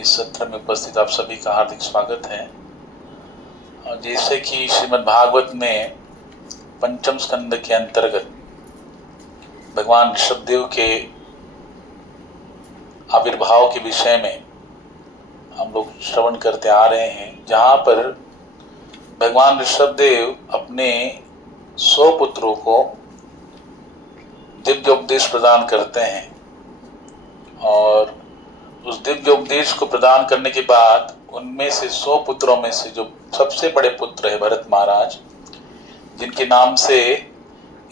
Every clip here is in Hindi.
इस सत्र में उपस्थित आप सभी का हार्दिक स्वागत है। और जैसे कि श्रीमद् भागवत में पंचम स्कंद के अंतर्गत भगवान ऋषभदेव के आविर्भाव के विषय में हम लोग श्रवण करते आ रहे हैं, जहाँ पर भगवान ऋषभदेव अपने 100 पुत्रों को दिव्य उपदेश प्रदान करते हैं। और उस दिव्य उपदेश को प्रदान करने के बाद उनमें से 100 पुत्रों में से जो सबसे बड़े पुत्र है भरत महाराज, जिनके नाम से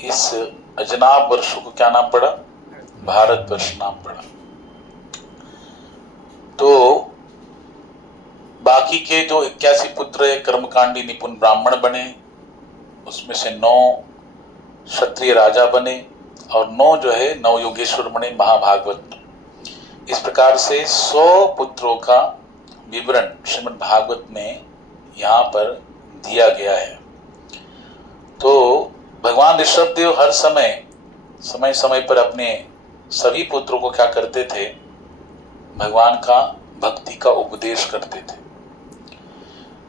इस अजनाब वर्ष को क्या नाम पड़ा? भारतवर्ष नाम पड़ा। तो बाकी के जो 81 पुत्र है कर्मकांडी निपुण ब्राह्मण बने, उसमें से 9 क्षत्रिय राजा बने और 9 जो है 9 योगेश्वर बने महाभागवत। इस प्रकार से 100 पुत्रों का विवरण श्रीमद् भागवत में यहाँ पर दिया गया है। तो भगवान ऋषभदेव हर समय समय पर अपने सभी पुत्रों को क्या करते थे? भगवान का भक्ति का उपदेश करते थे।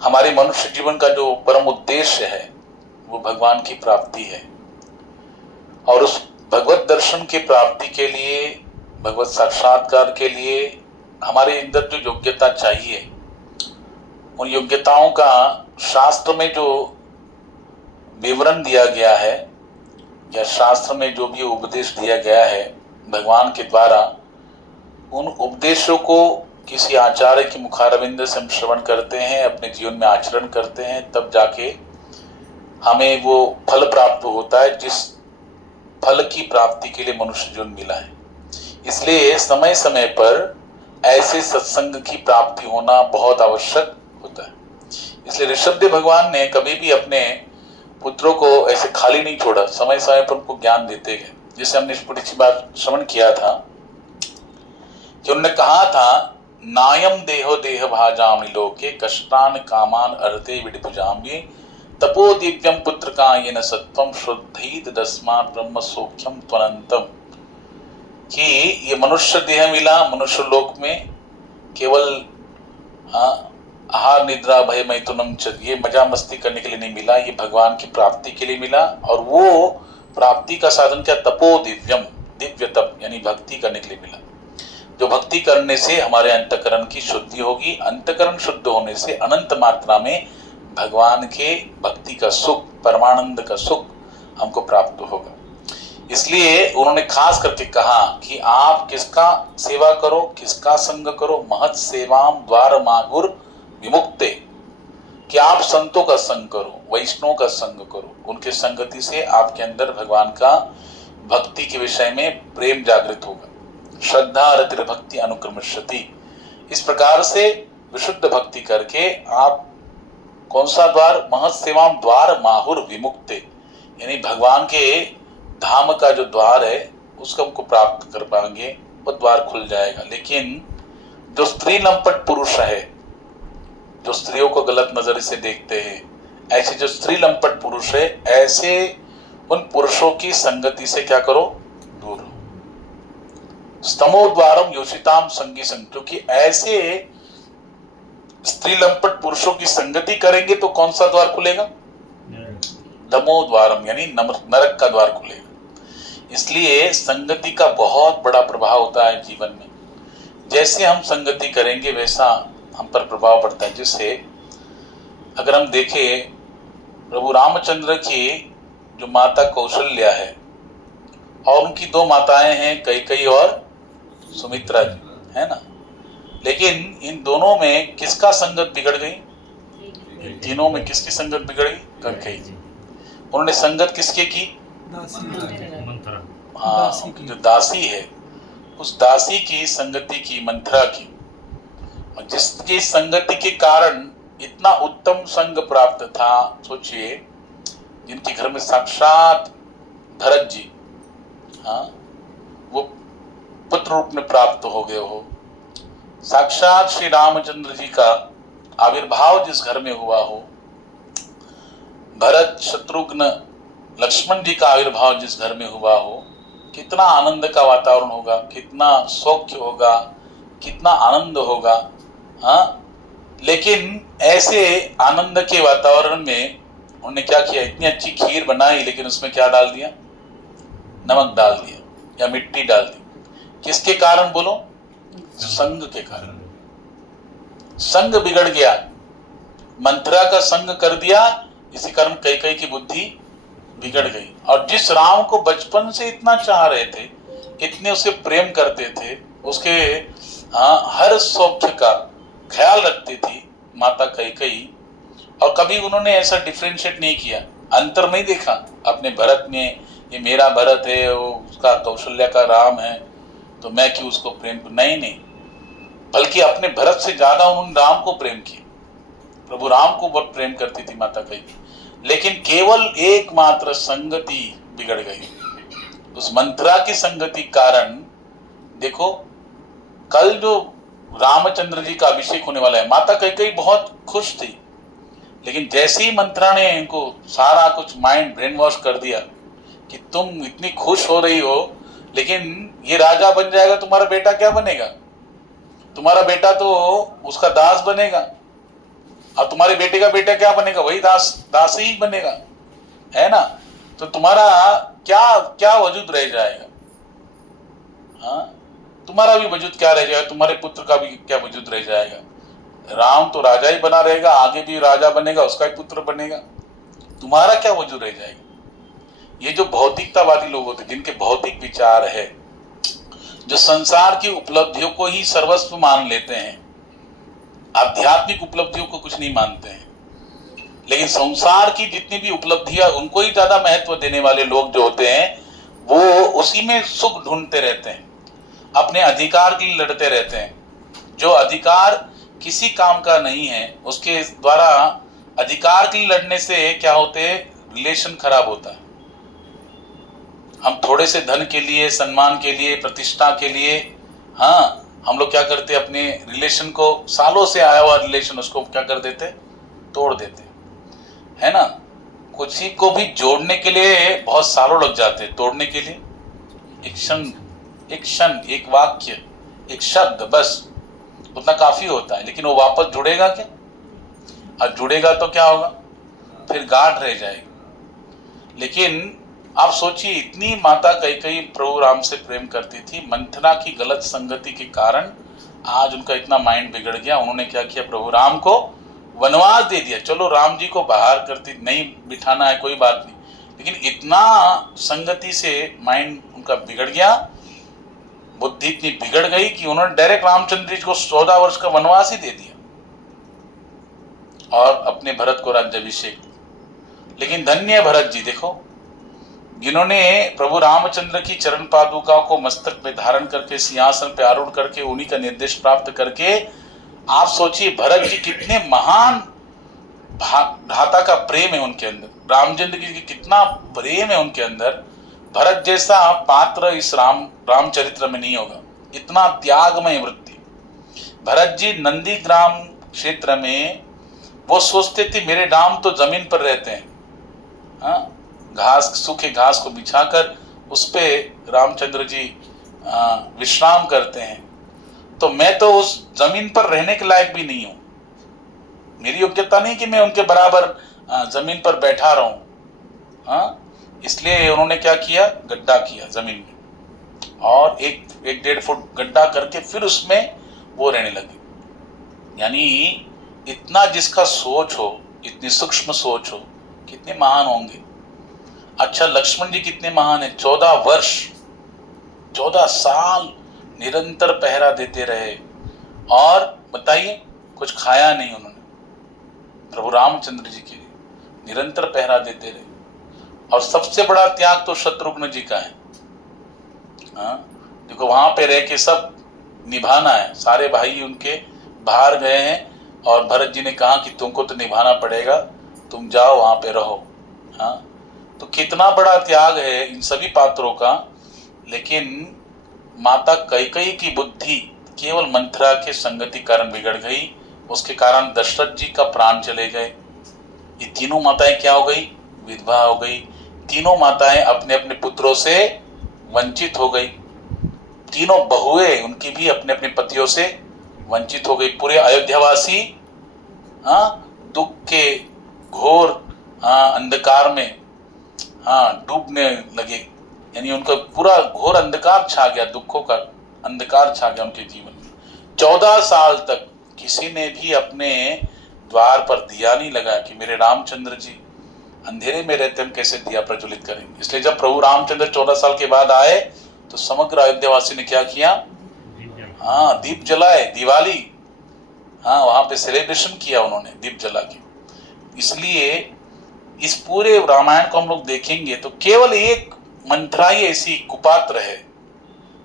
हमारे मनुष्य जीवन का जो परम उद्देश्य है वो भगवान की प्राप्ति है, और उस भगवत दर्शन की प्राप्ति के लिए, भगवत साक्षात्कार के लिए हमारे अंदर जो योग्यता चाहिए, उन योग्यताओं का शास्त्र में जो विवरण दिया गया है या शास्त्र में जो भी उपदेश दिया गया है भगवान के द्वारा, उन उपदेशों को किसी आचार्य की मुखारविंद से हम श्रवण करते हैं, अपने जीवन में आचरण करते हैं, तब जाके हमें वो फल प्राप्त होता है जिस फल की प्राप्ति के लिए मनुष्य जीवन मिला है। इसलिए समय समय पर ऐसे सत्संग की प्राप्ति होना बहुत आवश्यक होता है। इसलिए ऋषभदेव भगवान ने कभी भी अपने पुत्रों को ऐसे खाली नहीं छोड़ा, समय समय पर उनको ज्ञान देते गए। जिसे हमने पिछली बार श्रवण किया था कि उन्होंने कहा था, नायम देहो देह भाजामि लोके कष्टान कामान अर्थे विडिभुजाम्ये तपो दिव्यम पुत्र का येन सत्वम शुद्धीत दस्मात् ब्रह्म सौख्यम त्वनंतम। कि ये मनुष्य देह मिला मनुष्य लोक में केवल आहार निद्रा भय मैथुनम च, ये मजा मस्ती करने के लिए नहीं मिला, ये भगवान की प्राप्ति के लिए मिला। और वो प्राप्ति का साधन क्या? तपो दिव्यम, दिव्य तप यानी भक्ति करने के लिए मिला। जो भक्ति करने से हमारे अंतकरण की शुद्धि होगी, अंतकरण शुद्ध होने से अनंत मात्रा में भगवान के भक्ति का सुख, परमानंद का सुख हमको प्राप्त होगा। इसलिए उन्होंने खास करके कहा कि आप किसका सेवा करो, किसका संग करो? महत सेवाम द्वार मागुर विमुक्ते, कि आप संतों का संग करो, वैष्णव का संग करो। उनके संगति से आपके अंदर भगवान का भक्ति के विषय में प्रेम जागृत होगा। श्रद्धा रतिर भक्ति अनुक्रमशति। इस प्रकार से विशुद्ध भक्ति करके आप कौन सा द्वार? महत सेवाम द्वार माहुर विमुक्ते, यानी भगवान के धाम का जो द्वार है उसको हमको प्राप्त कर पाएंगे, वो द्वार खुल जाएगा। लेकिन जो स्त्री लंपट पुरुष है, जो स्त्रियों को गलत नजर से देखते हैं, ऐसे जो स्त्री लंपट पुरुष है, ऐसे उन पुरुषों की संगति से क्या करो? दूर हो। स्तमो द्वारम योषिताम संगी संग, क्योंकि ऐसे स्त्री लंपट पुरुषों की संगति करेंगे तो कौन सा द्वार खुलेगा? तमो द्वारम यानी नरक का द्वार खुलेगा। इसलिए संगति का बहुत बड़ा प्रभाव होता है जीवन में। जैसे हम संगति करेंगे वैसा हम पर प्रभाव पड़ता है। जिससे अगर हम देखें, प्रभु रामचंद्र की जो माता कौशल्या है और उनकी 2 माताएं हैं, कैकेयी और सुमित्रा जी, है ना। लेकिन इन दोनों में किसका संगत बिगड़ गई? तीनों में किसकी संगत बिगड़ गई? कैकेयी जी। उन्होंने संगत किसके की? हाँ, जो दासी है उस दासी की संगति की, मंथरा की। और जिसकी संगति के कारण इतना उत्तम संग प्राप्त था। सोचिए, जिनके घर में साक्षात भरत जी, हाँ, वो पुत्र रूप में प्राप्त हो गए हो। साक्षात श्री रामचंद्र जी का आविर्भाव जिस घर में हुआ हो, भरत शत्रुघ्न लक्ष्मण जी का आविर्भाव जिस घर में हुआ हो, कितना आनंद का वातावरण होगा, कितना सौख्य होगा, कितना आनंद होगा। हाँ, लेकिन ऐसे आनंद के वातावरण में उन्होंने क्या किया, इतनी अच्छी खीर बनाई लेकिन उसमें क्या डाल दिया, नमक डाल दिया या मिट्टी डाल दी। किसके कारण बोलो, संग के कारण। संग बिगड़ गया, मंथरा का संग कर दिया, इसी कारण कैकेयी की बुद्धि बिगड़ गई। और जिस राम को बचपन से इतना चाह रहे थे, इतने उसे प्रेम करते थे, उसके हर सौख्य का ख्याल रखती थी माता कैकेयी, और कभी उन्होंने ऐसा डिफरेंशिएट नहीं किया, अंतर नहीं देखा अपने भरत में, ये मेरा भरत है, वो उसका कौशल्या का राम है, तो मैं क्यों उसको प्रेम, नहीं, बल्कि अपने भरत से ज्यादा उन्होंने राम को प्रेम किया। प्रभु राम को बहुत प्रेम करती थी माता कैकेयी, लेकिन केवल एकमात्र संगति बिगड़ गई, उस मंत्रा की संगति कारण। देखो कल जो रामचंद्र जी का अभिषेक होने वाला है, माता कैकेयी बहुत खुश थी, लेकिन जैसे ही मंत्रा ने इनको सारा कुछ माइंड ब्रेन वॉश कर दिया कि तुम इतनी खुश हो रही हो, लेकिन ये राजा बन जाएगा, तुम्हारा बेटा क्या बनेगा, तुम्हारा बेटा तो उसका दास बनेगा, और तुम्हारे बेटे का बेटा क्या बनेगा, वही दास ही बनेगा, है ना, तो तुम्हारा क्या क्या वजूद रह जाएगा, हाँ, तुम्हारा भी वजूद क्या रह जाएगा, तुम्हारे पुत्र का भी क्या वजूद रह जाएगा। राम तो राजा ही बना रहेगा, आगे भी राजा बनेगा, उसका ही पुत्र बनेगा, तुम्हारा क्या वजूद रह जाएगा। ये जो भौतिकतावादी लोग होते, जिनके भौतिक विचार है, जो संसार की उपलब्धियों को ही सर्वस्व मान लेते हैं, आध्यात्मिक उपलब्धियों को कुछ नहीं मानते हैं, लेकिन संसार की जितनी भी उपलब्धियां उनको ही ज्यादा महत्व देने वाले लोग जो होते हैं, वो उसी में सुख ढूंढते रहते हैं, अपने अधिकार के लिए लड़ते रहते हैं। जो अधिकार किसी काम का नहीं है, उसके द्वारा अधिकार के लिए लड़ने से क्या होते हैं, रिलेशन खराब होता है। हम थोड़े से धन के लिए, सम्मान के लिए, प्रतिष्ठा के लिए, हाँ, हम लोग क्या करते, अपने रिलेशन को, सालों से आया हुआ रिलेशन, उसको क्या कर देते, तोड़ देते, है ना। किसी को भी जोड़ने के लिए बहुत सालों लग जाते हैं, तोड़ने के लिए एक क्षण, एक वाक्य, एक शब्द, बस उतना काफी होता है। लेकिन वो वापस जुड़ेगा क्या, और जुड़ेगा तो क्या होगा, फिर गांठ रह जाएगी। लेकिन आप सोचिए, इतनी माता कैकेयी प्रभु राम से प्रेम करती थी, मंथरा की गलत संगति के कारण आज उनका इतना माइंड बिगड़ गया। उन्होंने क्या किया, प्रभु राम को वनवास दे दिया। चलो राम जी को बाहर करती, नहीं बिठाना है कोई बात नहीं, लेकिन इतना संगति से माइंड उनका बिगड़ गया, बुद्धि इतनी बिगड़ गई कि उन्होंने डायरेक्ट रामचंद्र जी को 14 वर्ष का वनवास ही दे दिया और अपने भरत को राज्याभिषेक। लेकिन धन्य भरत जी, देखो, जिन्होंने प्रभु रामचंद्र की चरण पादुकाओं को मस्तक में धारण करके, सिंहासन पे आरूढ़ करके, उन्हीं का निर्देश प्राप्त करके, आप सोचिए भरत जी कितने महान भ्राता का प्रेम है उनके अंदर, रामचंद्र जी की कितना प्रेम है उनके अंदर। भरत जैसा पात्र इस रामचरित्र में नहीं होगा, इतना त्यागमय वृत्ति। भरत जी नंदीग्राम क्षेत्र में वो सोचते थे मेरे राम तो जमीन पर रहते हैं, हाँ, घास, सूखे घास को बिछाकर उस पे रामचंद्र जी विश्राम करते हैं, तो मैं तो उस जमीन पर रहने के लायक भी नहीं हूं, मेरी योग्यता नहीं कि मैं उनके बराबर जमीन पर बैठा रहूं, हाँ। इसलिए उन्होंने क्या किया, गड्ढा किया जमीन में, और एक 1.5 फुट गड्ढा करके फिर उसमें वो रहने लगे। यानी इतना जिसका सोच हो, इतनी सूक्ष्म सोच हो, कितने महान होंगे। अच्छा, लक्ष्मण जी कितने महान है, 14 वर्ष, 14 साल निरंतर पहरा देते रहे, और बताइए कुछ खाया नहीं उन्होंने, प्रभु रामचंद्र जी के लिए निरंतर पहरा देते रहे। और सबसे बड़ा त्याग तो शत्रुघ्न जी का है, हाँ, देखो वहां पे रह के सब निभाना है, सारे भाई उनके बाहर गए हैं और भरत जी ने कहा कि तुमको तो निभाना पड़ेगा, तुम जाओ वहां पे रहो, हाँ। तो कितना बड़ा त्याग है इन सभी पात्रों का। लेकिन माता कैकेयी की बुद्धि केवल मंथरा के संगति कारण बिगड़ गई, उसके कारण दशरथ जी का प्राण चले गए। ये तीनों माताएं क्या हो गई, विधवा हो गई। तीनों माताएं अपने अपने पुत्रों से वंचित हो गई। तीनों बहुएं उनकी भी अपने अपने पतियों से वंचित हो गई। पूरे अयोध्यावासी दुख के घोर अंधकार में डूबने लगे, यानी उनका पूरा घोर अंधकार छा गया, दुखों का अंधकार छा गया उनके जीवन में। 14 साल तक किसी ने भी अपने द्वार पर दिया नहीं लगाया कि मेरे रामचंद्र जी अंधेरे में रहते हम कैसे दिया प्रज्वलित करेंगे। इसलिए जब प्रभु रामचंद्र 14 साल के बाद आए तो समग्र अयोध्यावासी ने क्या किया, दीप जलाए, दिवाली, वहां पे सेलिब्रेशन किया उन्होंने दीप जला के। इसलिए इस पूरे रामायण को हम लोग देखेंगे तो केवल एक मंथराई ऐसी कुपात्र है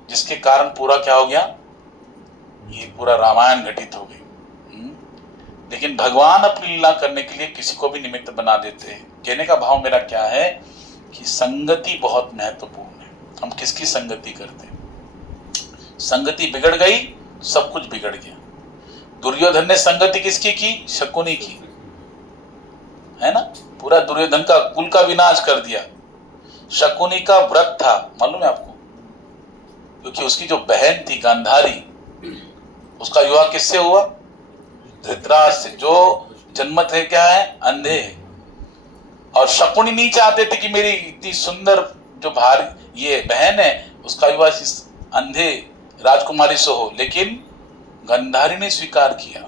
जिसके कारण पूरा क्या हो गया, ये पूरा रामायण घटित हो गई। लेकिन भगवान अपनी लीला करने के लिए किसी को भी निमित्त बना देते हैं। कहने का भाव मेरा क्या है कि संगति बहुत महत्वपूर्ण है। हम किसकी संगति करते हैं? संगति बिगड़ गई, सब कुछ बिगड़ गया। दुर्योधन ने संगति किसकी की? शकुनी की, है ना। पूरा दुर्योधन का कुल का विनाश कर दिया। शकुनी का व्रत था, मालूम है आपको, क्योंकि उसकी जो बहन थी गांधारी, उसका विवाह किससे हुआ? धृतराष्ट्र से, जो जन्म थे क्या है, अंधे। और शकुनी नहीं चाहते थे कि मेरी इतनी सुंदर जो भारी ये बहन है उसका विवाह इस अंधे राजकुमारी से हो, लेकिन गांधारी ने स्वीकार किया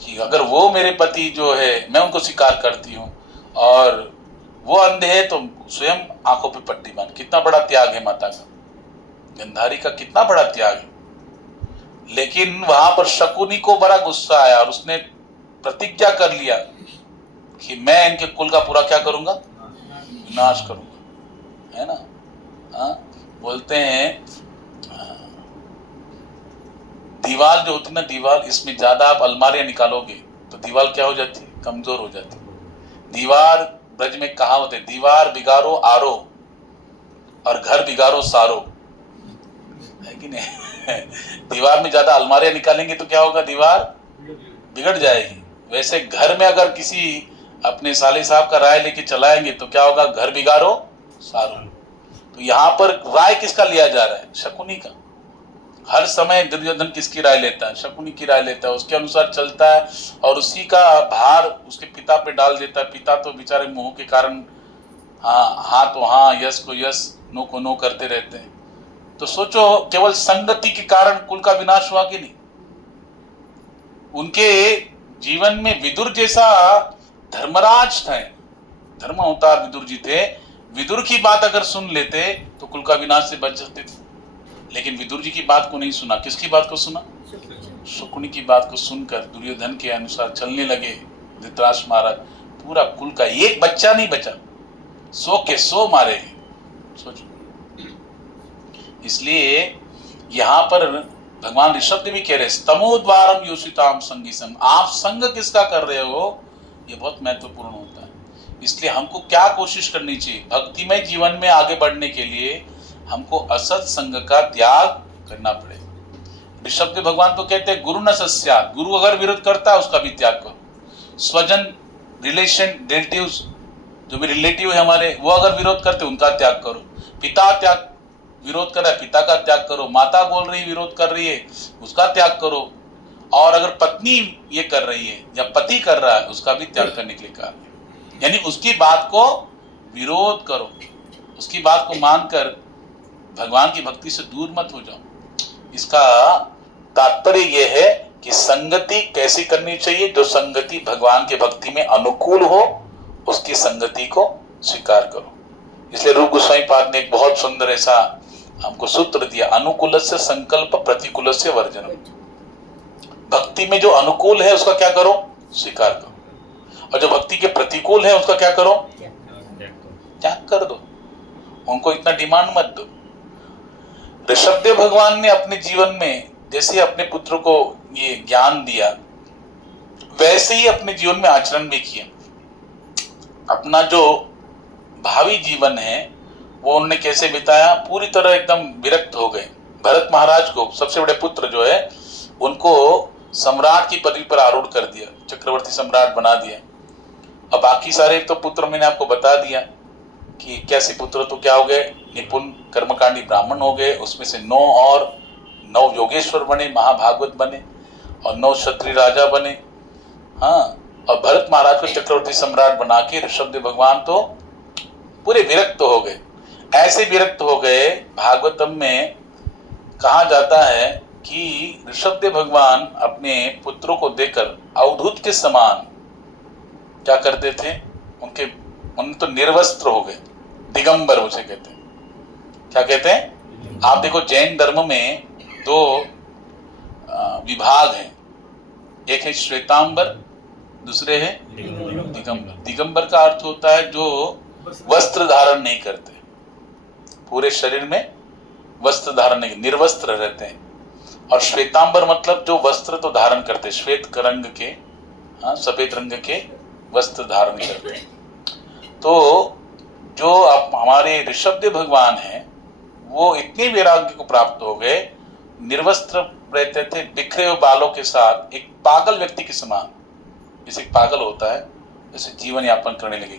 कि अगर वो मेरे पति जो है मैं उनको स्वीकार करती हूँ और वो अंधे है तो स्वयं आंखों पे पट्टी बांध। कितना बड़ा त्याग है माता का, गांधारी का कितना बड़ा त्याग है। लेकिन वहां पर शकुनी को बड़ा गुस्सा आया और उसने प्रतिज्ञा कर लिया कि मैं इनके कुल का पूरा क्या करूंगा, विनाश करूंगा, है ना। बोलते हैं दीवार जो होती ना, दीवार, इसमें ज्यादा आप अलमारियां निकालोगे तो दीवार क्या हो जाती है, कमजोर हो जाती है। दीवार ब्रज में कहावत है, दीवार बिगाड़ो आरो और घर बिगाड़ो सारो, है कि नहीं। दीवार में ज्यादा अलमारियां निकालेंगे तो क्या होगा, दीवार बिगड़ जाएगी। वैसे घर में अगर किसी अपने साले साहब का राय लेके चलाएंगे तो क्या होगा, घर बिगाड़ो सारो। तो यहाँ पर राय किसका लिया जा रहा है, शकुनी का। हर समय दुर्योधन किसकी राय लेता है, शकुनी की राय लेता है, उसके अनुसार चलता है और उसी का भार उसके पिता पे डाल देता है। पिता तो बेचारे मोह के कारण हाँ तो हाँ, यस को यस, नो को नो करते रहते हैं। तो सोचो, केवल संगति के कारण कुल का विनाश हुआ कि नहीं। उनके जीवन में विदुर जैसा धर्मराज थे, धर्म अवतार विदुर जी थे। विदुर की बात अगर सुन लेते तो कुल का विनाश से बच सकते थे, लेकिन विदुर जी की बात को नहीं सुना। किसकी बात को सुना? शकुनी की बात को सुनकर दुर्योधन के अनुसार चलने लगे धृतराष्ट्र महाराज। पूरा कुल का एक बच्चा नहीं बचा, 100 के 100 मारे गए। सोचो। इसलिए यहां पर भगवान ऋषभ देव भी कह रहे, स्तमोद्वारम योषिताम संगीसम। आप संग किसका कर रहे हो, ये बहुत महत्वपूर्ण होता है। इसलिए हमको क्या कोशिश करनी चाहिए, भक्तिमय जीवन में आगे बढ़ने के लिए हमको असत संग का त्याग करना पड़ेगा। ऋषभ देव भगवान तो कहते हैं, गुरु न सस्यात्, गुरु अगर विरोध करता है उसका भी त्याग करो। स्वजन, रिलेशन, रिलेटिव्स, जो भी रिलेटिव है हमारे, वो अगर विरोध करते उनका त्याग करो। पिता त्याग विरोध कर रहा है, पिता का त्याग करो। माता बोल रही विरोध कर रही है, उसका त्याग करो। और अगर पत्नी ये कर रही है या पति कर रहा है, उसका भी त्याग करने के लिए कहा। यानी उसकी बात को विरोध करो, उसकी बात को मानकर भगवान की भक्ति से दूर मत हो जाओ। इसका तात्पर्य यह है कि संगति कैसी करनी चाहिए, जो संगति भगवान के भक्ति में अनुकूल हो उसकी संगति को स्वीकार करो। इसलिए रूप गोस्वामी पाद ने एक बहुत सुंदर ऐसा हमको सूत्र दिया, अनुकूलस्य संकल्प प्रतिकूलस्य वर्जनम। भक्ति में जो अनुकूल है उसका क्या करो, स्वीकार करो, और जो भक्ति के प्रतिकूल है उसका क्या करो, त्याग कर दो। उनको इतना डिमांड मत दो। ऋषभदेव भगवान ने अपने जीवन में जैसे अपने पुत्र को ये ज्ञान दिया, वैसे ही अपने जीवन में आचरण भी किया। अपना जो भावी जीवन है वो उन्होंने कैसे बिताया, पूरी तरह एकदम विरक्त हो गए। भरत महाराज को, सबसे बड़े पुत्र जो है, उनको सम्राट की पदवी पर आरूढ़ कर दिया, चक्रवर्ती सम्राट बना दिया। अब बाकी सारे तो पुत्र मैंने आपको बता दिया कि कैसे पुत्र तो क्या हो गए, निपुण कर्मकांडी ब्राह्मण हो गए। उसमें से 9 और 9 योगेश्वर बने, महाभागवत बने और 9 क्षत्रिय राजा बने। हाँ, और भरत महाराज को चक्रवर्ती सम्राट बना के ऋषभदेव भगवान तो पूरे विरक्त हो गए। ऐसे विरक्त हो गए, भागवतम में कहा जाता है कि ऋषभदेव भगवान अपने पुत्रों को देखकर अवधूत के समान क्या करते थे, उन तो निर्वस्त्र हो गए, दिगंबर उसे कहते हैं। क्या कहते हैं? आप देखो जैन धर्म में 2 विभाग हैं, एक है श्वेतांबर, दूसरे है दिगंबर। दिगंबर का अर्थ होता है जो वस्त्र धारण नहीं करते, पूरे शरीर में वस्त्र धारण नहीं, निर्वस्त्र रहते हैं। और श्वेतांबर मतलब जो वस्त्र तो धारण करते, श्वेत रंग के, सफेद रंग के वस्त्र धारण करते हैं। तो जो अब हमारे ऋषभदेव भगवान हैं वो इतने वैराग्य को प्राप्त हो गए, निर्वस्त्र रहते थे, बिखरे हुए बालों के साथ, एक पागल व्यक्ति के समान, जैसे पागल होता है जैसे जीवन यापन करने लगे।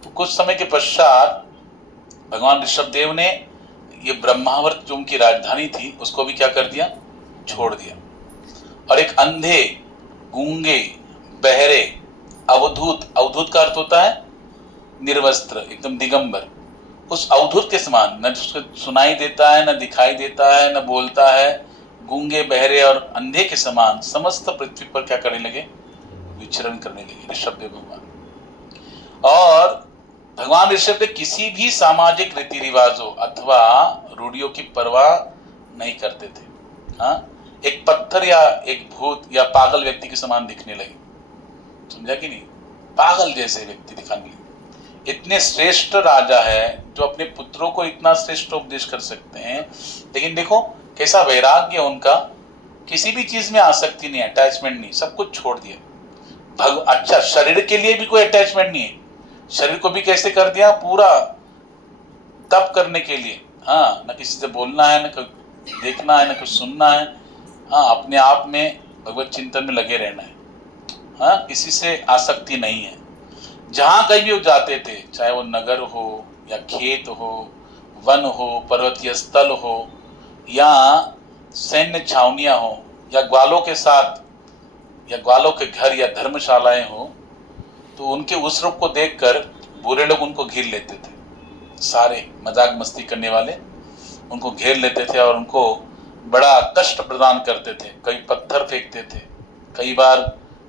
तो कुछ समय के पश्चात भगवान ऋषभदेव ने ये ब्रह्मावर्त जो उनकी राजधानी थी उसको भी क्या कर दिया, छोड़ दिया, और एक अंधे, गूंगे, बहरे, अवधूत का अर्थ होता है निर्वस्त्र, एकदम दिगंबर, उस अवधूत के समान, न उसको सुनाई देता है, न दिखाई देता है, न बोलता है, गूंगे, बहरे और अंधे के समान समस्त पृथ्वी पर क्या करने लगे, विचरण करने लगे ऋषभदेव भगवान। और भगवान ऋषभदेव किसी भी सामाजिक रीति रिवाजों अथवा रूढ़ियों की परवाह नहीं करते थे। हाँ, एक पत्थर या एक भूत या पागल व्यक्ति के समान दिखने लगे, समझा कि नहीं, पागल जैसे व्यक्ति दिखाने लगे। इतने श्रेष्ठ राजा है जो अपने पुत्रों को इतना श्रेष्ठ उपदेश कर सकते हैं, लेकिन देखो कैसा वैराग्य उनका, किसी भी चीज में आसक्ति नहीं, अटैचमेंट नहीं, सब कुछ छोड़ दिया। अच्छा, शरीर के लिए भी कोई अटैचमेंट नहीं है, शरीर को भी कैसे कर दिया, पूरा तप करने के लिए। हाँ, न किसी से बोलना है, न देखना है, न कुछ सुनना है। हाँ, अपने आप में भगवत चिंतन में लगे रहना है। हाँ, किसी से आसक्ति नहीं है। जहां कहीं भी वो जाते थे, चाहे वो नगर हो या खेत हो, वन हो, पर्वतीय स्थल हो, या सैन्य छावनियां हो, या ग्वालों के साथ, या ग्वालों के घर या धर्मशालाएं हो, तो उनके उस रूप को देखकर बुरे लोग उनको घेर लेते थे। सारे मजाक मस्ती करने वाले उनको घेर लेते थे और उनको बड़ा कष्ट प्रदान करते थे। कई पत्थर फेंकते थे, कई बार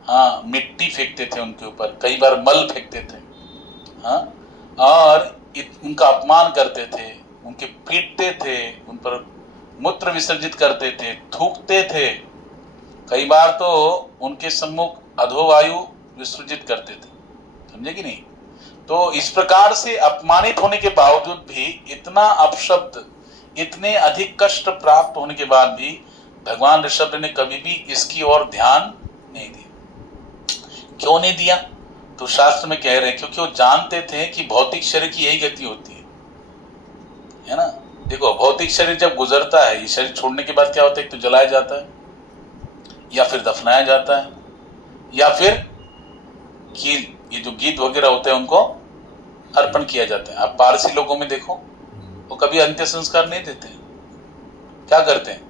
हाँ मिट्टी फेंकते थे उनके ऊपर, कई बार मल फेंकते थे। हाँ, और उनका अपमान करते थे, उनके पीटते थे, उन पर मूत्र विसर्जित करते थे, थूकते थे, कई बार तो उनके सम्मुख अधोवायु विसर्जित करते थे, समझे कि नहीं। तो इस प्रकार से अपमानित होने के बावजूद भी, इतना अपशब्द, इतने अधिक कष्ट प्राप्त होने के बाद भी भगवान ऋषभ ने कभी भी इसकी ओर ध्यान नहीं दिया। क्यों नहीं दिया? तो शास्त्र में कह रहे हैं क्योंकि वो जानते थे कि भौतिक शरीर की यही गति होती है ना। देखो, भौतिक शरीर जब गुजरता है, ये शरीर छोड़ने के बाद क्या होता है, एक तो जलाया जाता है, या फिर दफनाया जाता है, या फिर कील, ये जो गीत वगैरह होते हैं उनको अर्पण किया जाता है। आप पारसी लोगों में देखो, वो कभी अंत्य संस्कार नहीं देते, क्या करते हैं,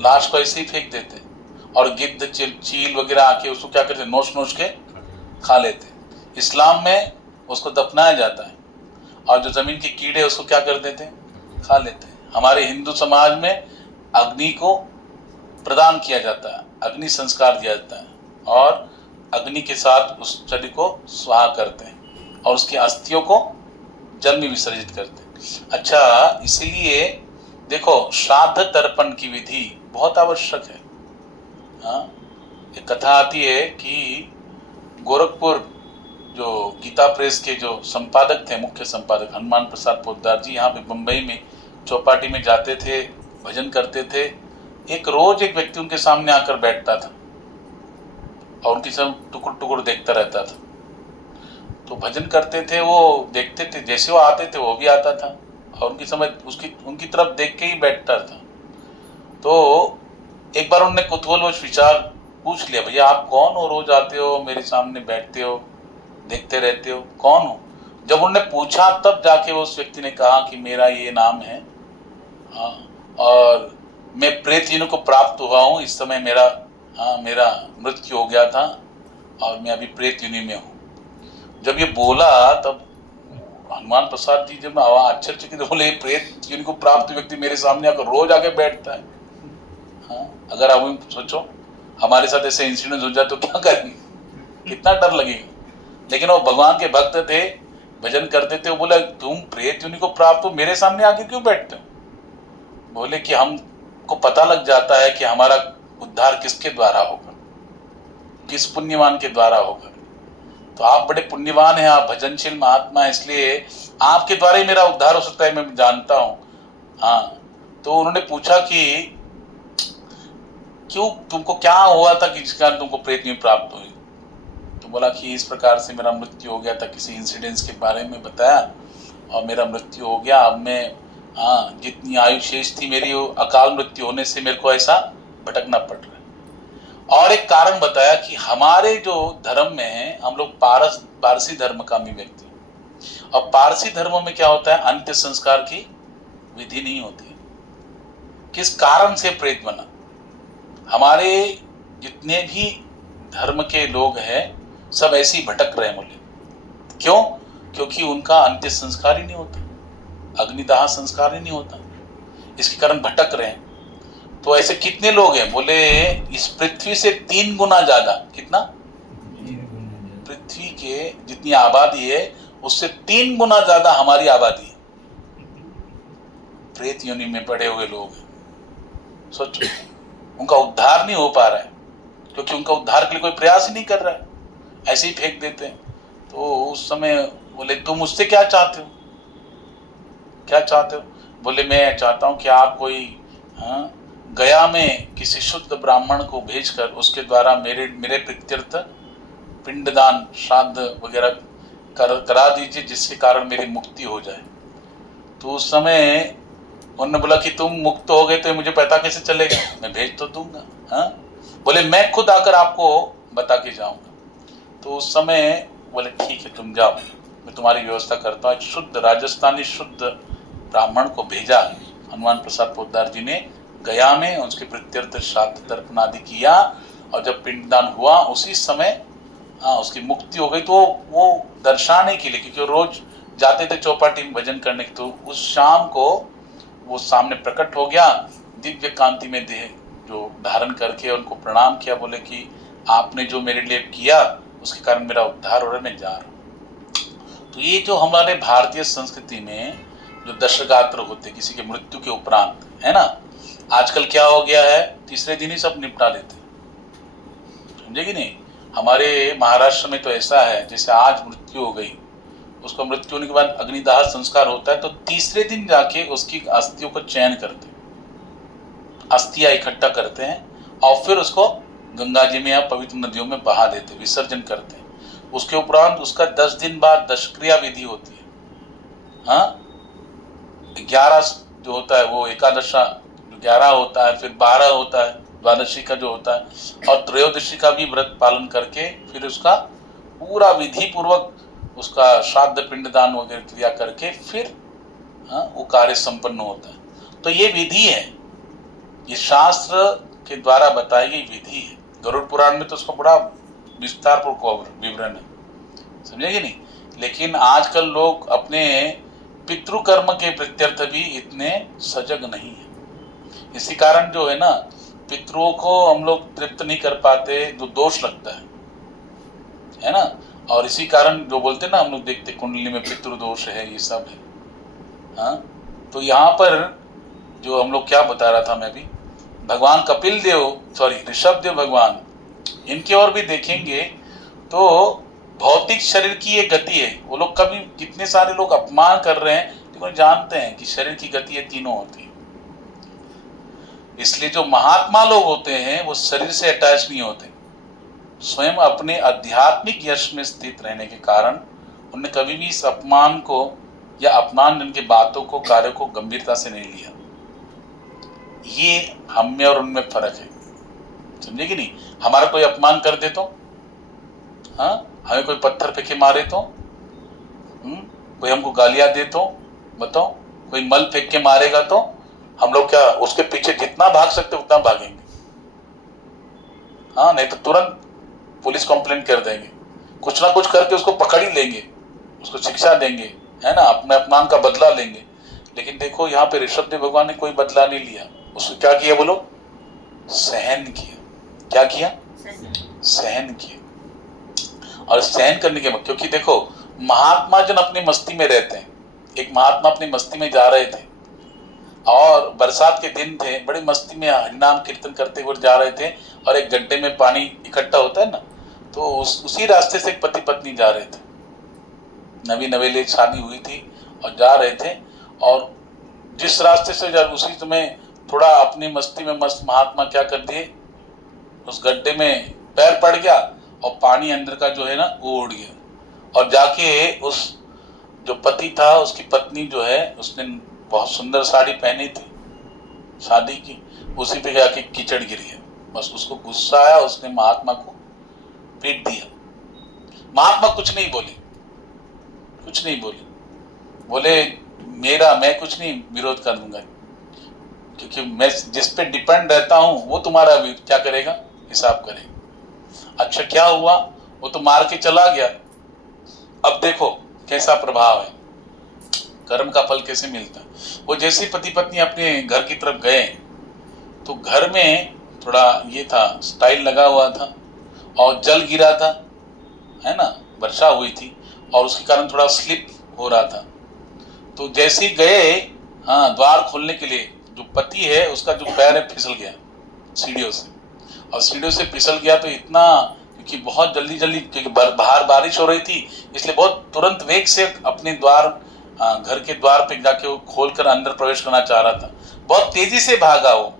लाश को ऐसे ही फेंक देते हैं, और गिद्ध चील वगैरह आके उसको क्या करते हैं, नोच नोच के खा लेते हैं। इस्लाम में उसको दफनाया जाता है, और जो जमीन के कीड़े उसको क्या कर देते हैं, खा लेते हैं। हमारे हिंदू समाज में अग्नि को प्रदान किया जाता है, अग्नि संस्कार दिया जाता है, और अग्नि के साथ उस शरीर को स्वाहा करते हैं और उसकी अस्थियों को जल में विसर्जित करते हैं। अच्छा, इसलिए देखो, श्राद्ध तर्पण की विधि बहुत आवश्यक है। हाँ, एक कथा आती है कि गोरखपुर जो गीता प्रेस के जो संपादक थे, मुख्य संपादक हनुमान प्रसाद पोद्दार जी, यहाँ पे बम्बई में चौपाटी में जाते थे, भजन करते थे। एक रोज एक व्यक्ति उनके सामने आकर बैठता था और उनकी सब टुकुर टुकुर देखता रहता था। तो भजन करते थे, वो देखते थे, जैसे वो आते थे वो भी आता था, और उनकी तरफ देख के ही बैठता था। तो एक बार उन्होंने कुतूहलवश विचार पूछ लिया, भैया आप कौन हो, रोज आते हो, मेरे सामने बैठते हो, देखते रहते हो, कौन हो? जब उन्होंने पूछा तब जाके उस व्यक्ति ने कहा कि मेरा ये नाम है, हाँ, और मैं प्रेत योनि को प्राप्त हुआ हूँ, इस समय मेरा मृत्यु हो गया था और मैं अभी प्रेत योनि में हूँ। जब ये बोला तब हनुमान प्रसाद जी जब आश्चर्यचकित बोले, प्रेत योनि को प्राप्त व्यक्ति मेरे सामने आकर रोज आके बैठता है। हाँ, अगर हम सोचो हमारे साथ ऐसे इंसिडेंट हो जाए तो क्या करेंगे, कितना डर लगेगा। लेकिन वो भगवान के भक्त थे, भजन करते थे। वो बोला तुम प्रेत योनि को प्राप्त हो, मेरे सामने आके क्यों बैठते हो? बोले कि हमको पता लग जाता है कि हमारा उद्धार किसके द्वारा होगा, किस पुण्यवान के द्वारा होगा। तो आप बड़े पुण्यवान हैं, आप भजनशील महात्मा हैं, इसलिए आपके द्वारा ही मेरा उद्धार हो सकता है, मैं जानता हूं। हाँ, तो उन्होंने पूछा कि क्यों, तुमको क्या हुआ था कि जिस कारण तुमको प्रेत योनि प्राप्त हुई? तो बोला कि इस प्रकार से मेरा मृत्यु हो गया था, किसी इंसिडेंट्स के बारे में बताया और मेरा मृत्यु हो गया। अब मैं जितनी आयु शेष थी मेरी, वो अकाल मृत्यु होने से मेरे को ऐसा भटकना पड़ रहा है। और एक कारण बताया कि हमारे जो धर्म में है, हम लोग पारसी धर्म का भी व्यक्ति, और पारसी धर्म में क्या होता है, अंत्य संस्कार की विधि नहीं होती। किस कारण से प्रेत बना? हमारे जितने भी धर्म के लोग हैं सब ऐसे ही भटक रहे हैं। बोले क्यों? क्योंकि उनका अंत्य संस्कार ही नहीं होता, अग्निदाह संस्कार ही नहीं होता, इसके कारण भटक रहे हैं। तो ऐसे कितने लोग हैं? बोले इस पृथ्वी से 3 गुना ज्यादा। कितना? पृथ्वी के जितनी आबादी है उससे 3 गुना ज्यादा हमारी आबादी है, प्रेत योनि में पड़े हुए लोग हैं। सोचो, उनका उद्धार नहीं हो पा रहा है क्योंकि उनका उद्धार के लिए कोई प्रयास ही नहीं कर रहा है, ऐसे ही फेंक देते हैं। तो उस समय बोले तुम मुझसे क्या चाहते हो, क्या चाहते हो? बोले मैं चाहता हूं कि आप कोई गया में किसी शुद्ध ब्राह्मण को भेजकर उसके द्वारा मेरे प्रत्यर्थ पिंडदान श्राद्ध वगैरह करा दीजिए, जिसके कारण मेरी मुक्ति हो जाए। तो उस समय उन्होंने बोला कि तुम मुक्त हो गए तो मुझे पता कैसे चलेगा, मैं भेज तो दूंगा। हाँ, बोले मैं खुद आकर आपको बता के जाऊंगा। तो उस समय बोले ठीक है तुम जाओ, मैं तुम्हारी व्यवस्था करता हूँ। एक शुद्ध राजस्थानी शुद्ध ब्राह्मण को भेजा हनुमान प्रसाद पोद्दार जी ने गया में, उसके प्रत्यर्थ श्राद्ध तर्पण आदि किया, और जब पिंडदान हुआ उसी समय उसकी मुक्ति हो गई। तो वो दर्शाने के लिए, क्योंकि रोज जाते थे चौपाटी में भजन करने के, तो उस शाम को वो सामने प्रकट हो गया दिव्य कांति में देह जो धारण करके उनको प्रणाम किया। बोले कि आपने जो मेरे लिए किया उसके कारण मेरा उद्धार हो रहा है, मैं जा रहा हूँ। तो ये जो हमारे भारतीय संस्कृति में जो दशगात्र होते किसी के मृत्यु के उपरांत, है ना, आजकल क्या हो गया है, तीसरे दिन ही सब निपटा लेते, समझे कि नहीं? हमारे महाराष्ट्र में तो ऐसा है, जैसे आज मृत्यु हो गई, उसको मृत्यु होने के बाद अग्निदाह संस्कार होता है, तो तीसरे दिन जाके उसकी अस्थियों को चयन करते हैं, अस्थियां इकट्ठा करते हैं और फिर उसको गंगा जी में या पवित्र नदियों में बहा देते, विसर्जन करते हैं। उसके उपरांत उसका 10 दिन बाद दशक्रिया विधि होती है। हाँ, 11 जो होता है वो एकादशा 11 होता है, फिर 12 होता है, द्वादशी का जो होता है, और त्रयोदशी का भी व्रत पालन करके फिर उसका पूरा विधि पूर्वक उसका श्राद्ध पिंडदान वगैरह क्रिया करके फिर वो कार्य संपन्न होता है। तो ये विधि है, ये शास्त्र के द्वारा बताई गई विधि है। गरुड़ पुराण में तो उसका बड़ा विस्तार पूर्वक विवरण है, समझे कि नहीं? लेकिन आजकल लोग अपने पितृकर्म के प्रत्यर्थ भी इतने सजग नहीं है। इसी कारण जो है ना, पितरों को हम लोग तृप्त नहीं कर पाते, जो दोष लगता है ना। और इसी कारण जो बोलते हैं ना, हम लोग देखते कुंडली में पितृदोष है, ये सब है। हाँ, तो यहाँ पर जो हम लोग क्या बता रहा था मैं भी, भगवान कपिल देव, सॉरी ऋषभ देव भगवान, इनकी ओर भी देखेंगे तो भौतिक शरीर की ये गति है। वो लोग कभी, कितने सारे लोग अपमान कर रहे हैं, लेकिन जानते हैं कि शरीर की गति ये तीनों होती है। इसलिए जो महात्मा लोग होते हैं वो शरीर से अटैच नहीं होते, स्वयं अपने आध्यात्मिक यश में स्थित रहने के कारण उन्होंने कभी भी इस अपमान को या अपमान जन की बातों को, कार्यों को गंभीरता से नहीं लिया। ये हम में और उनमें फर्क है, समझे कि नहीं? हमारा कोई अपमान कर दे तो, हाँ, हमें कोई पत्थर फेंके मारे तो, कोई हमको गालियां दे तो, बताओ, कोई मल फेंक के मारेगा तो हम लोग क्या उसके पीछे जितना भाग सकते उतना भागेंगे? हाँ, नहीं तो तुरंत पुलिस कंप्लेंट कर देंगे, कुछ ना कुछ करके उसको पकड़ ही लेंगे, उसको शिक्षा देंगे, है ना, अपने अपमान का बदला लेंगे। लेकिन देखो यहाँ पे ऋषभदेव भगवान ने कोई बदला नहीं लिया। उसने क्या किया बोलो? सहन किया। क्या किया? सहन किया। और सहन करने के बाद, क्योंकि देखो महात्मा जन अपनी मस्ती में रहते हैं। एक महात्मा अपनी मस्ती में जा रहे थे और बरसात के दिन थे, बड़ी मस्ती में हरिनाम कीर्तन करते हुए जा रहे थे और एक गड्ढे में पानी इकट्ठा होता है ना, तो उसी रास्ते से एक पति पत्नी जा रहे थे। नवी नवेली शादी हुई थी और जा रहे थे, और जिस रास्ते से जा उसी समय थोड़ा अपनी मस्ती में मस्त महात्मा क्या कर दिए, उस गड्ढे में पैर पड़ गया और पानी अंदर का जो है ना वो उड़ गया, और जाके उस जो पति था उसकी पत्नी जो है उसने बहुत सुंदर साड़ी पहनी थी शादी की, उसी पे जाके कीचड़ गिर गया। बस उसको गुस्सा आया, उसने महात्मा को पीट दिया। महात्मा कुछ नहीं बोले, कुछ नहीं बोले, बोले मैं कुछ नहीं विरोध कर दूंगा, क्योंकि मैं जिस पे डिपेंड रहता हूं वो तुम्हारा क्या करेगा, हिसाब करेगा। अच्छा क्या हुआ, वो तो मार के चला गया। अब देखो कैसा प्रभाव है, कर्म का फल कैसे मिलता है। वो जैसे पति पत्नी अपने घर की तरफ गए तो घर में थोड़ा ये था, स्टाइल लगा हुआ था और जल गिरा था, है ना, वर्षा हुई थी और उसके कारण थोड़ा स्लिप हो रहा था। तो जैसे ही गए, हाँ, द्वार खोलने के लिए, जो पति है उसका जो पैर है फिसल गया सीढ़ियों से, और सीढ़ियों से फिसल गया तो इतना, क्योंकि बहुत जल्दी क्योंकि बाहर बारिश हो रही थी, इसलिए बहुत तुरंत वेग से अपने द्वार, घर के द्वार पे जाके वो खोलकर अंदर प्रवेश करना चाह रहा था। बहुत तेजी से भागा वो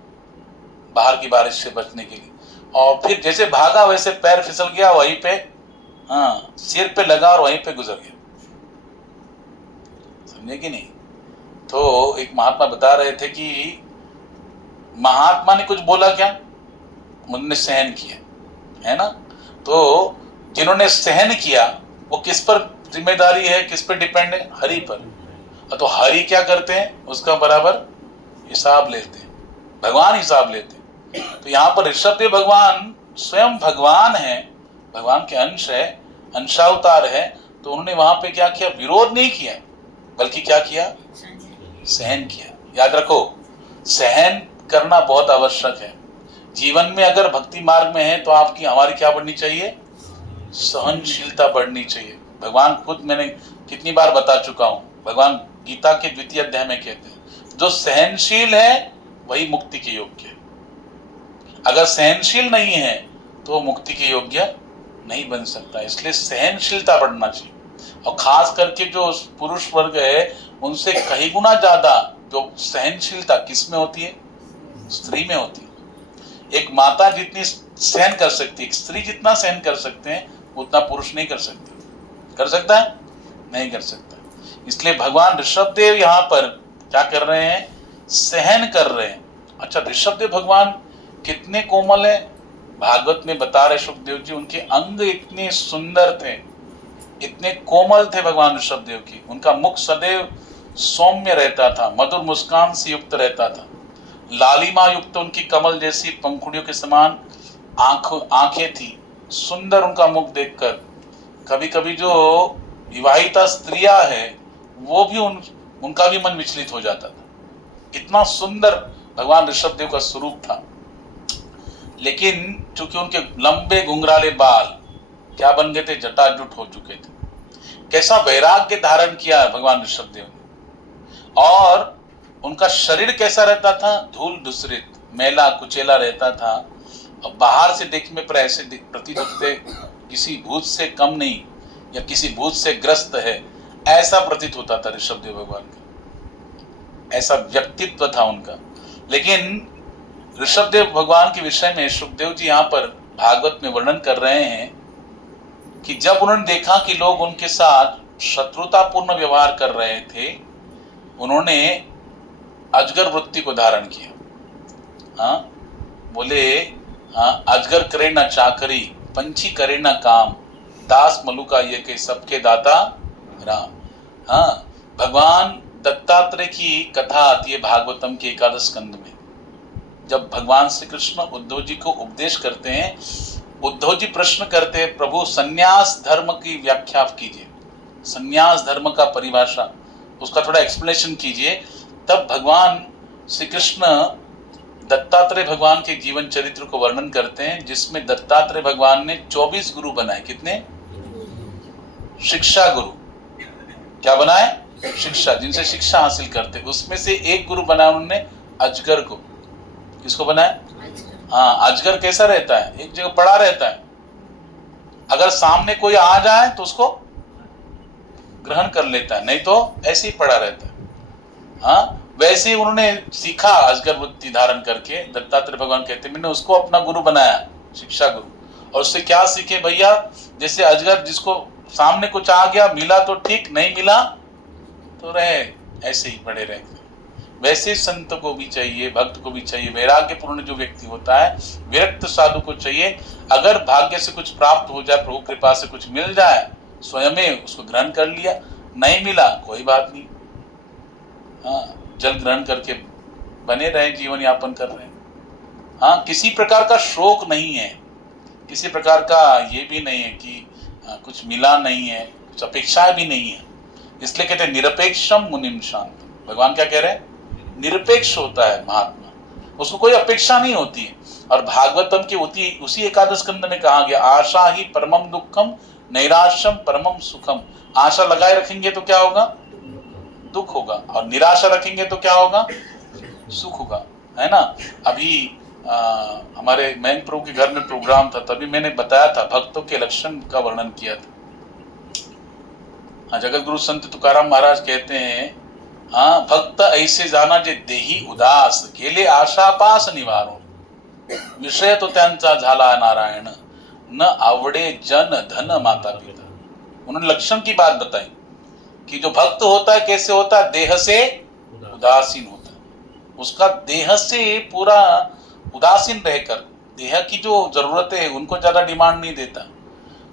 बाहर की बारिश से बचने के लिए, और फिर जैसे भागा वैसे पैर फिसल गया, वहीं पे हाँ सिर पे लगा और वहीं पे गुजर गया। समझे कि नहीं? तो एक महात्मा बता रहे थे कि महात्मा ने कुछ बोला क्या, उन्होंने सहन किया, है ना। तो जिन्होंने सहन किया वो किस पर जिम्मेदारी है, किस पर डिपेंड है? हरि पर। तो हरि क्या करते हैं, उसका बराबर हिसाब लेते हैं, भगवान हिसाब लेते हैं। तो यहाँ पर ऋषभदेव भगवान स्वयं भगवान है, भगवान के अंश है, अंशावतार है। तो उन्होंने वहां पे क्या किया, विरोध नहीं किया, बल्कि क्या किया, सहन किया। याद रखो सहन करना बहुत आवश्यक है जीवन में। अगर भक्ति मार्ग में है तो आपकी हमारी क्या बढ़नी चाहिए, सहनशीलता बढ़नी चाहिए। भगवान खुद, मैंने कितनी बार बता चुका हूं, भगवान गीता के 2वें अध्याय में कहते हैं जो सहनशील है वही मुक्ति के योग्य है। अगर सहनशील नहीं है तो मुक्ति के योग्य नहीं बन सकता। इसलिए सहनशीलता बढ़ना चाहिए, और खास करके जो पुरुष वर्ग है उनसे कई गुना ज्यादा जो सहनशीलता किस में होती है, स्त्री में होती है। एक माता जितनी सहन कर सकती है, स्त्री जितना सहन कर सकते हैं उतना पुरुष नहीं कर सकते। कर सकता है? नहीं कर सकता। इसलिए भगवान ऋषभदेव यहाँ पर क्या कर रहे हैं, सहन कर रहे हैं। अच्छा, ऋषभदेव भगवान कितने कोमल है, भागवत में बता रहे सुखदेव जी, उनके अंग इतने सुंदर थे, इतने कोमल थे भगवान ऋषभदेव की। उनका मुख सदैव सौम्य रहता था, मधुर मुस्कान से युक्त रहता था, लालिमा युक्त उनकी कमल जैसी पंखुड़ियों के समान आंखें थी। सुंदर उनका मुख देखकर कभी कभी जो विवाहिता स्त्रियां है वो भी उनका भी मन विचलित हो जाता था। इतना सुंदर भगवान ऋषभदेव का स्वरूप था। लेकिन चूंकि उनके लंबे घुंघराले बाल क्या बन गए थे, जटाजुट हो चुके थे। कैसा वैराग्य धारण किया भगवान ऋषभदेव ने। और उनका शरीर कैसा रहता था, धूल धूसरित, मैला कुचेला रहता था, और बाहर से देखने पर ऐसे प्रतीत होते किसी भूत से कम नहीं या किसी भूत से ग्रस्त है, ऐसा प्रतीत होता था ऋषभदेव भगवान का। ऐसा व्यक्तित्व था उनका। लेकिन ऋषभदेव भगवान के विषय में सुखदेव जी यहाँ पर भागवत में वर्णन कर रहे हैं कि जब उन्होंने देखा कि लोग उनके साथ शत्रुतापूर्ण व्यवहार कर रहे थे, उन्होंने अजगर वृत्ति को धारण किया। हाँ बोले, हाँ, अजगर करे ना चाकरी, पंछी करे ना काम, दास मलुका ये के सबके दाता राम। हाँ, भगवान दत्तात्रेय की कथा आती है भागवतम के 11 स्कंद में। जब भगवान श्री कृष्ण उद्धव जी को उपदेश करते हैं, उद्धव जी प्रश्न करते हैं, प्रभु संन्यास धर्म की व्याख्या कीजिए, संन्यास धर्म का परिभाषा, उसका थोड़ा एक्सप्लेनेशन कीजिए। तब भगवान श्री कृष्ण दत्तात्रेय भगवान के जीवन चरित्र को वर्णन करते हैं, जिसमें दत्तात्रेय भगवान ने 24 गुरु बनाए। कितने? शिक्षा गुरु। क्या बनाए? शिक्षा, जिनसे शिक्षा हासिल करते। उसमें से एक गुरु बनाया उन्होंने अजगर को। किसको बनाया? हाँ, अजगर कैसा रहता है? एक जगह पड़ा रहता है, अगर सामने कोई आ जाए तो उसको ग्रहण कर लेता है, नहीं तो ऐसे ही पड़ा रहता है। हाँ, वैसे ही उन्होंने सीखा अजगर वृत्ति धारण करके। दत्तात्रेय भगवान कहते हैं मैंने उसको अपना गुरु बनाया, शिक्षा गुरु। और उससे क्या सीखे भैया? जैसे अजगर, जिसको सामने कुछ आ गया, मिला तो ठीक, नहीं मिला तो रहे ऐसे ही पड़े रहते। वैसे संत को भी चाहिए, भक्त को भी चाहिए, वैराग्यपूर्ण जो व्यक्ति होता है, विरक्त साधु को चाहिए। अगर भाग्य से कुछ प्राप्त हो जाए, प्रभु कृपा से कुछ मिल जाए, स्वयं उसको ग्रहण कर लिया, नहीं मिला कोई बात नहीं। हाँ, जल ग्रहण करके बने रहे, जीवन यापन कर रहे हैं। हाँ, किसी प्रकार का शोक नहीं है, किसी प्रकार का ये भी नहीं है कि कुछ मिला नहीं है, कुछ अपेक्षाएं भी नहीं है। इसलिए कहते हैं निरपेक्षम मुनिम शांत। भगवान क्या कह रहे हैं? निरपेक्ष होता है महात्मा, उसको कोई अपेक्षा नहीं होती है। और भागवतम की उसी 11 स्कंद में कहा गया, आशा ही परमम दुखम नैराश्यम परमम सुखम। आशा लगाए रखेंगे तो क्या होगा? दुख होगा, और निराशा रखेंगे तो क्या होगा? सुख होगा, है ना। अभी हमारे मयंक प्रभु के घर में प्रोग्राम था, तभी मैंने बताया था, भक्तों के लक्षण का वर्णन किया था। जगत गुरु संत तुकाराम महाराज कहते हैं, हाँ, भक्त ऐसे जाना जे देही उदास, गेले आशा पास निवारो, विषय तो त्यांचा झाला नारायण, न आवडे जन धन माता पिता। उन्होंने लक्षण की बात बताई कि जो भक्त होता है कैसे होता है? देह से उदासीन होता है, उसका देह से पूरा उदासीन रहकर, देह की जो जरूरतें है उनको ज्यादा डिमांड नहीं देता,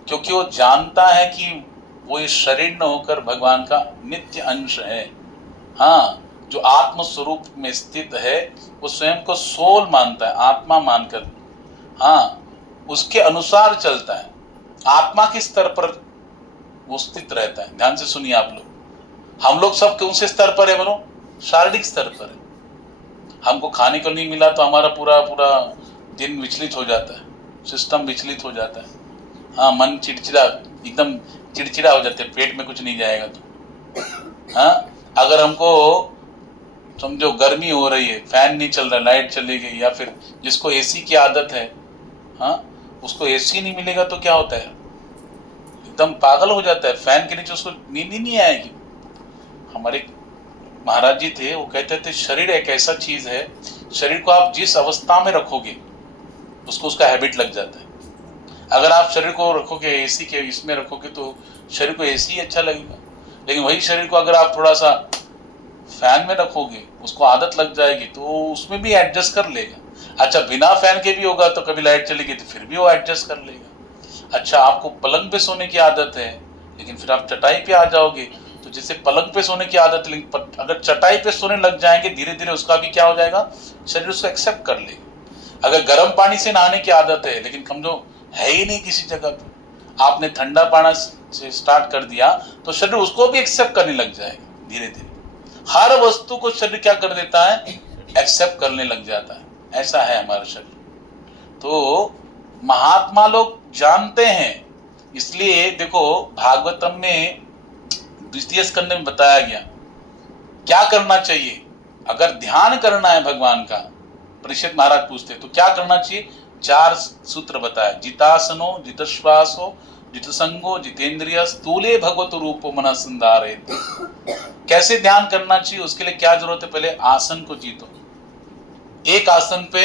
क्योंकि वो जानता है कि वो इस शरीर न होकर भगवान का नित्य अंश है। हाँ, जो आत्म स्वरूप में स्थित है, वो स्वयं को सोल मानता है, आत्मा मानकर, हाँ, उसके अनुसार चलता है। आत्मा के स्तर पर वो स्थित रहता है। ध्यान से सुनिए आप लोग, हम लोग सब कौन से स्तर पर है बोलो? शारीरिक स्तर पर है। हमको खाने को नहीं मिला तो हमारा पूरा पूरा दिन विचलित हो जाता है, सिस्टम विचलित हो जाता है। हाँ, मन चिड़चिड़ा, एकदम चिड़चिड़ा हो जाते हैं, पेट में कुछ नहीं जाएगा तो। हाँ, अगर हमको समझो गर्मी हो रही है, फैन नहीं चल रहा, लाइट चली गई, या फिर जिसको एसी की आदत है, हाँ, उसको एसी नहीं मिलेगा तो क्या होता है? एकदम पागल हो जाता है, फैन के नीचे उसको नींद ही नहीं आएगी। हमारे महाराज जी थे, वो कहते थे शरीर एक ऐसा चीज है, शरीर को आप जिस अवस्था में रखोगे उसको उसका हैबिट लग जाता है। अगर आप शरीर को रखोगे एसी के इसमें रखोगे तो शरीर को एसी ही अच्छा लगेगा, लेकिन वही शरीर को अगर आप थोड़ा सा फैन में रखोगे, उसको आदत लग जाएगी तो उसमें भी एडजस्ट कर लेगा। अच्छा, बिना फैन के भी होगा तो कभी लाइट चलेगी तो फिर भी वो एडजस्ट कर लेगा। अच्छा, आपको पलंग पे सोने की आदत है, लेकिन फिर आप चटाई पे आ जाओगे तो जैसे पलंग पे सोने की आदत, लेकिन अगर चटाई पे सोने लग जाएंगे धीरे धीरे उसका भी क्या हो जाएगा? शरीर उसको एक्सेप्ट कर लेगा। अगर गर्म पानी से नहाने की आदत है, लेकिन समझो है ही नहीं किसी जगह पे, आपने ठंडा पानी से स्टार्ट कर दिया तो शरीर उसको भी एक्सेप्ट करने लग जाएगा धीरे धीरे। हर वस्तु को शरीर क्या कर देता है? एक्सेप्ट करने लग जाता है। ऐसा है हमारा शरीर। तो महात्मा लोग जानते हैं, इसलिए देखो भागवतम में 20वें स्कंद में बताया गया क्या करना चाहिए। अगर ध्यान करना है भगवान का, परीक्षित महाराज पूछते तो क्या करना चाहिए? 4 सूत्र बताया, जितासनो जितश्वासो जितसंगो जितेंद्रिय स्थूले भगवत रूपो मन संधारेत। कैसे ध्यान करना चाहिए, उसके लिए क्या जरूरत है? पहले आसन को जीतो, एक आसन पे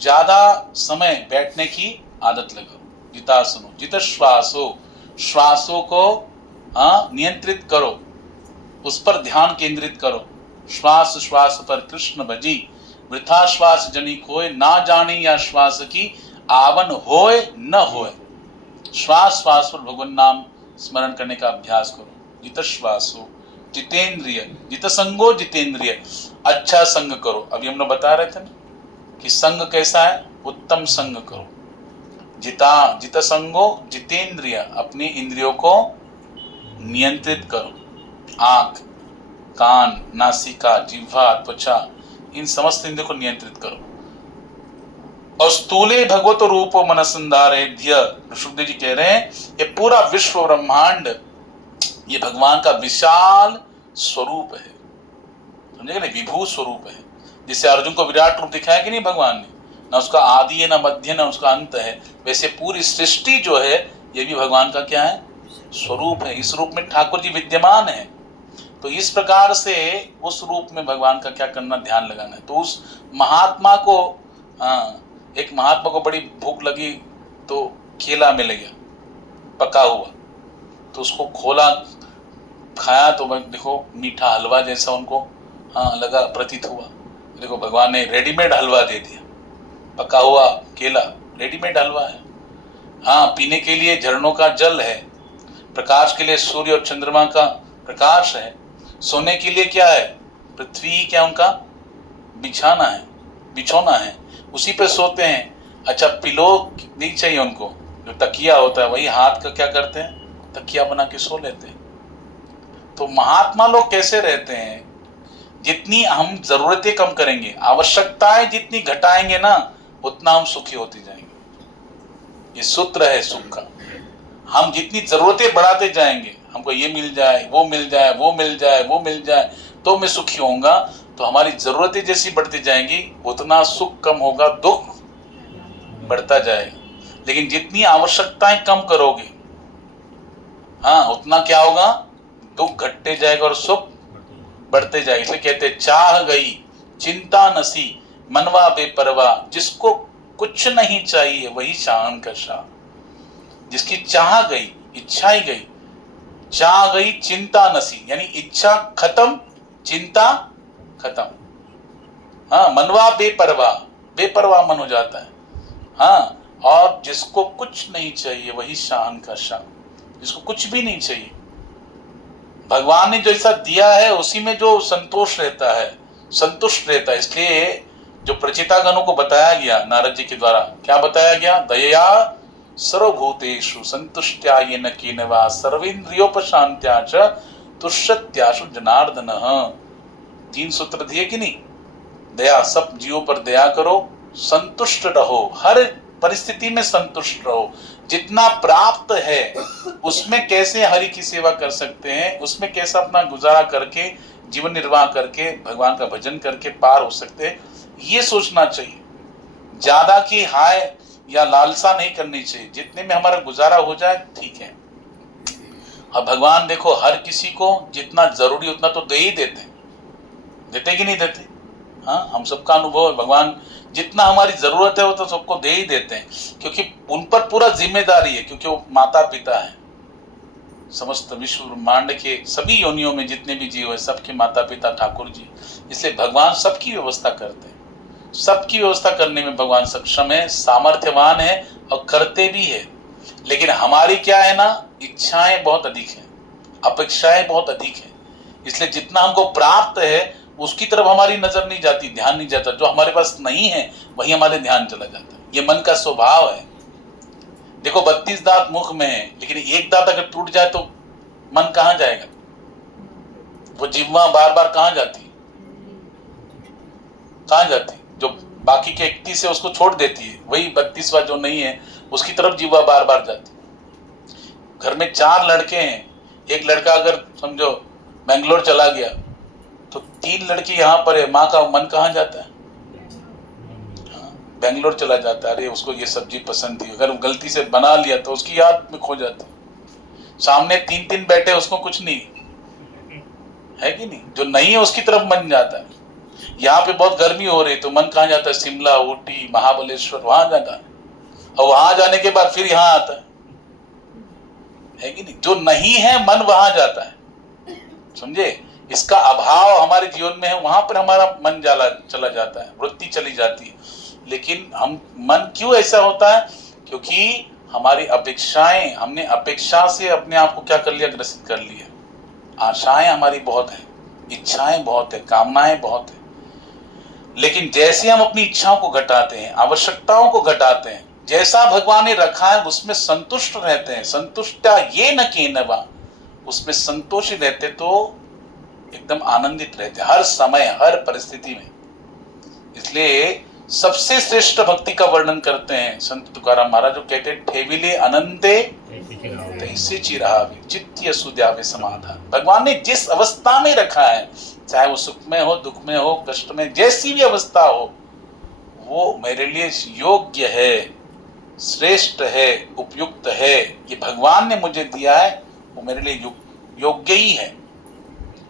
ज्यादा समय बैठने की आदत लगाओ। जितासनो जितश्वासो, श्वासों को नियंत्रित करो, उस पर ध्यान केंद्रित करो। श्वास श्वास पर कृष्ण भजी, वृथा श्वास जनी खोए, ना जाने या श्वास की आवन होए न होए। श्वास श्वास पर भगवान नाम स्मरण करने का अभ्यास करो। जितश्वासो, जितेंद्रिय, जित संगो जितेंद्रिय, अच्छा संग करो। अभी हम लोग बता रहे थे ना कि संग कैसा है, उत्तम संग करो। जित संगो जितेंद्रिय, अपनी इंद्रियों को नियंत्रित करो। आंख, कान, नासिका, जिह्वा, त्वचा, इन समस्त इंद्रियों को नियंत्रित करो। और स्थूले भगवत रूप मनसंधारेध्य, ऋषभदेव जी कह रहे हैं ये पूरा विश्व ब्रह्मांड ये भगवान का विशाल स्वरूप है, समझे ना, विभू स्वरूप है। जिससे अर्जुन को विराट रूप दिखाया कि नहीं भगवान ने, ना उसका आदि है, ना मध्य, ना उसका अंत है। वैसे पूरी सृष्टि जो है ये भी भगवान का क्या है, स्वरूप है। इस रूप में ठाकुर जी विद्यमान है। तो इस प्रकार से उस रूप में भगवान का क्या करना, ध्यान लगाना है। तो उस महात्मा को, एक महात्मा को बड़ी भूख लगी तो केला मिल गया पका हुआ, तो उसको खोला, खाया, तो देखो मीठा हलवा जैसा उनको लगा, प्रतीत हुआ। देखो भगवान ने रेडीमेड हलवा दे दिया, पका हुआ केला रेडीमेड हलवा है। हाँ, पीने के लिए झरनों का जल है, प्रकाश के लिए सूर्य और चंद्रमा का प्रकाश है, सोने के लिए क्या है, पृथ्वी क्या उनका बिछाना है, बिछोना है, उसी पे सोते हैं। अच्छा, पिलो नहीं चाहिए उनको, जो तकिया होता है वही हाथ का क्या करते हैं, तकिया बना के सो लेते हैं। तो महात्मा लोग कैसे रहते हैं, जितनी हम जरूरतें कम करेंगे, आवश्यकताएं जितनी घटाएंगे ना, उतना हम सुखी होते जाएंगे। ये सूत्र है सुख का। हम जितनी जरूरतें बढ़ाते जाएंगे, हमको ये मिल जाए, वो मिल जाए, वो मिल जाए, वो मिल जाए तो मैं सुखी होऊंगा, तो हमारी जरूरतें जैसी बढ़ती जाएंगी उतना सुख कम होगा, दुख बढ़ता जाएगा। लेकिन जितनी आवश्यकताएं कम करोगे, हाँ, उतना क्या होगा, दुख घटते जाएगा और सुख बढ़ते जाएगा। इसलिए कहते चाह गई चिंता नसी मनवा बेपरवा, जिसको कुछ नहीं चाहिए वही शान का शाह। जिसकी चाह गई, इच्छा ही गई, चाह गई चिंता नसी, यानी इच्छा खत्म, चिंता खत्म। हाँ, मनवा बेपरवाह, बेपरवाह मन हो जाता है। हाँ, और जिसको कुछ नहीं चाहिए वही शान का शाह, जिसको कुछ भी नहीं चाहिए, भगवान ने जैसा दिया है उसी में जो संतोष रहता है, संतुष्ट रहता है। इसलिए जो प्रचिता गणों को बताया गया नारद जी के द्वारा, क्या बताया गया, दयया सर्वभूतेषु संतुष्ट्या येन केनवा सर्वेन्द्रियोपशांत्या च तुष्यत्याशु जनार्दनः। 3 सूत्र दिए कि नहीं, दया, सब जीवों पर दया करो, संतुष्ट रहो, हर परिस्थिति में संतुष्ट रहो। जितना प्राप्त है उसमें कैसे हरि की सेवा कर सकते हैं, उसमें कैसा अपना गुजारा करके, जीवन निर्वाह करके, भगवान का भजन करके पार हो सकते हैं, ये सोचना चाहिए। ज्यादा की हाय या लालसा नहीं करनी चाहिए, जितने में हमारा गुजारा हो जाए ठीक है। अब भगवान देखो हर किसी को जितना जरूरी उतना तो दे ही देते, देते कि नहीं देते। हाँ, हम सबका अनुभव है, भगवान जितना हमारी जरूरत है वो तो सबको दे ही देते हैं, क्योंकि उन पर पूरा जिम्मेदारी है, क्योंकि वो माता पिता है। समस्त विश्व ब्रह्मांड के सभी योनियों में जितने भी जीव है सबके माता पिता ठाकुर जी। इसलिए भगवान सबकी व्यवस्था करते हैं, सबकी व्यवस्था करने में भगवान सक्षम है, सामर्थ्यवान है और करते भी है। लेकिन हमारी क्या है ना, इच्छाएं बहुत अधिक है, अपेक्षाएं बहुत अधिक है। इसलिए जितना हमको प्राप्त है उसकी तरफ हमारी नजर नहीं जाती, ध्यान नहीं जाता। जो हमारे पास नहीं है वही हमारे ध्यान चला जाता है। ये मन का स्वभाव है। देखो 32 दांत मुख में है, लेकिन एक दांत अगर टूट जाए तो मन कहां जाएगा, वो जिह्वा बार बार कहां जाती, कहां जाती, जो बाकी के 31 है उसको छोड़ देती है, वही 32वां जो नहीं है उसकी तरफ जिह्वा बार बार जाती। घर में 4 लड़के हैं, एक लड़का अगर समझो बेंगलोर चला गया तो 3 लड़की यहाँ पर है, माँ का मन कहाँ जाता है, बेंगलोर चला जाता है। अरे उसको ये सब्जी पसंद थी, अगर गलती से बना लिया तो उसकी याद में खो जाती। सामने 3 बैठे उसको कुछ नहीं है कि नहीं, जो नहीं है उसकी तरफ मन जाता है। यहाँ पे बहुत गर्मी हो रही तो मन कहाँ जाता है, शिमला, ऊटी, महाबलेश्वर, वहां जाता है, और वहां जाने के बाद फिर यहाँ आता है कि नहीं। जो नहीं है मन वहां जाता है, समझे। इसका अभाव हमारे जीवन में है, वहां पर हमारा मन चला जाता है, वृत्ति चली जाती है। लेकिन हम मन क्यों ऐसा होता है, क्योंकि हमारी अपेक्षाएं, हमने अपेक्षा से अपने आप को क्या कर लिया, ग्रसित कर लिया। आशाएं हमारी बहुत है, इच्छाएं बहुत है, कामनाएं बहुत है, लेकिन जैसे हम अपनी इच्छाओं को घटाते हैं, आवश्यकताओं को घटाते हैं, जैसा भगवान ने रखा है उसमें संतुष्ट रहते हैं, संतुष्टा ये न केनवा, उसमें संतोषी रहते तो एकदम आनंदित रहते हर समय हर परिस्थिति में। इसलिए सबसे श्रेष्ठ भक्ति का वर्णन करते हैं संत तुकाराम महाराज, जो कहते हैं ठेविले अनंते तैसे चिरावे चित्त सुद्यावे समाधान। भगवान ने जिस अवस्था में रखा है, चाहे वो सुख में हो, दुख में हो, कष्ट में, जैसी भी अवस्था हो, वो मेरे लिए योग्य है, श्रेष्ठ है, उपयुक्त है। ये भगवान ने मुझे दिया है, वो मेरे लिए योग्य ही है।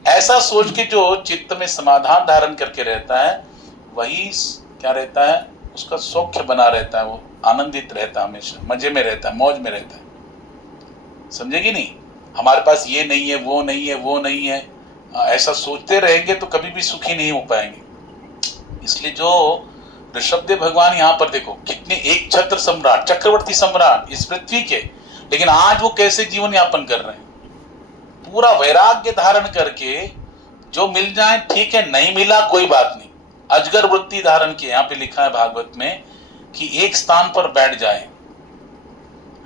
ऐसा सोच के जो चित्त में समाधान धारण करके रहता है, वही क्या रहता है, उसका सौख्य बना रहता है, वो आनंदित रहता है, हमेशा मजे में रहता है, मौज में रहता है। समझेगी नहीं, हमारे पास ये नहीं है, वो नहीं है, वो नहीं है, ऐसा सोचते रहेंगे तो कभी भी सुखी नहीं हो पाएंगे। इसलिए जो ऋषभदेव भगवान यहाँ पर देखो कितने एक छत्र सम्राट, चक्रवर्ती सम्राट इस पृथ्वी के, लेकिन आज वो कैसे जीवन यापन कर रहे हैं, पूरा वैराग्य धारण करके, जो मिल जाए ठीक है, नहीं मिला कोई बात नहीं, अजगर वृत्ति धारण के। यहाँ पे लिखा है भागवत में कि एक स्थान पर बैठ जाए,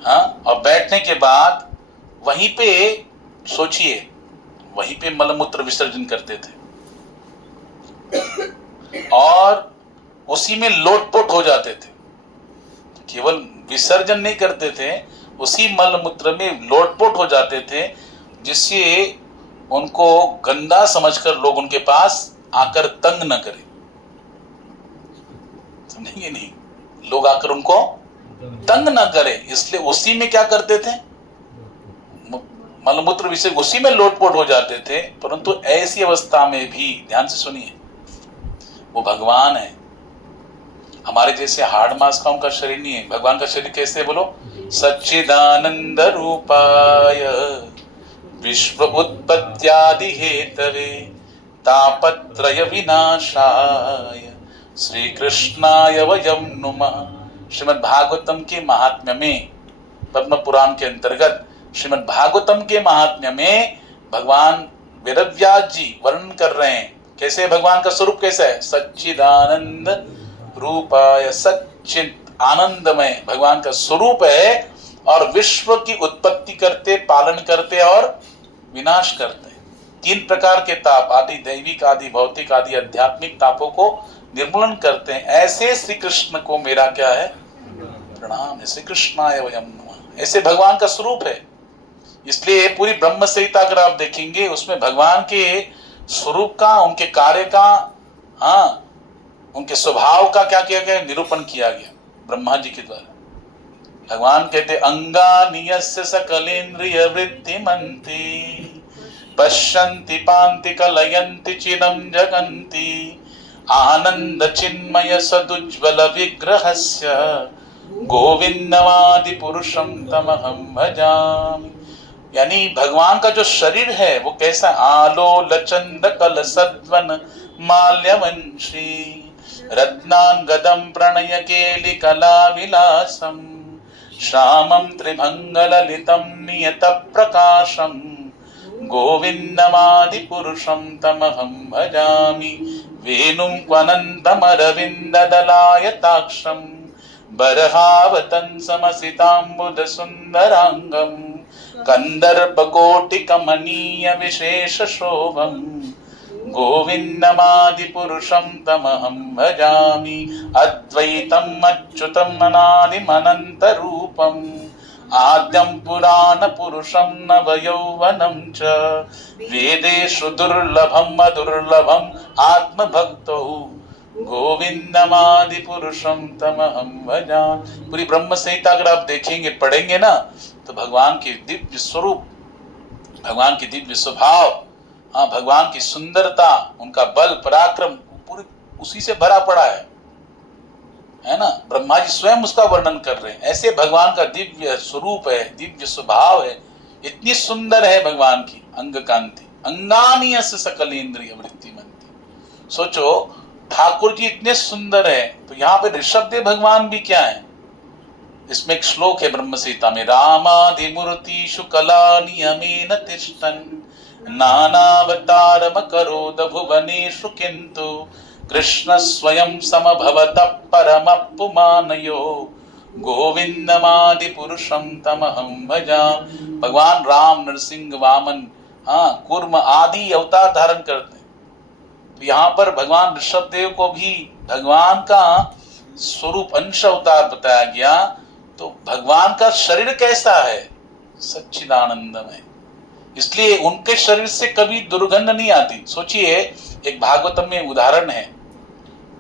हाँ, और बैठने के बाद वहीं पे सोचिए, वहीं पे मलमूत्र विसर्जन करते थे और उसी में लोटपोट हो जाते थे। केवल विसर्जन नहीं करते थे, उसी मलमूत्र में लोटपोट हो जाते थे, जिससे उनको गंदा समझकर लोग उनके पास आकर तंग न करें। समझेंगे नहीं, लोग आकर उनको तंग न करें, इसलिए उसी में क्या करते थे, मलमूत्र विसर्जन, उसी में लोटपोट हो जाते थे। परंतु ऐसी अवस्था में भी ध्यान से सुनिए, वो भगवान है, हमारे जैसे हाड़ मांस का उनका शरीर नहीं है। भगवान का शरीर कैसे है बोलो, सच्चिदानंद रूपाय विश्व उत्पत्त्यादि हेतवे तापत्रय विनाशाय श्री कृष्णाय वयं नुमः। श्रीमद् भागवतम के महात्म्य में, पद्म पुराण के अंतर्गत श्रीमद् भागवतम के महात्म्य में भगवान वेदव्यास जी वर्णन कर रहे हैं कैसे भगवान का स्वरूप कैसा है, सच्चिदानंद रूपाय, सच्चित आनंदमय भगवान का स्वरूप है, और विश्व की उत्पत्ति करते, पालन करते और विनाश करते। तीन प्रकार के ताप, आदि दैविक, आदि भौतिक, आदि आध्यात्मिक तापों को निर्मूलन करते हैं। ऐसे श्री कृष्ण को मेरा क्या है, प्रणाम है। श्री कृष्णाय वयं नमः, ऐसे भगवान का स्वरूप है। इसलिए पूरी ब्रह्म संहिता अगर आप देखेंगे, उसमें भगवान के स्वरूप का, उनके कार्य का, हाँ, उनके स्वभाव का क्या किया गया, निरूपण किया गया ब्रह्मा जी के द्वारा। भगवान कहते अंगानि यस्य सकलेन्द्रिय वृत्तिमन्ति पश्यन्ति पान्ति कलयन्ति चिदं जगन्ति आनंद चिन्मय सदुज्ज्वल विग्रहस्य गोविंदमादि पुरुषं तमहं भजामि। यानी भगवान का जो शरीर है वो कैसा, आलोल चंद कल सद्वन माल्यवंशी रत्नांगदं प्रणय केलि कला विलासं श्यामं त्रिभंग ललितं नियत प्रकाशं गोविंदमादि पुरुषं तमहं भजामि। वेणुं क्वनन्तमरविन्द दलायताक्षं बर्हावतं समसिताम्बुद सुन्दरांगं कंदर्पकोटि कमनीय विशेष शोभं गोविंदमादि पुरुषं तमहं भजामि। अद्वैतम् अच्युतम् अनादिम् अनंत रूपम् आद्यं पुराण पुरुषं नवयौवनं च वेदेषु दुर्लभम् अदुर्लभम् आत्मभक्तौ गोविंदमादि पुरुषं तमहं भजामि। पूरी ब्रह्म संहिता अगर आप देखेंगे, पढ़ेंगे ना, तो भगवान के दिव्य स्वरूप, भगवान के दिव्य स्वभाव, हाँ, भगवान की सुंदरता, उनका बल पराक्रम पूरी उसी से भरा पड़ा है ना। ब्रह्मा जी स्वयं उसका वर्णन कर रहे हैं। ऐसे भगवान का दिव्य स्वरूप है, दिव्य स्वभाव है, इतनी सुंदर है भगवान की अंग कांति। अंगानि यस्य सकलेन्द्रिय वृत्तिमन्ति। सोचो, ठाकुर जी इतने सुंदर है, तो यहाँ पे ऋषभदेव भगवान भी क्या है। इसमें एक श्लोक है ब्रह्म संहिता में, रामादिमूर्तिषु कला नियमेन तिष्ठन् नानावतारमकरोद भुवनेषु किन्तु कृष्ण स्वयं समभवतः परमपुमानयो गोविंदमादि पुरुषम तमहं भजा। भगवान राम, नरसिंह, वामन, कूर्म आदि अवतार धारण करते हैं। तो यहाँ पर भगवान ऋषभ देव को भी भगवान का स्वरूप अंश अवतार बताया गया। तो भगवान का शरीर कैसा है? सच्चिदानंदमय। इसलिए उनके शरीर से कभी दुर्गंध नहीं आती। सोचिए, एक भागवतम में उदाहरण है,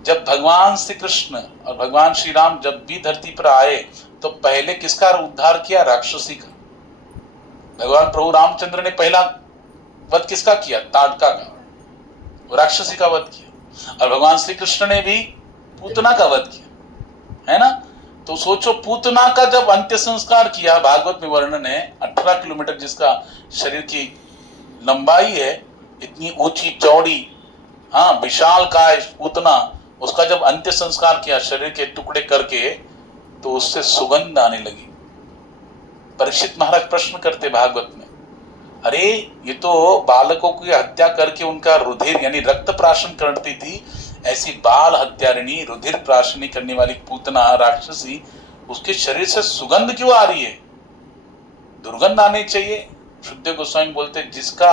जब भगवान श्री कृष्ण और भगवान श्री राम जब भी धरती पर आए तो पहले किसका उद्धार किया? राक्षसी का। भगवान प्रभु रामचंद्र ने पहला वध किसका किया? ताड़का का, राक्षसी का वध किया। और भगवान श्री कृष्ण ने भी पूतना का वध किया, है ना। तो सोचो, पूतना का जब अंत्य संस्कार किया, भागवत में वर्णन है, 18 किलोमीटर जिसका शरीर की लंबाई है, इतनी ऊंची चौड़ी, विशाल काय पूतना, उसका जब अंत्य संस्कार किया शरीर के टुकड़े करके, तो उससे सुगंध आने लगी। परीक्षित महाराज प्रश्न करते भागवत में, अरे ये तो बालकों की हत्या करके उनका रुधिर यानी रक्त प्राशन करती थी, ऐसी बाल हत्यारिणी, रुधिर प्राशनी करने वाली पूतना राक्षसी, उसके शरीर से सुगंध क्यों आ रही है? दुर्गंध आनी चाहिए। शुद्ध गोस्वामी बोलते, जिसका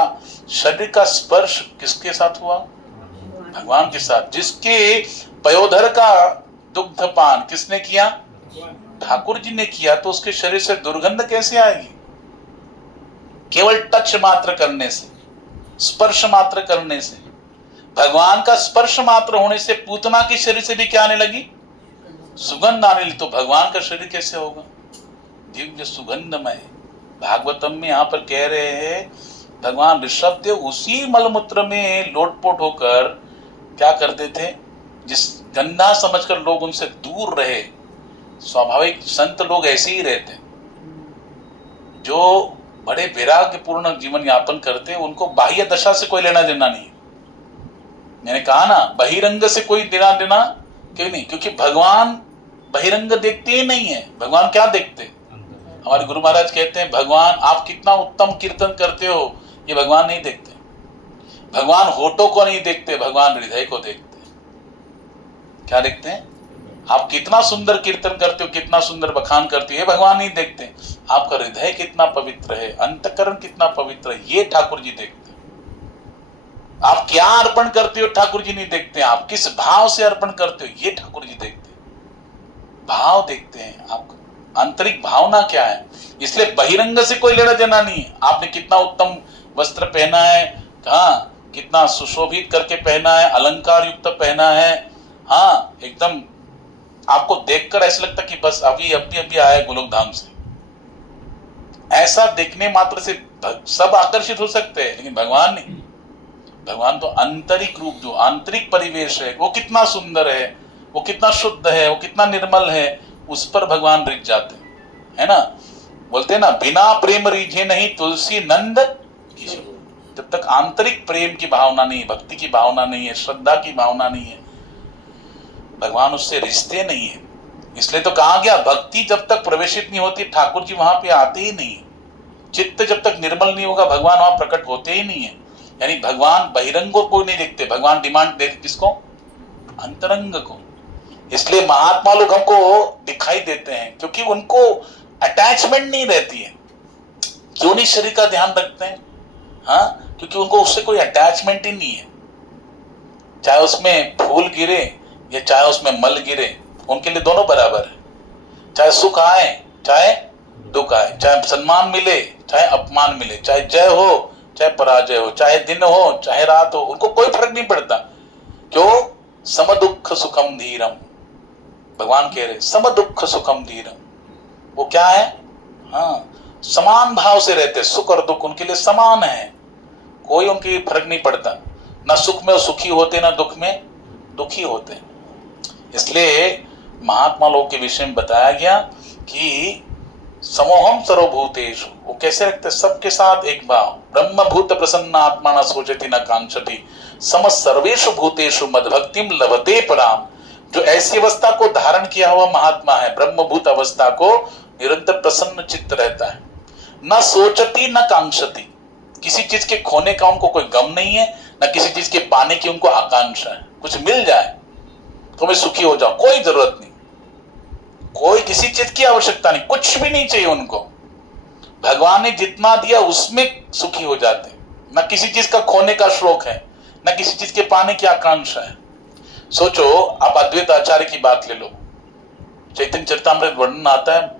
शरीर का स्पर्श किसके साथ हुआ? भगवान के साथ। जिसके पयोधर का दुग्धपान किसने किया? ठाकुर जी ने किया। तो उसके शरीर से दुर्गंध कैसे आएगी? केवल टच मात्र करने से, स्पर्श मात्र करने से। भगवान का स्पर्श मात्र होने से पूतना के शरीर से भी क्या आने लगी? सुगंध आने लगी। तो भगवान का शरीर कैसे होगा? दिव्य सुगंधमय। भागवतम में यहाँ पर कह रहे हैं, भगवान ऋषभ देव उसी मलमूत्र में लोटपोट होकर क्या करते थे? जिस गंदा समझकर लोग उनसे दूर रहे। स्वाभाविक संत लोग ऐसे ही रहते, जो बड़े वैराग्यपूर्ण जीवन यापन करते, उनको बाह्य दशा से कोई लेना देना नहीं। मैंने कहा ना, बहिरंग से कोई लेना देना क्यों नहीं? क्योंकि भगवान बहिरंग देखते ही नहीं है। भगवान क्या देखते? हमारे गुरु महाराज कहते हैं, भगवान आप कितना उत्तम कीर्तन करते हो, ये भगवान नहीं देखते। भगवान होठों को नहीं देखते, भगवान हृदय को देखते। क्या देखते हैं? आप कितना सुंदर कीर्तन करते हो, कितना सुंदर बखान करते हो, ये भगवान नहीं देखते। आपका हृदय कितना पवित्र है, अंतःकरण कितना पवित्र है, ये ठाकुर जी देखते हैं। आप क्या अर्पण करते हो, ठाकुर जी नहीं देखते। आप किस भाव से अर्पण करते हो, ये ठाकुर जी देखते हैं। भाव देखते हैं, आपका आंतरिक भावना क्या है। इसलिए बहिरंग से कोई लेना देना नहीं है। आपने कितना उत्तम वस्त्र पहना है, कितना सुशोभित करके पहना है, अलंकार युक्त पहना है, एकदम आपको देखकर ऐसा लगता कि बस अभी आया गोलोक धाम से। ऐसा देखने मात्र से सब आकर्षित हो सकते हैं, लेकिन भगवान नहीं। भगवान तो आंतरिक रूप, जो आंतरिक परिवेश है, वो कितना सुंदर है, वो कितना शुद्ध है, वो कितना निर्मल है, उस पर भगवान रिझ जाते हैं, है ना। बोलते हैं ना, बिना प्रेम रिझे नहीं तुलसी नंद। जब तक आंतरिक प्रेम की भावना नहीं, भक्ति की भावना नहीं है, श्रद्धा की भावना नहीं है, भगवान उससे रिश्ते नहीं है। इसलिए तो कहा गया, भक्ति जब तक प्रवेशित नहीं होती, ठाकुर जी वहां पे आते ही नहीं। चित्त जब तक निर्मल नहीं होगा, भगवान वहां प्रकट होते ही नहीं है। यानी भगवान बहिरंग को नहीं देखते, भगवान डिमांड देते किसको? अंतरंग को। इसलिए महात्मा लोग हमको दिखाई देते हैं, क्योंकि उनको अटैचमेंट नहीं रहती है। क्यों नहीं शरीर का ध्यान रखते हैं? क्योंकि उनको उससे कोई अटैचमेंट ही नहीं है। चाहे उसमें फूल गिरे या चाहे उसमें मल गिरे, उनके लिए दोनों बराबर है। चाहे सुख आए चाहे दुख आए, चाहे सम्मान मिले चाहे अपमान मिले, चाहे जय हो चाहे पराजय हो, चाहे दिन हो चाहे रात हो, उनको कोई फर्क नहीं पड़ता। क्यों? सम दुख सुखम धीरम। भगवान कह रहे सम दुख सुखम धीरम। वो क्या है? समान भाव से रहते, सुख और दुख उनके लिए समान है, कोई उनकी फर्क नहीं पड़ता। ना सुख में सुखी होते, ना दुख में दुखी होते। इसलिए महात्मा लोग के विषय में बताया गया कि समोहम सर्वभूतेषु, वो कैसे रखते? सबके साथ एक भाव। ब्रह्म भूत प्रसन्न आत्मा न सोचती न कांक्षति, सम सर्वेषु भूतेषु मद्भक्तिम लभते पराम। जो ऐसी अवस्था को धारण किया हुआ महात्मा है, ब्रह्मभूत अवस्था को, निरंतर प्रसन्न चित्त रहता है, न सोचती न कांक्षति। किसी चीज के खोने का उनको कोई गम नहीं है, ना किसी चीज के पाने की उनको आकांक्षा है। कुछ मिल जाए तो मैं सुखी हो जाऊं, कोई जरूरत नहीं, कोई किसी चीज की आवश्यकता नहीं, कुछ भी नहीं चाहिए उनको। भगवान ने जितना दिया उसमें सुखी हो जाते, ना किसी चीज का खोने का शौक है, ना किसी चीज के पाने की आकांक्षा है। सोचो, आप अद्वैत आचार्य की बात ले लो, चैतन्य चरितामृत वर्णन आता है,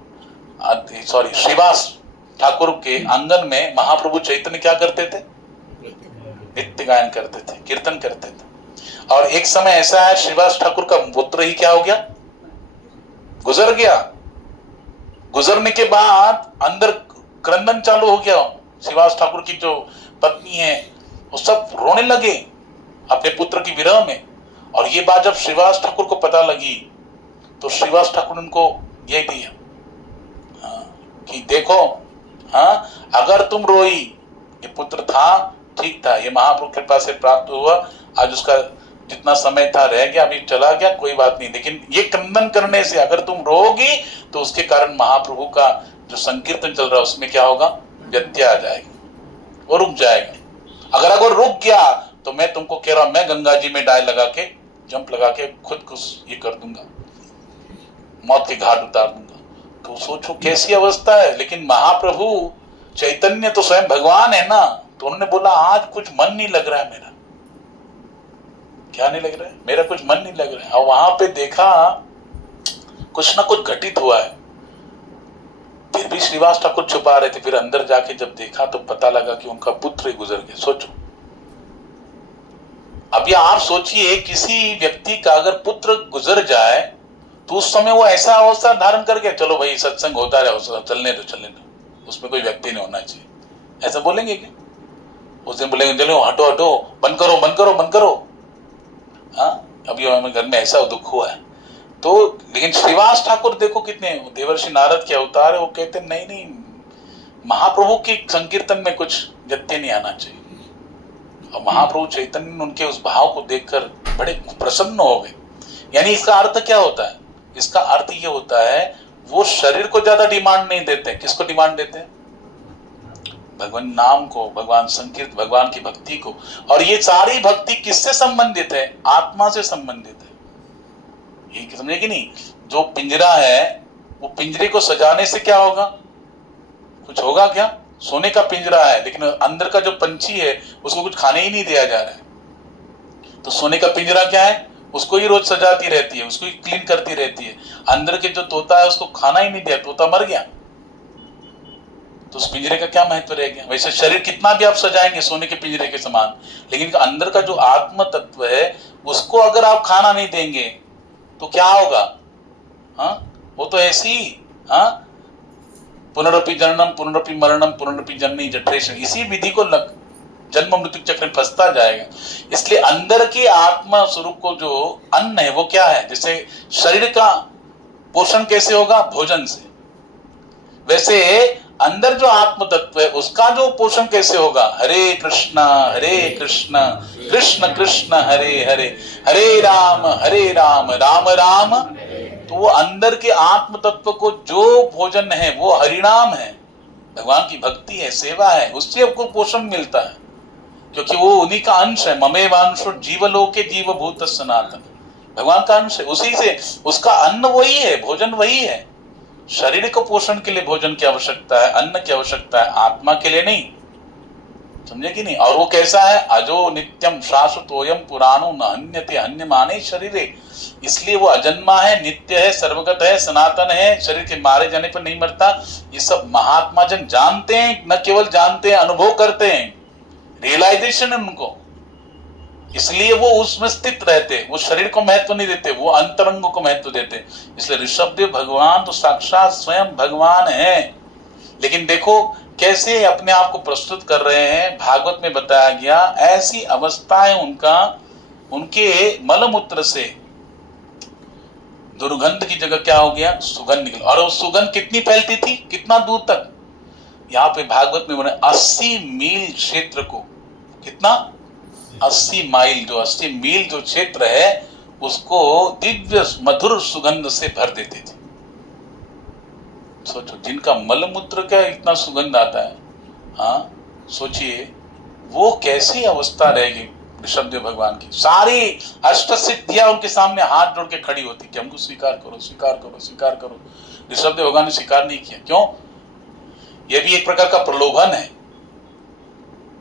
श्रीवास ठाकुर के आंगन में महाप्रभु चैतन्य क्या करते थे? नित्य गायन करते थे, कीर्तन करते थे। और एक समय ऐसा है, श्रीवास ठाकुर का पुत्र ही क्या हो गया? गुजर गया। गुजरने के बाद अंदर क्रंदन चालू हो गया। श्रीवास ठाकुर की जो पत्नी है वो सब रोने लगे अपने पुत्र की विरह में। और ये बात जब श्रीवास ठाकुर को पता लगी तो श्रीवास ठाकुर ने उनको यह दिया कि देखो, अगर तुम रोई, ये पुत्र था, ठीक था, ये महाप्रभु के कृपा से प्राप्त हुआ, आज उसका जितना समय था रह गया, अभी चला गया, कोई बात नहीं, लेकिन ये क्रंदन करने से अगर तुम रोगी तो उसके कारण महाप्रभु का जो संकीर्तन चल रहा है उसमें क्या होगा? व्यत्यय आ जाएगा, वो रुक जाएगा। अगर रुक गया तो मैं तुमको कह रहा हूं, मैं गंगा जी में डाय लगा के, जंप लगा के खुद को ये कर दूंगा, मौत के घाट उतार दूंगा। तो सोचो कैसी अवस्था है। लेकिन महाप्रभु चैतन्य तो स्वयं भगवान है ना, तो उन्होंने बोला आज कुछ मन नहीं लग रहा है मेरा। क्या नहीं लग रहा है? मेरा कुछ मन नहीं लग रहा है। और वहां पे देखा कुछ ना कुछ घटित हुआ है, फिर भी श्रीवास ठाकुर छुपा रहे थे। फिर अंदर जाके जब देखा तो पता लगा कि उनका पुत्र ही गुजर गया। सोचो, अब ये आप सोचिए, किसी व्यक्ति का अगर पुत्र गुजर जाए तो उस समय वो ऐसा अवस्था धारण कर गया, चलो भाई सत्संग होता रहे, चलने दो, उसमें कोई व्यक्ति नहीं होना चाहिए, ऐसा बोलेंगे क्या? उस दिन बोलेंगे चलो हटो हटो, बंद करो बंद करो बंद करो। अभी हमारे घर में ऐसा दुख हुआ है। तो लेकिन श्रीवास ठाकुर देखो कितने, देवर्षि नारद के अवतार है, वो कहते नहीं नहीं, महाप्रभु के संकीर्तन में कुछ व्यत्यय नहीं आना चाहिए। और महाप्रभु चैतन्य उनके उस भाव को देखकर बड़े प्रसन्न हो गए। यानी इसका अर्थ क्या होता है? इसका अर्थ ये होता है, वो शरीर को ज्यादा डिमांड नहीं देते। किसको डिमांड देते हैं? भगवान नाम को, भगवान संकीर्तन, भगवान की भक्ति को। और ये सारी भक्ति किससे संबंधित है? आत्मा से संबंधित है। ये समझे कि नहीं? जो पिंजरा है, वो पिंजरे को सजाने से क्या होगा? कुछ होगा क्या? सोने का पिंजरा है, लेकिन अंदर का जो पंछी है उसको कुछ खाने ही नहीं दिया जा रहा है। तो सोने का पिंजरा क्या है? उसको ही रोज सजाती रहती है, उसको ही क्लीन करती रहती है। अंदर के जो तोता है उसको खाना ही नहीं दिया, तोता मर गया, तो उस पिंजरे का क्या महत्व रह गया? वैसे शरीर कितना भी आप सजाएंगे सोने के पिंजरे के समान, लेकिन अंदर का जो आत्म तत्व है उसको अगर आप खाना नहीं देंगे तो क्या होगा? वो तो ऐसी पुनरपि जननम पुनरपि मरणम पुनरपि जननी जठरेश, इसी विधि को जन्म मृत्यु चक्र में फंसता जाएगा। इसलिए अंदर की आत्मा स्वरूप को जो अन्न है वो क्या है? जैसे शरीर का पोषण कैसे होगा? भोजन से, वैसे अंदर जो आत्म तत्व है उसका जो पोषण कैसे होगा? हरे कृष्ण कृष्ण कृष्ण हरे हरे, हरे राम राम राम। तो वो अंदर के आत्म तत्व को जो भोजन है वो हरिनाम है, भगवान की भक्ति है, सेवा है, उससे आपको पोषण मिलता है, क्योंकि वो उन्हीं का अंश है। ममेवांशो जीवलोके जीवभूत सनातन, भगवान का अंश है, उसी से उसका अन्न वही है, भोजन वही है। शरीर को पोषण के लिए भोजन की आवश्यकता है, अन्न की आवश्यकता है, आत्मा के लिए नहीं। समझे कि नहीं? और वो कैसा है? अजो नित्यम शाश्वतोयम पुराणो न हन्यते हन्यमाने शरीरे, इसलिए वो अजन्मा है, नित्य है, सर्वगत है, सनातन है, शरीर के मारे जाने पर नहीं मरता। ये सब महात्मा जन जानते हैं, न केवल जानते हैं, अनुभव करते हैं, रियलाइजेशन है उनको, इसलिए वो उसमें स्थित रहते, वो शरीर को महत्व नहीं देते, वो अंतरंग को महत्व देते। इसलिए ऋषभदेव भगवान तो साक्षात स्वयं भगवान है। लेकिन देखो कैसे अपने आप को प्रस्तुत कर रहे हैं। भागवत में बताया गया ऐसी अवस्थाएं उनके मलमूत्र से दुर्गंध की जगह क्या हो गया? सुगंध निकल। और वो सुगंध कितनी फैलती थी? कितना दूर तक? यहाँ पे भागवत में बोले 80 मील क्षेत्र को, कितना? 80 मील जो क्षेत्र है उसको दिव्य मधुर सुगंध से भर देते थे। सोचो, जिनका मलमूत्र का इतना सुगंध आता है, सोचिए वो कैसी अवस्था रहेगी ऋषभदेव भगवान की। सारी अष्ट सिद्धियां उनके सामने हाथ जोड़ के खड़ी होती कि हमको स्वीकार करो, स्वीकार करो, स्वीकार करो। ऋषभदेव भगवान ने स्वीकार नहीं किया। क्यों? यह भी एक प्रकार का प्रलोभन है।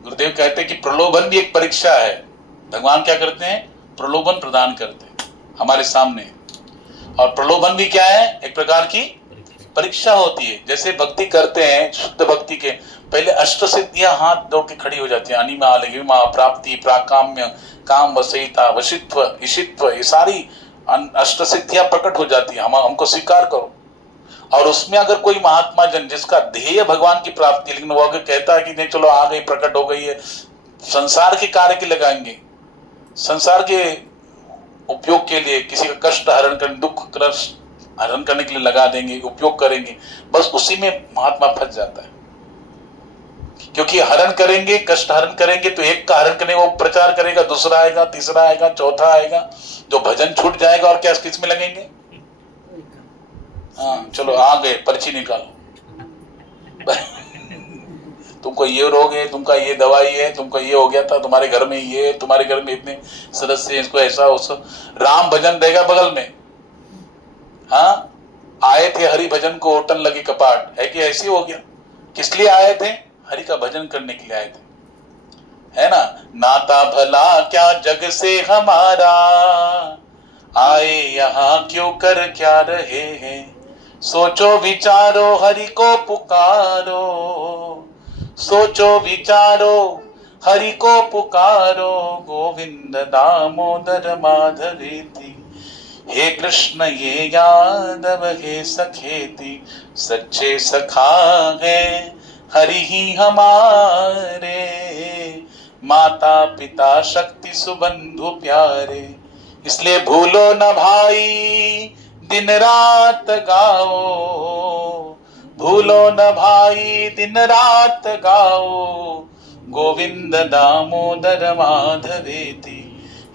गुरुदेव कहते हैं कि प्रलोभन भी एक परीक्षा है। भगवान क्या करते हैं? प्रलोभन प्रदान करते हैं हमारे सामने। और प्रलोभन भी क्या है? एक प्रकार की परीक्षा होती है। जैसे भक्ति करते हैं, शुद्ध भक्ति के पहले अष्ट सिद्धियां हाथ जोड़ के खड़ी हो जाती है। अनिमा, लघिमा, प्राप्ति, प्राकाम्य, काम, वसीयता, वशित्व, ईशित्व, ये सारी अष्ट सिद्धियां प्रकट हो जाती है। हमको स्वीकार करो। और उसमें अगर कोई महात्मा जन जिसका ध्येय भगवान की प्राप्ति, लेकिन वो अगर कहता है कि नहीं चलो आ गई, प्रकट हो गई है, संसार के कार्य के लगाएंगे, संसार के उपयोग के लिए, किसी का कष्ट हरण करने, दुख कष्ट हरण करने के लिए लगा देंगे, उपयोग करेंगे, बस उसी में महात्मा फंस जाता है। क्योंकि हरण करेंगे, कष्ट हरण करेंगे तो एक का हरण करेंगे, वो प्रचार करेगा, दूसरा आएगा, तीसरा आएगा, चौथा आएगा, जो भजन छूट जाएगा। और क्या किस में लगेंगे? हाँ चलो आ गए, पर्ची निकालो। तुमको ये रोग है, तुमका ये दवाई है, तुमको ये हो गया था, तुम्हारे घर में ये, तुम्हारे घर में इतने सदस्य हैं, इसको ऐसा उसको। राम भजन देगा बगल में। हाँ आए थे हरि भजन को ओटन लगे कपाट, है कि ऐसी हो गया? किस लिए आए थे? हरि का भजन करने के लिए आए थे, है ना। नाता भला क्या जग से हमारा, आए यहाँ क्यों कर क्या रहे हैं। सोचो विचारो हरि को पुकारो, सोचो विचारो हरि को पुकारो, गोविंद दामोदर माधवेति, हे कृष्ण ये यादव हे सखेति, सच्चे सखा है हरि ही हमारे, माता पिता शक्ति सुबंधु प्यारे। इसलिए भूलो न भाई दिन रात गाओ, भूलो न भाई दिन रात गाओ, गोविंद दामोदर माधवेति,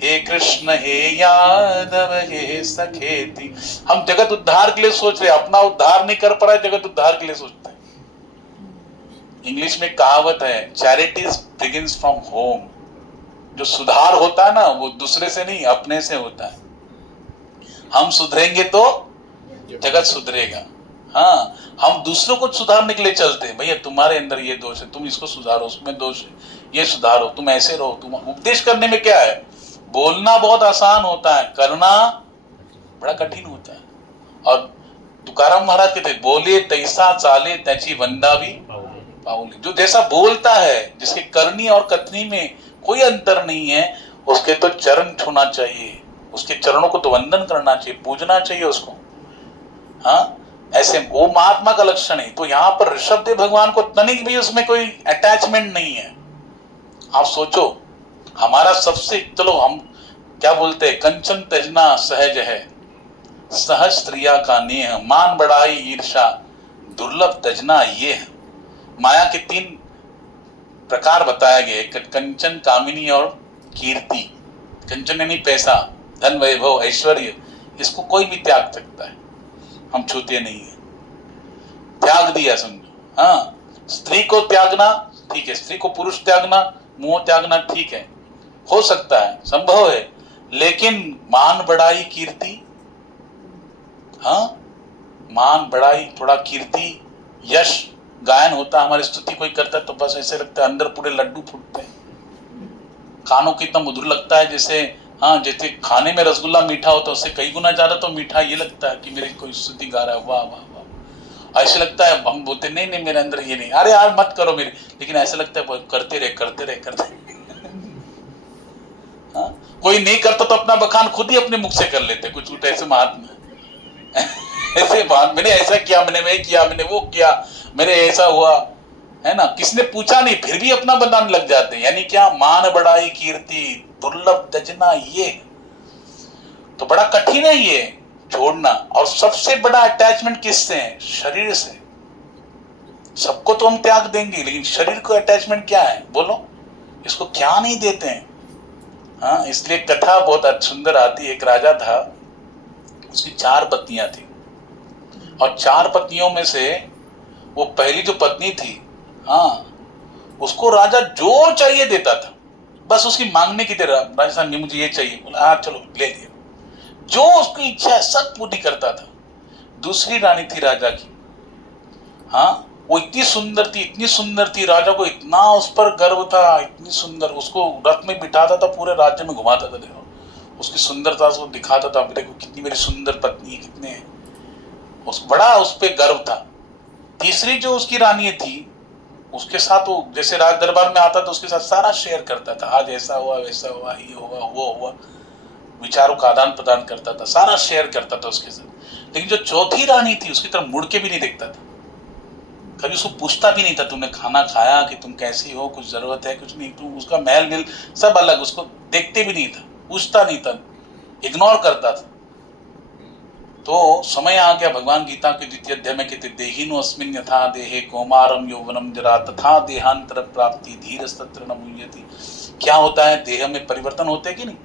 हे कृष्ण हे यादव हे सखेति। हम जगत उद्धार के लिए सोच रहे, अपना उद्धार नहीं कर पा रहे, जगत उद्धार के लिए सोचते हैं। इंग्लिश में कहावत है, चैरिटी बिगिंस फ्रॉम होम। जो सुधार होता है ना वो दूसरे से नहीं, अपने से होता है। हम सुधरेंगे तो जगत सुधरेगा। हाँ हम दूसरों को सुधारने के लिए चलते हैं, भैया तुम्हारे अंदर ये दोष है, तुम इसको सुधारो, उसमें दोष है, ये सुधारो, तुम ऐसे रहो। तुम उपदेश करने में क्या है? बोलना बहुत आसान होता है, करना बड़ा कठिन होता है। और तुकाराम महाराज कहते बोले तैसा चाले त्याची वंदावी पाऊली। जो जैसा बोलता है, जिसके करनी और कथनी में कोई अंतर नहीं है, उसके तो चरण छूना चाहिए, उसके चरणों को तो वंदन करना चाहिए, पूजना चाहिए उसको। हाँ ऐसे वो महात्मा का लक्षण है। तो यहाँ पर ऋषभदेव भगवान को तनिक भी उसमें कोई अटैचमेंट नहीं है। आप सोचो, हमारा सबसे, चलो हम क्या बोलते हैं, कंचन त्यजना सहज है, सहज स्त्रिया का नेह, मान बढ़ाई ईर्षा, दुर्लभ त्यजना ये है। माया के 3 प्रकार बताया गया, कंचन, कामिनी और कीर्ति। कंचन यानी पैसा, धन, वैभव, ऐश्वर्य, इसको कोई भी त्याग सकता है, हम छूते नहीं है। त्याग दिया समझो। हाँ स्त्री को त्यागना ठीक है, स्त्री को पुरुष त्यागना, मोह त्यागना ठीक है, हो सकता है, संभव है। लेकिन मान बढ़ाई कीर्ति, हाँ मान बढ़ाई, थोड़ा कीर्ति, यश, गायन होता है, हमारी स्तुति कोई करता है तो बस ऐसे लगता है अंदर पूरे लड्डू फूटते हैं। कानों को इतना मधुर लगता है, जैसे हाँ जैसे खाने में रसगुल्ला मीठा होता है उससे कई गुना ज्यादा तो मीठा ये लगता है कि मेरे कोई स्तुति गा रहा है, वाह वाह वाह। ऐसे लगता है, हम बोलते नहीं नहीं मेरे अंदर ये नहीं, अरे यार मत करो मेरे, लेकिन ऐसा लगता है करते रहे करते रहे करते रहे। हाँ कोई नहीं करता तो अपना बखान खुद ही अपने मुख से कर लेते कुछ कुछ ऐसे महात्मा। ऐसे मैंने ऐसा किया, मैंने वो किया, मैंने वो किया, मेरे ऐसा हुआ, है ना, किसने पूछा नहीं, फिर भी अपना बनाने लग जाते हैं। यानी क्या? मान बढ़ाई कीर्ति, दुर्लभ त्यजना, ये तो बड़ा कठिन है ये छोड़ना। और सबसे बड़ा अटैचमेंट किससे है? शरीर से। सबको तो हम त्याग देंगे, लेकिन शरीर को अटैचमेंट क्या है बोलो? इसको क्या नहीं देते हैं। हाँ इसलिए कथा बहुत सुंदर आती है। एक राजा था, उसकी 4 पत्नियां थी, और 4 पत्नियों में से वो पहली जो पत्नी थी, हाँ उसको राजा जो चाहिए देता था, बस उसकी मांगने की देर राजा साहब ने मुझे ये चाहिए, बोला हाँ चलो ले लिया। जो उसकी इच्छा है सब पूरी करता था। दूसरी रानी थी राजा की, हाँ वो इतनी सुंदर थी, राजा को इतना उस पर गर्व था, इतनी सुंदर, उसको रथ में बिठाता था, पूरे राज्य में घुमाता था, देखो उसकी सुंदरता को दिखाता था, देखो कितनी मेरी सुंदर पत्नी है, कितने बड़ा उस पर गर्व था। तीसरी जो उसकी रानी थी, उसके साथ वो जैसे राज दरबार में आता था उसके साथ सारा शेयर करता था, आज ऐसा हुआ वैसा हुआ, ये हुआ वो हुआ, विचारों का आदान प्रदान करता था, सारा शेयर करता था उसके साथ। लेकिन जो चौथी रानी थी उसकी तरफ मुड़ के भी नहीं देखता था, कभी उसको पूछता भी नहीं था तुमने खाना खाया, कि तुम कैसी हो, कुछ जरूरत है, कुछ नहीं, तुम उसका महल मिल सब अलग, उसको देखते भी नहीं था, पूछता नहीं था, इग्नोर करता था। तो समय आ गया, भगवान गीता के द्वितीय अध्याय में कहते देहिनो अस्मिन् यथा देहे कौमारम यौवनम जरा तथा देहांतर प्राप्ति धीरस्तत्र न मुह्यति। क्या होता है, देह में परिवर्तन होते हैं कि नहीं,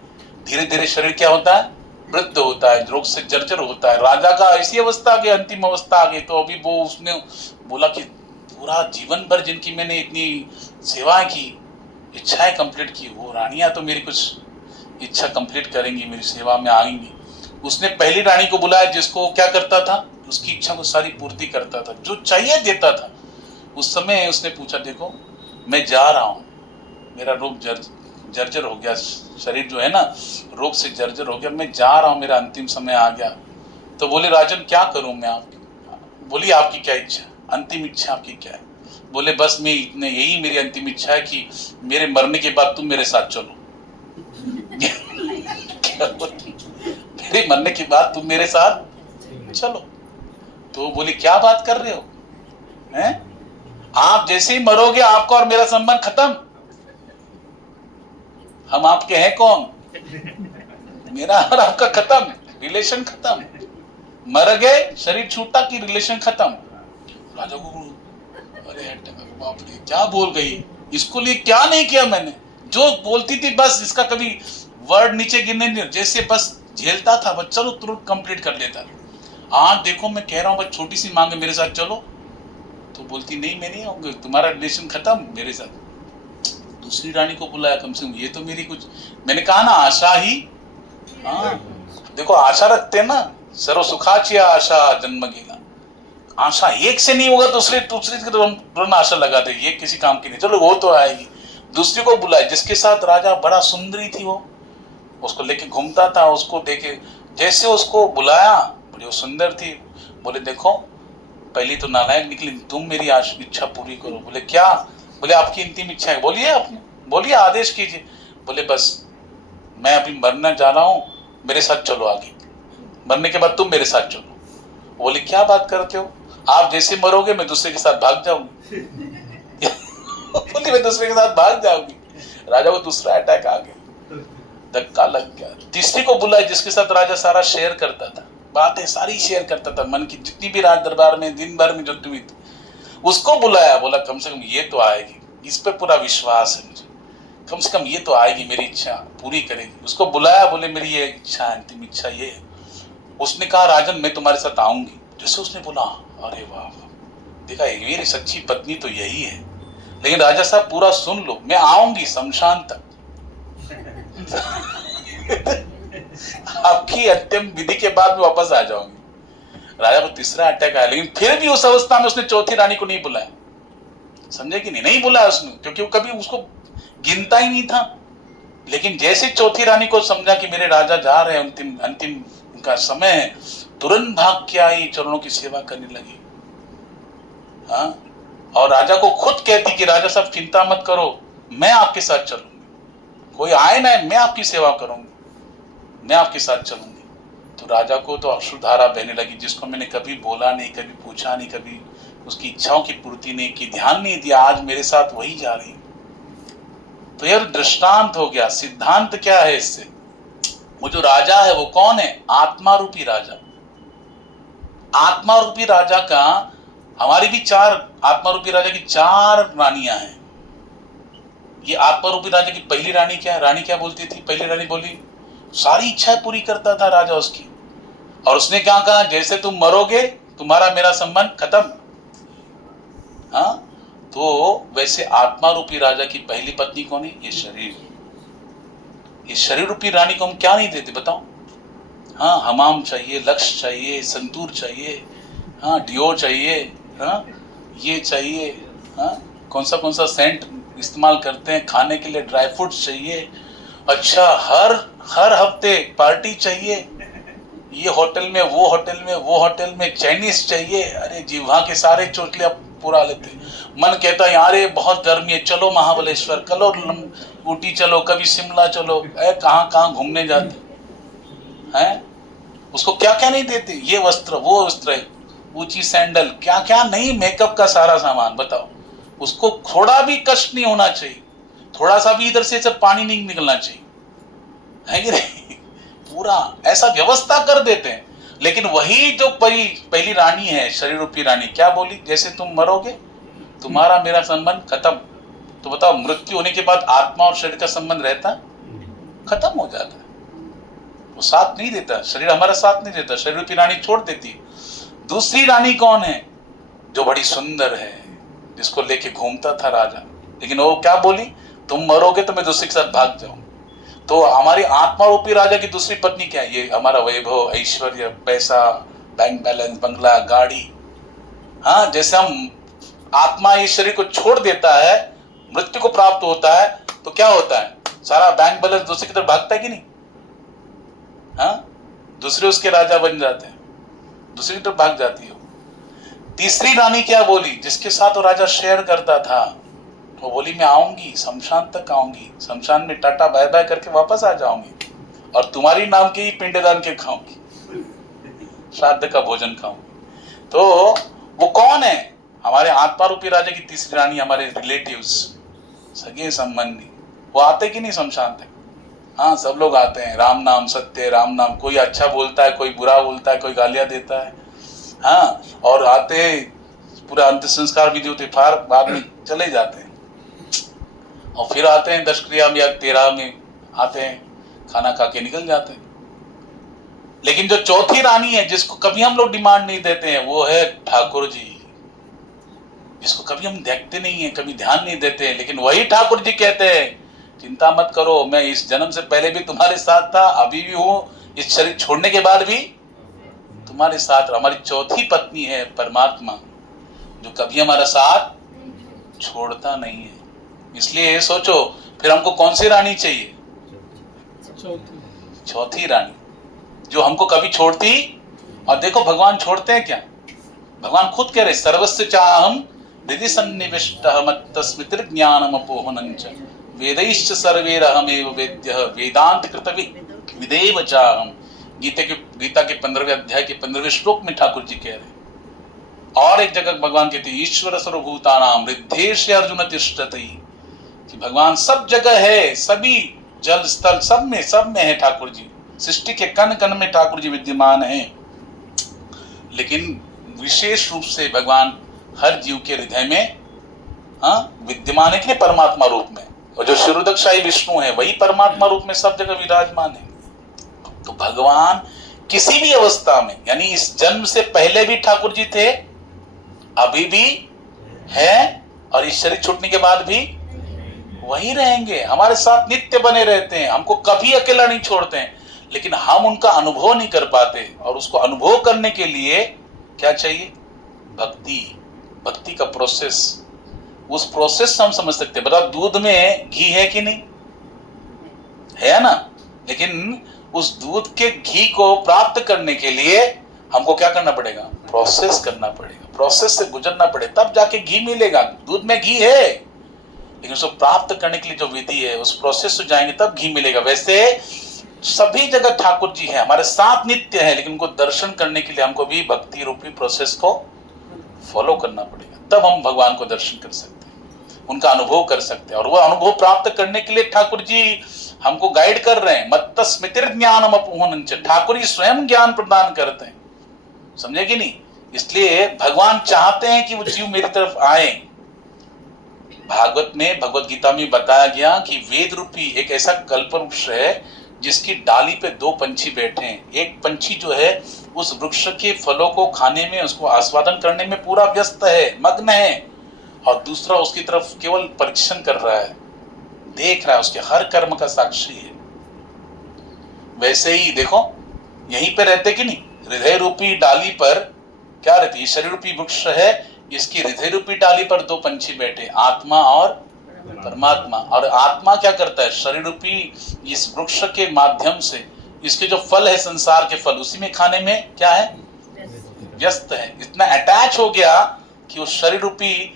धीरे धीरे शरीर क्या होता है, वृद्ध होता है, रोग से जर्जर होता है। राजा का ऐसी अवस्था आ गई, अंतिम अवस्था आ गई, तो अभी वो उसने बोला कि पूरा जीवन भर जिनकी मैंने इतनी सेवाएं की, इच्छाएं कंप्लीट की, वो रानियां तो मेरी कुछ इच्छा कंप्लीट करेंगी, मेरी सेवा में आएंगी। उसने पहली रानी को बुलाया जिसको क्या करता था, उसकी इच्छा को सारी पूर्ति करता था, जो चाहिए देता था। उस समय उसने पूछा देखो मैं जा रहा हूँ, मेरा रोग जर्जर हो गया, शरीर जो है ना रोग से जर्जर हो गया, मैं जा रहा हूँ, मेरा अंतिम समय आ गया। तो बोले राजन क्या करूं मैं आपकी, बोली आपकी क्या इच्छा, अंतिम इच्छा आपकी क्या है। बोले बस मैं इतने, यही मेरी अंतिम इच्छा है कि मेरे मरने के बाद तुम मेरे साथ चलो। मेरे मरने के बाद तुम मेरे साथ चलो। तो बोली क्या बात कर रहे हो, हैं? आप जैसे ही मरोगे आपका और मेरा संबंध खत्म, हम आपके हैं कौन, मेरा और आपका खत्म, रिलेशन खत्म, मर गए शरीर छूटा कि रिलेशन खत्म। राजा को अरे बाप रे क्या बोल गई, इसको लिए क्या नहीं किया मैंने, जो बोलती थी बस इसका कभी वर्ड नीचे गिरने नहीं, जैसे बस झेलता था, बस चलो तुरंत कंप्लीट कर लेता। आज देखो मैं कह रहा हूँ बस छोटी सी मांगे मेरे साथ चलो, तो बोलती नहीं मैं नहीं आऊंगी, तुम्हारा रिलेशन खत्म मेरे साथ। दूसरी रानी को बुलाया, कम से कम ये तो मेरी कुछ, मैंने कहा ना आशा ही, हाँ देखो आशा रखते हैं ना, सर्व सुखाची आशा जन्म गेला, आशा एक से नहीं होगा दूसरे की तो तुरंत आशा लगा दे, ये किसी काम की नहीं, चलो वो तो आएगी। दूसरी को बुलाए जिसके साथ राजा, बड़ा सुंदरी थी वो, उसको लेके घूमता था, उसको देखे जैसे उसको बुलाया, बड़ी सुंदर थी। बोले देखो पहली तो नालायक निकली, तुम मेरी इच्छा पूरी करो। बोले क्या, बोले आपकी अंतिम इच्छा है, बोलिए आपने, बोलिए आदेश कीजिए। बोले बस मैं अभी मरना जा रहा हूँ, मेरे साथ चलो आगे, मरने के बाद तुम मेरे साथ चलो। बोले क्या बात करते हो, आप जैसे मरोगे मैं दूसरे के साथ भाग जाऊंगी। बोली मैं दूसरे के साथ भाग जाऊंगी। राजा को दूसरा अटैक आ गया, धक्का लग गया। तीसरी को बुलाया जिसके साथ राजा सारा शेयर करता था, बातें सारी शेयर करता था, मन की जितनी भी राज दरबार में दिन भर में जो हुई थी, उसको बुलाया। बोला कम से कम ये तो आएगी, इस पे पूरा विश्वास है मुझे, कम से कम ये तो आएगी, मेरी इच्छा पूरी करेगी। उसको बुलाया, बोले मेरी ये इच्छा, अंतिम इच्छा ये है। उसने कहा राजन मैं तुम्हारे साथ आऊंगी। जैसे उसने बोला अरे वाह, देखा मेरी सच्ची पत्नी तो यही है। लेकिन राजा साहब पूरा सुन लो, मैं आऊंगी शमशान तक, आपकी अंतिम विधि के बाद मैं वापस आ जाऊंगी। राजा को तीसरा अटैक आया, लेकिन फिर भी उस अवस्था में उसने चौथी रानी को नहीं बुलाया, समझे कि नहीं, नहीं बुलाया उसने, क्योंकि वो कभी उसको गिनता ही नहीं था। लेकिन जैसे चौथी रानी को समझा कि मेरे राजा जा रहे हैं, अंतिम उनका समय है, तुरंत भाग के आई, चरणों की सेवा करने लगी। हाँ, और राजा को खुद कहती कि राजा साहब चिंता मत करो, मैं आपके साथ चलूंगी, कोई आए ना मैं आपकी सेवा करूंगी, मैं आपके साथ चलूंगी। तो राजा को तो अश्रुधारा बहने लगी, जिसको मैंने कभी बोला नहीं, कभी पूछा नहीं, कभी उसकी इच्छाओं की पूर्ति नहीं की, ध्यान नहीं दिया, आज मेरे साथ वही जा रही। तो यह दृष्टांत हो गया। सिद्धांत क्या है इससे, वो जो राजा है वो कौन है, आत्मा रूपी राजा। आत्मा रूपी राजा का, हमारी भी आत्मा रूपी राजा की 4 रानियां हैं। ये आत्मा रूपी राजा की पहली रानी क्या है, रानी क्या बोलती थी, पहली रानी बोली सारी इच्छाएं पूरी करता था राजा उसकी, और उसने क्या कहा, जैसे तुम मरोगे तुम्हारा मेरा संबंध खत्म। हाँ, तो वैसे आत्मा रूपी राजा की पहली पत्नी कौन है? ये शरीर। ये शरीर रूपी रानी को हम क्या नहीं देते बताओ? हाँ, हमाम चाहिए, लक्ष्य चाहिए, संतूर चाहिए, हाँ डिओ चाहिए, हाँ ये चाहिए, हाँ कौन सा सेंट इस्तेमाल करते हैं, खाने के लिए ड्राई फ्रूट्स चाहिए, अच्छा हर हफ्ते पार्टी चाहिए, ये होटल में वो होटल में वो होटल में चाइनीज चाहिए। अरे जिह्वा के सारे चोटले पूरा लेते। मन कहता है यार ये बहुत गर्मी है, चलो महाबलेश्वर, चलो ऊटी चलो, कभी शिमला चलो, कहाँ कहाँ घूमने जाते हैं। उसको क्या क्या नहीं देते, ये वस्त्र वो वस्त्र, ऊंची सैंडल, क्या क्या नहीं, मेकअप का सारा सामान। बताओ, उसको थोड़ा भी कष्ट नहीं होना चाहिए, थोड़ा सा भी इधर से सब पानी नहीं निकलना चाहिए, है कि नहीं? पूरा ऐसा व्यवस्था कर देते हैं। लेकिन वही जो पहली रानी है, शरीर रूपी रानी, क्या बोली? जैसे तुम मरोगे तुम्हारा मेरा संबंध खत्म। तो बताओ, मृत्यु होने के बाद आत्मा और शरीर का संबंध रहता? खत्म हो जाता है। वो साथ नहीं देता, शरीर हमारा साथ नहीं देता, शरीर रूपी रानी छोड़ देती है। दूसरी रानी कौन है? जो बड़ी सुंदर है, जिसको लेके घूमता था राजा, लेकिन वो क्या बोली? तुम मरोगे तो मैं दूसरे के साथ भाग जाऊं। तो हमारी आत्मा रूपी राजा की दूसरी पत्नी क्या है? ये हमारा वैभव, ऐश्वर्य, पैसा, बैंक बैलेंस, बंगला, गाड़ी। हाँ, जैसे हम आत्मा इस शरीर को छोड़ देता है, मृत्यु को प्राप्त होता है, तो क्या होता है? सारा बैंक बैलेंस दूसरे की तरफ भागता है कि नहीं? हाँ, दूसरे उसके राजा बन जाते हैं, दूसरी तरफ भाग जाती हो। तीसरी रानी क्या बोली? जिसके साथ वो राजा शेयर करता था, वो बोली मैं आऊंगी, शमशान तक आऊंगी, शमशान में टाटा बाय बाय करके वापस आ जाऊंगी, और तुम्हारी नाम के ही पिंडदान के खाऊंगी, श्राद्ध का भोजन खाऊंगी। तो वो कौन है? हमारे आत्मा रूपी राजा की तीसरी रानी, हमारे रिलेटिव्स, सगे संबंधी। वो आते कि नहीं शमशान तक? हाँ, सब लोग आते हैं। राम नाम सत्य, राम नाम, कोई अच्छा बोलता है, कोई बुरा बोलता है, कोई गालियां देता है, हाँ, और आते पूरा अंत संस्कार विधि होते, फार बाद में चले जाते हैं, और फिर आते हैं 10 क्रिया में या 13 में आते हैं, खाना खा के निकल जाते हैं। लेकिन जो चौथी रानी है, जिसको कभी हम लोग डिमांड नहीं देते हैं, वो है ठाकुर जी, जिसको कभी हम देखते नहीं है, कभी ध्यान नहीं देते हैं। लेकिन वही ठाकुर जी कहते हैं, चिंता मत करो, मैं इस जन्म से पहले भी तुम्हारे साथ था, अभी भी हूं, इस शरीर छोड़ने के बाद भी तुम्हारे साथ। हमारी चौथी पत्नी है परमात्मा, जो कभी हमारा साथ छोड़ता नहीं है। इसलिए सोचो, फिर हमको कौन सी रानी चाहिए? चौथी रानी, जो हमको कभी छोड़ती। और देखो भगवान छोड़ते हैं क्या? भगवान खुद कह रहे, सर्वस्य चाहम हृदि सन्निविष्टः मत्तस्मृति ज्ञानमपोहनञ्च वेदैश्च सर्वैरहमेव वेद्यः वेदांत कृतविदेव चाहम। गीता के 15वें अध्याय के 15वें श्लोक में ठाकुर जी कह रहे। और एक जगह भगवान कहते हैं, ईश्वर सर्वभूतानां हृद्येश अर्जुन तिष्ठति, कि भगवान सब जगह है, सभी जल स्थल सब में है ठाकुर जी। सृष्टि के कण कण में ठाकुर जी विद्यमान है। लेकिन विशेष रूप से भगवान हर जीव के हृदय में विद्यमान है कि नहीं, परमात्मा रूप में। और जो शिरोदकशाही विष्णु है, वही परमात्मा रूप में सब जगह विराजमान है। तो भगवान किसी भी अवस्था में, यानी इस जन्म से पहले भी ठाकुर जी थे, अभी भी है, और इस शरीर छूटने के बाद भी वही रहेंगे, हमारे साथ नित्य बने रहते हैं, हमको कभी अकेला नहीं छोड़ते हैं। लेकिन हम उनका अनुभव नहीं कर पाते, और उसको अनुभव करने के लिए क्या चाहिए? भक्ति का प्रोसेस। उस प्रोसेस से हम समझ सकते हैं। बताओ, दूध में घी है कि नहीं? है ना? लेकिन उस दूध के घी को प्राप्त करने के लिए हमको क्या करना पड़ेगा? प्रोसेस करना पड़ेगा, प्रोसेस से गुजरना पड़ेगा, तब जाके घी मिलेगा। दूध में घी है, लेकिन उसको प्राप्त करने के लिए जो विधि है, उस प्रोसेस से जाएंगे तब घी मिलेगा। वैसे सभी जगह ठाकुर जी हैं, हमारे साथ नित्य है, लेकिन उनको दर्शन करने के लिए हमको भी भक्ति रूपी प्रोसेस को फॉलो करना पड़ेगा, तब हम भगवान को दर्शन कर सकते हैं, उनका अनुभव कर सकते हैं। और वह अनुभव प्राप्त करने के लिए ठाकुर जी हमको गाइड कर रहे हैं। मत्त स्मृतिर ज्ञानम अपोहनञ्च, ठाकुर जी स्वयं ज्ञान प्रदान करते हैं, समझे कि नहीं? इसलिए भगवान चाहते हैं कि वो जीव मेरी तरफ आए। भागवत में, भगवत गीता में बताया गया कि वेद रूपी एक ऐसा कल्पवृक्ष है जिसकी डाली पे 2 पंछी बैठे हैं। एक पंछी जो है उस वृक्ष के फलों को खाने में, उसको आस्वादन करने में पूरा व्यस्त है, मग्न है, और दूसरा उसकी तरफ केवल परीक्षण कर रहा है, देख रहा है, उसके हर कर्म का साक्षी है। वैसे ही देखो यहीं पे रहते कि नहीं, हृदय रूपी डाली पर क्या रहती है, शरीर रूपी वृक्ष है, इसकी हृदय रूपी डाली पर दो पंछी बैठे, आत्मा और परमात्मा। और आत्मा क्या करता है, शरीर रूपी इस वृक्ष के माध्यम से इसके जो फल है संसार के फल, उसी में खाने में क्या है, व्यस्त है। इतना अटैच हो गया कि उस शरीर रूपी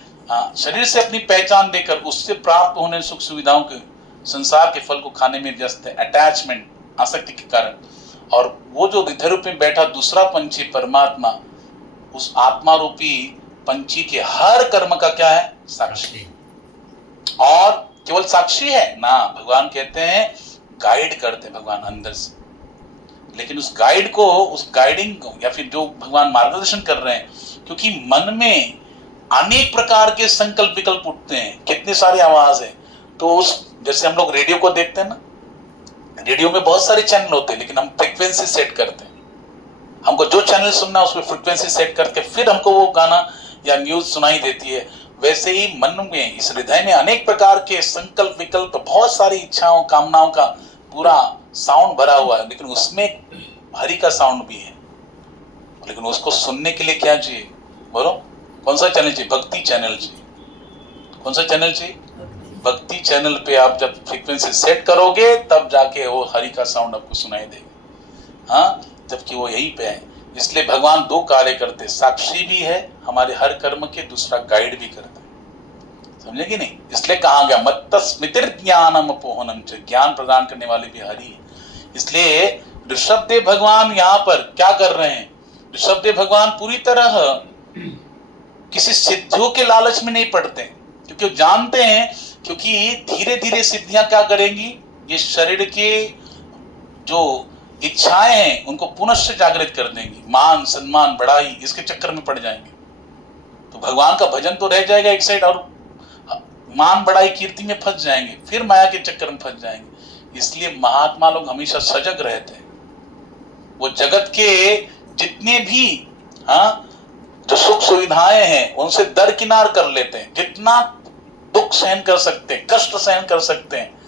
शरीर से अपनी पहचान देकर उससे प्राप्त होने सुख सुविधाओं के संसार के फल को खाने में व्यस्त है, अटैचमेंट, आसक्ति के कारण। और वो जो हृदय रूप में बैठा दूसरा पंछी परमात्मा, उस आत्मा रूपी पंछी के हर कर्म का क्या है, साक्षी। और केवल साक्षी है ना, भगवान कहते हैं गाइड करते हैं भगवान अंदर से। लेकिन उस गाइड को, उस गाइडिंग को, या फिर जो भगवान मार्गदर्शन कर रहे हैं, क्योंकि मन में अनेक प्रकार के संकल्प विकल्प उठते हैं, कितनी सारी आवाज है। तो उस जैसे हम लोग रेडियो को देखते हैं ना, रेडियो में बहुत सारे चैनल होते हैं, लेकिन हम फ्रीक्वेंसी सेट करते हैं, हमको जो चैनल सुनना है उसमें फ्रीक्वेंसी सेट करके फिर हमको वो गाना या न्यूज सुनाई देती है। वैसे ही मन में, इस हृदय में अनेक प्रकार के संकल्प विकल्प, बहुत सारी इच्छाओं कामनाओं का पूरा साउंड भरा हुआ है, लेकिन उसमें हरि का साउंड भी है। लेकिन उसको सुनने के लिए क्या चाहिए, बोलो कौन सा चैनल चाहिए, भक्ति चैनल चाहिए। कौन सा चैनल चाहिए, भक्ति चैनल पे आप जब फ्रीक्वेंसी सेट करोगे तब जाके वो हरि का साउंड आपको सुनाई देगा। हाँ, जबकि वो यहीं पे है। इसलिए भगवान दो कार्य करते, साक्षी भी है हमारे हर कर्म के, दूसरा गाइड भी करता है, समझे कि नहीं। इसलिए कहा गया मत्त स्मृतिर ज्ञानम अपोहनम च, ज्ञान प्रदान करने वाले भी हरि है। इसलिए ऋषभदेव भगवान यहाँ पर क्या कर रहे हैं, ऋषभदेव भगवान पूरी तरह किसी सिद्धियों के लालच में नहीं पड़ते, क्योंकि वो जानते हैं, क्योंकि धीरे धीरे सिद्धियां क्या करेंगी, ये शरीर के जो इच्छाएं हैं उनको पुनश्च जागृत कर देंगी, मान सम्मान बड़ाई इसके चक्कर में पड़ जाएंगे। तो भगवान का भजन तो रह जाएगा एक साइड, और मान बड़ाई कीर्ति में फंस जाएंगे, फिर माया के चक्कर में फंस जाएंगे। इसलिए महात्मा लोग हमेशा सजग रहते हैं, वो जगत के जितने भी जो सुख सुविधाएं हैं उनसे दरकिनार कर लेते हैं, जितना दुख सहन कर सकते हैं, कष्ट सहन कर सकते हैं।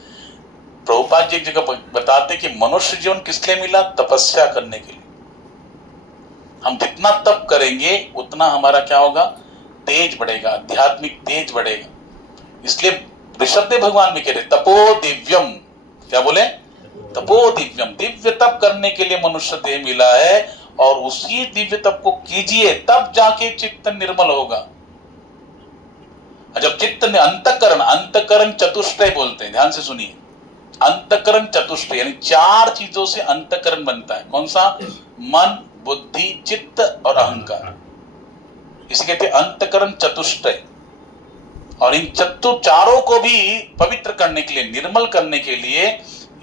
प्रभुपाद जी एक जगह बताते कि मनुष्य जीवन किस लिए मिला, तपस्या करने के लिए। हम जितना तप करेंगे उतना हमारा क्या होगा, तेज बढ़ेगा, आध्यात्मिक तेज बढ़ेगा। इसलिए ऋषभदेव भगवान भी कह रहे तपो दिव्यम, क्या बोले, तपो दिव्यम, दिव्य तप करने के लिए मनुष्य देह मिला है, और उसी दिव्य तप को कीजिए तब जाके चित्त निर्मल होगा। जब चित्त ने अंतकरण चतुष्टय बोलते हैं, ध्यान से सुनिए, अंतकरण चतुष्टय यानी चार चीजों से अंतकरण बनता है। कौन सा, मन, बुद्धि, चित्त और अहंकार, इसे कहते हैं अंतकरण चतुष्टय। और इन चारों को भी पवित्र करने के लिए, निर्मल करने के लिए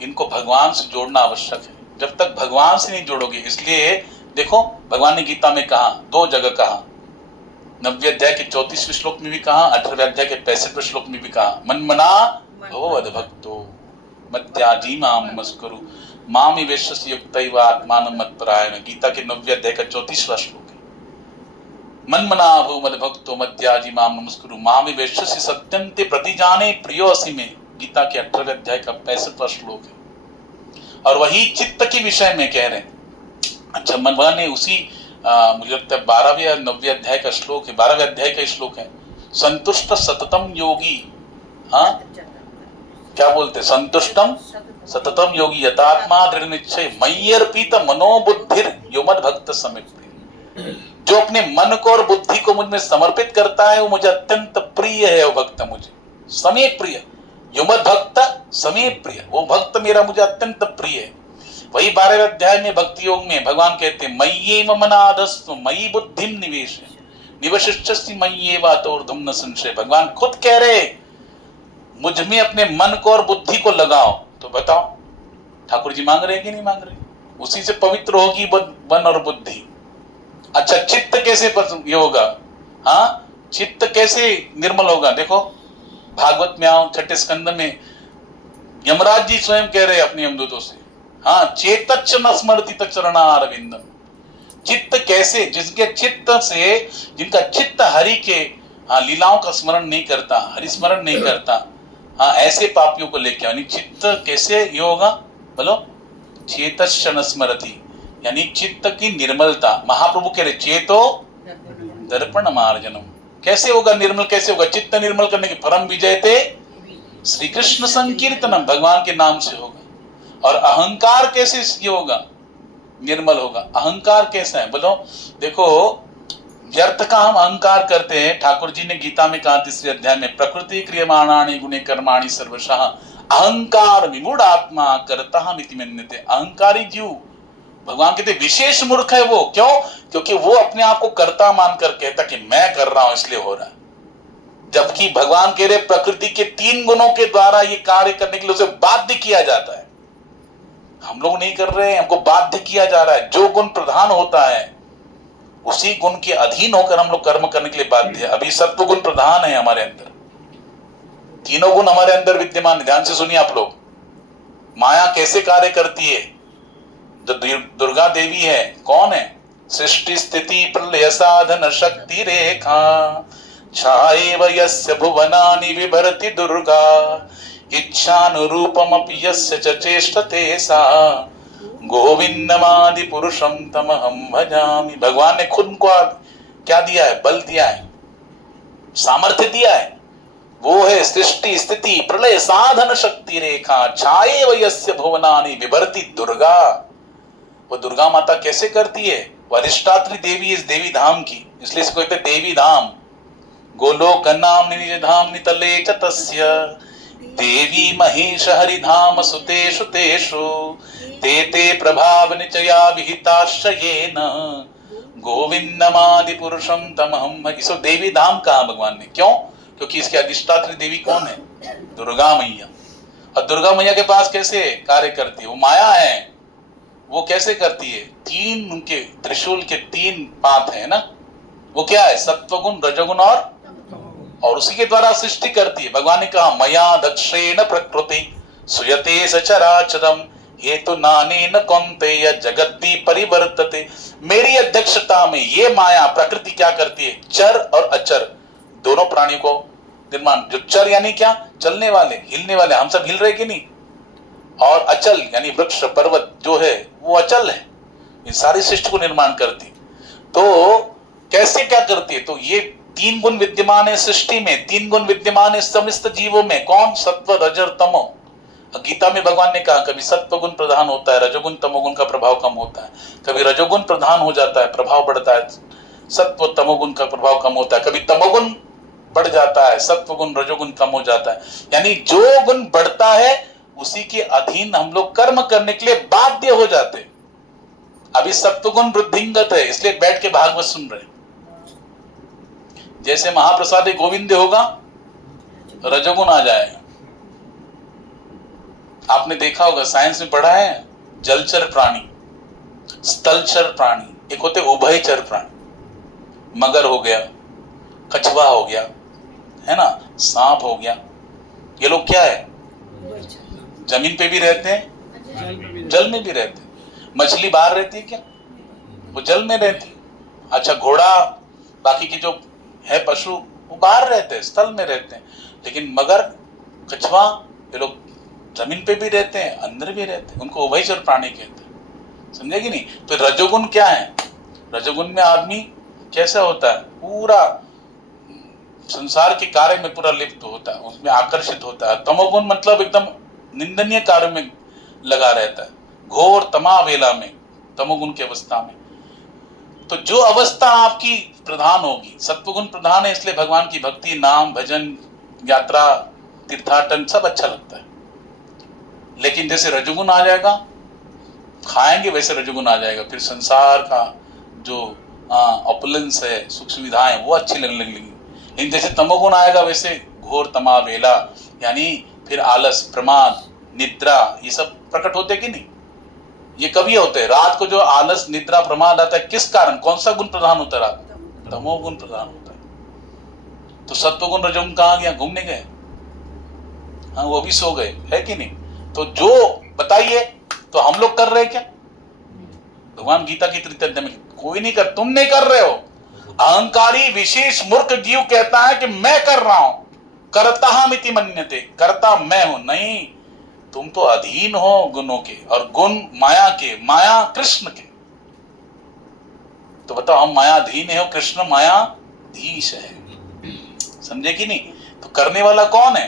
इनको भगवान से जोड़ना आवश्यक है। जब तक भगवान से नहीं जोड़ोगे, इसलिए देखो भगवान ने गीता में कहा, दो जगह कहा, 90वें अध्याय के 34वें श्लोक में भी कहा, 18वें अध्याय के 65वें श्लोक में भी कहा, मनमना भव मद्भक्तो मत्याजी माम नमस्कुरु मामि वेश्यसि युक्तैव आत्मानं मत्परायण। गीता के 90वें अध्याय का 34वां श्लोक है। मनमना भव मद्भक्तो मत्याजी माम नमस्कुरु मामि वेश्यसि सत्यन्ते प्रतिजाने प्रियोऽसि में, गीता के 18वें अध्याय का 65वां श्लोक है। और वही चित्त के विषय में कह रहे हैं। अच्छा, भगवान ने उसी मुझे लगता है 12वें या 9वें अध्याय का श्लोक है, 12वें अध्याय का श्लोक है, संतुष्ट सततम योगी, क्या बोलते, संतुष्टम सततम योगी यतात्मा दृढ़ निश्चय मय्यर्पित मनोबुद्धिर यो मद भक्त समित। जो अपने मन को और बुद्धि को मुझ में समर्पित करता है वो मुझे अत्यंत प्रिय है, वो भक्त मुझे समय प्रिय, यो मद भक्त समय प्रिय, वो भक्त मेरा मुझे अत्यंत प्रिय है। वही 12वें अध्याय में भक्ति योग में भगवान कहते हैं मय्येव मनाधस्तु मयि बुद्धिम निवेश निवशिष्यसि मय्येवातोर्ध्वं न संशय। भगवान खुद कह रहे मुझ में अपने मन को और बुद्धि को लगाओ। तो बताओ ठाकुर जी मांग रहे हैं कि नहीं मांग रहे, उसी से पवित्र होगी मन और बुद्धि। अच्छा, चित्त कैसे ये होगा, चित्त कैसे निर्मल होगा, देखो भागवत में आओ 6ठे स्कंद में यमराज जी स्वयं कह रहे अपने यमदूतों से, चेतच्च न स्मरति तच्चरणारविंदम। चित्त कैसे, जिनके चित्त से, जिनका चित्त हरि के हाँ, लीलाओं का स्मरण नहीं करता, हरिस्मरण नहीं करता, हाँ, ऐसे पापियों को लेके यानी चित्त कैसे ये होगा बोलो, चेतश्चन स्मरति, यानी चित्त की निर्मलता। महाप्रभु कह रहे चेतो दर्पण मार्जनम, कैसे होगा निर्मल, कैसे होगा चित्त निर्मल करने की, परम विजय थे श्री कृष्ण संकीर्तनम, भगवान के नाम से होगा। और अहंकार कैसे ये होगा, निर्मल होगा। अहंकार कैसा है बोलो, देखो व्यर्थ का हम अहंकार करते हैं। ठाकुर जी ने गीता में कहा 3 अध्याय में, प्रकृति क्रियमाणानि गुणे कर्माणि सर्वशः अहंकार विमूढ़ आत्मा कर्ता मिति मन्यते। अहंकारी जीव भगवान कहते विशेष मूर्ख है वो, क्यों? क्योंकि वो अपने आप को कर्ता मानकर कहता कि मैं कर रहा हूं इसलिए हो रहा है, जबकि भगवान कह रहे प्रकृति के 3 गुणों के द्वारा ये कार्य करने के लिए उसे बाध्य किया जाता है। हम लोग नहीं कर रहे हैं, हमको बाध्य किया जा रहा है। जो गुण प्रधान होता है उसी गुण के अधीन होकर हम लोग कर्म करने के लिए बाध्य है। अभी सत्व गुण प्रधान है हमारे अंदर, तीनों गुण हमारे अंदर विद्यमान। ध्यान से सुनिए आप लोग, माया कैसे कार्य करती है। जो दुर्गा देवी है कौन है? सृष्टि स्थिति प्रलय साधन शक्ति रेखा, छाएव यस्य भुवनानि विभरति दुर्गा, इच्छानुरूपमपि यस्य च चेष्टते सा, गोविंदमादि पुरुषम तमहम भजामि। भगवान ने खुद को क्या दिया है? बल दिया है, सामर्थ्य दिया है। वो है सृष्टि स्थिति प्रलय साधन शक्ति रेखा, छाएव यस्य भुवनानि विभरति दुर्गा। वो दुर्गा माता कैसे करती है? वो अधिष्ठात्री देवी इस देवी धाम की, इसलिए इसको कहते देवी धाम। गोलोक नाम निज धाम नितले च तस्य, देवी महेश हरिधाम सुतेषु तेषु, ते ते प्रभाव निचया विहिताश्चयेन, गोविंदमादि पुरुषम तमहम। इसको देवी धाम कहा भगवान ने, क्यों? क्योंकि इसके अधिष्ठात्री देवी कौन है? दुर्गा मैया। और दुर्गा मैया के पास कैसे कार्य करती है? वो माया है। वो कैसे करती है? 3 उनके त्रिशूल के 3 पात है ना, वो क्या है? सत्वगुण रजोगुण और उसी के द्वारा सृष्टि करती है। भगवान ने कहा मया दक्षेण प्रकृति सुयते सचराचरम हेतु नानेन कौन्तेय जगद्दी परिवर्तते। मेरी अध्यक्षता में ये माया प्रकृति क्या करती है? चर और अचर दोनों प्राणियों को निर्माण। जो चर यानी क्या? चलने वाले, हिलने वाले, हम सब हिल रहे कि नहीं। और अचल यानी वृक्ष पर्वत जो है वो अचल है, इन सारी सृष्टि को निर्माण करती। तो कैसे क्या करती है? तो ये 3 गुण विद्यमान है सृष्टि में, 3 गुण विद्यमान है समस्त जीवों में। कौन? सत्व रज और तमो। गीता में भगवान ने कहा कभी सत्व गुण प्रधान होता है, रजोगुण तमोगुण का प्रभाव कम होता है। कभी रजोगुण प्रधान हो जाता है, प्रभाव बढ़ता है, सत्व तमोगुण का प्रभाव कम होता है। कभी तमोगुण बढ़ जाता है, सत्व गुण रजोगुण कम हो जाता है। यानी जो गुण बढ़ता है उसी के अधीन हम लोग कर्म करने के लिए बाध्य हो जाते। अभी सत्वगुण वृद्धिंगत है, इसलिए बैठ के भागवत सुन रहे। जैसे महाप्रसाद गोविंद होगा, रजोगुण आ जाएगा। आपने देखा होगा, साइंस में पढ़ा है, जलचर प्राणी, स्थलचर प्राणी, एक होते उभयचर प्राणी। मगर हो गया, कछुआ हो गया, है ना, सांप हो गया। ये लोग क्या है? जमीन पे भी रहते हैं, जल में भी रहते हैं। मछली बाहर रहती है क्या? वो जल में रहती है। अच्छा, घोड़ा बाकी की जो है पशु वो बाहर रहते हैं, स्थल में रहते हैं। लेकिन मगर, कछुआ, ये लोग जमीन पे भी रहते हैं, अंदर भी रहते हैं। उनको उभयचर प्राणी कहते हैं। समझे कि नहीं? तो रजोगुण क्या है? रजोगुण में आदमी कैसा होता है? पूरा संसार के कार्य में पूरा लिप्त होता है, उसमें आकर्षित होता है। तमोगुण मतलब एकदम निंदनीय कार्य में लगा रहता है, घोर तमावेला में, तमोगुण की अवस्था में। तो जो अवस्था आपकी प्रधान होगी, सत्वगुण प्रधान है, इसलिए भगवान की भक्ति, नाम, भजन, यात्रा, तीर्थाटन सब अच्छा लगता है। लेकिन जैसे रजोगुण आ जाएगा, खाएंगे वैसे रजोगुण आ जाएगा, फिर संसार का जो ऑपुलेंस है, सुख सुविधाएं, वो अच्छी लगने लगेंगी। लेकिन जैसे तमोगुण आएगा वैसे घोर तमावेला, यानी फिर आलस, प्रमाद, निद्रा, ये सब प्रकट होते कि नहीं? ये कभी होते हैं। रात को जो आलस, निद्रा, प्रमाद आता है, किस कारण? कौन सा गुण प्रधान होता है? रात तमोगुण प्रधान होता है। तो सत्वगुण रजोगुण कहाँ गया? घूमने गए। हाँ, वो भी सो गए, है कि नहीं? तो जो बताइए, तो हम लोग कर रहे हैं क्या? भगवान गीता की 3 अध्याय में कोई नहीं कर, तुम नहीं कर रहे हो। अहंकारी विशेष मूर्ख जीव कहता है कि मैं कर रहा हूं, कर्ताहमिति मन्यते, कर्ता मैं हूं। नहीं, तुम तो अधीन हो गुणों के, और गुण माया के, माया कृष्ण के। तो बताओ, हम मायाधीन है, कृष्ण मायाधीश है। समझे कि नहीं? तो करने वाला कौन है?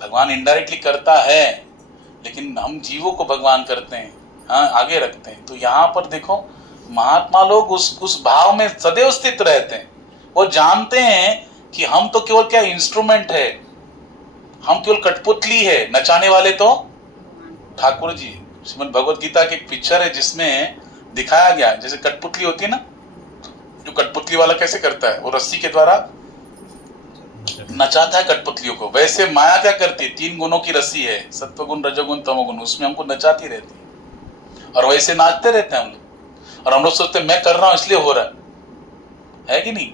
भगवान इनडायरेक्टली करता है, लेकिन हम जीवों को भगवान करते हैं, हाँ, आगे रखते हैं। तो यहां पर देखो, महात्मा लोग उस भाव में सदैव स्थित रहते हैं। वो जानते हैं कि हम तो केवल क्या इंस्ट्रूमेंट है, हम केवल कठपुतली है, नचाने वाले तो ठाकुर जी। श्रीमद् भगवत गीता की एक पिक्चर है जिसमें दिखाया गया, जैसे कठपुतली होती है ना, जो कठपुतली वाला कैसे करता है, वो रस्सी के द्वारा नचाता है कठपुतलियों को। वैसे माया क्या करती है, 3 गुणों की रस्सी है, सत्वगुण, रजोगुण, तमोगुण, उसमें हमको नचाती रहती है, और वैसे नाचते रहते हैं हम लोग। और हम लोग सोचते हैं मैं कर रहा हूं इसलिए हो रहा है कि नहीं?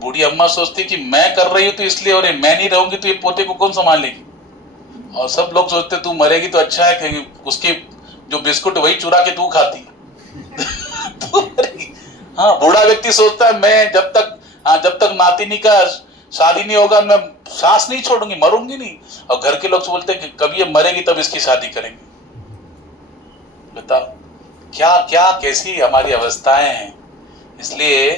बूढ़ी अम्मा सोचती कि मैं कर रही हूं तो इसलिए हो रही, मैं नहीं रहूंगी तो ये पोते को कौन संभालेगी। और सब लोग सोचते तू मरेगी तो अच्छा है कि उसके जो बिस्कुट वही चुरा के तू खाती तो हाँ, बूढ़ा व्यक्ति सोचता है मैं जब तक नातिनी का शादी नहीं होगा मैं सांस नहीं छोड़ूंगी, मरूंगी नहीं। और घर के लोग बोलते हैं कि कभी ये मरेगी तब इसकी शादी करेंगे। बताओ क्या क्या कैसी हमारी अवस्थाएं हैं। इसलिए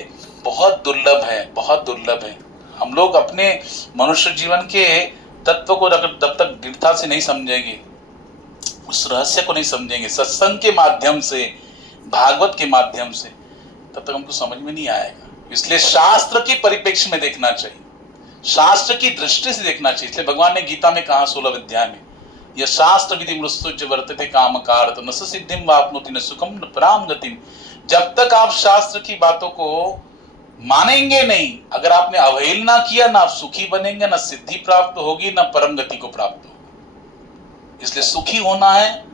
बहुत दुर्लभ है, बहुत दुर्लभ है। हम लोग अपने मनुष्य जीवन के तत्व को जब तक दृढ़ता से नहीं समझेंगे, उस रहस्य को नहीं समझेंगे, सत्संग के माध्यम से, भागवत के माध्यम से, तब तक हमको समझ में नहीं आएगा। इसलिए शास्त्र की परिप्रेक्ष्य में देखना चाहिए, शास्त्र की दृष्टि से देखना चाहिए। इसलिए भगवान ने गीता में कहा 16 अध्याय में, यह शास्त्र विधि मृत्युज वर्तते कामकार न सिद्धिम वाप्नोति न सुखम न पराम गतिम। जब तक आप शास्त्र की बातों को मानेंगे नहीं, अगर आपने अवहेलना किया, ना आप सुखी बनेंगे, ना सिद्धि प्राप्त होगी, ना परम गति को प्राप्त होगा। इसलिए सुखी होना है,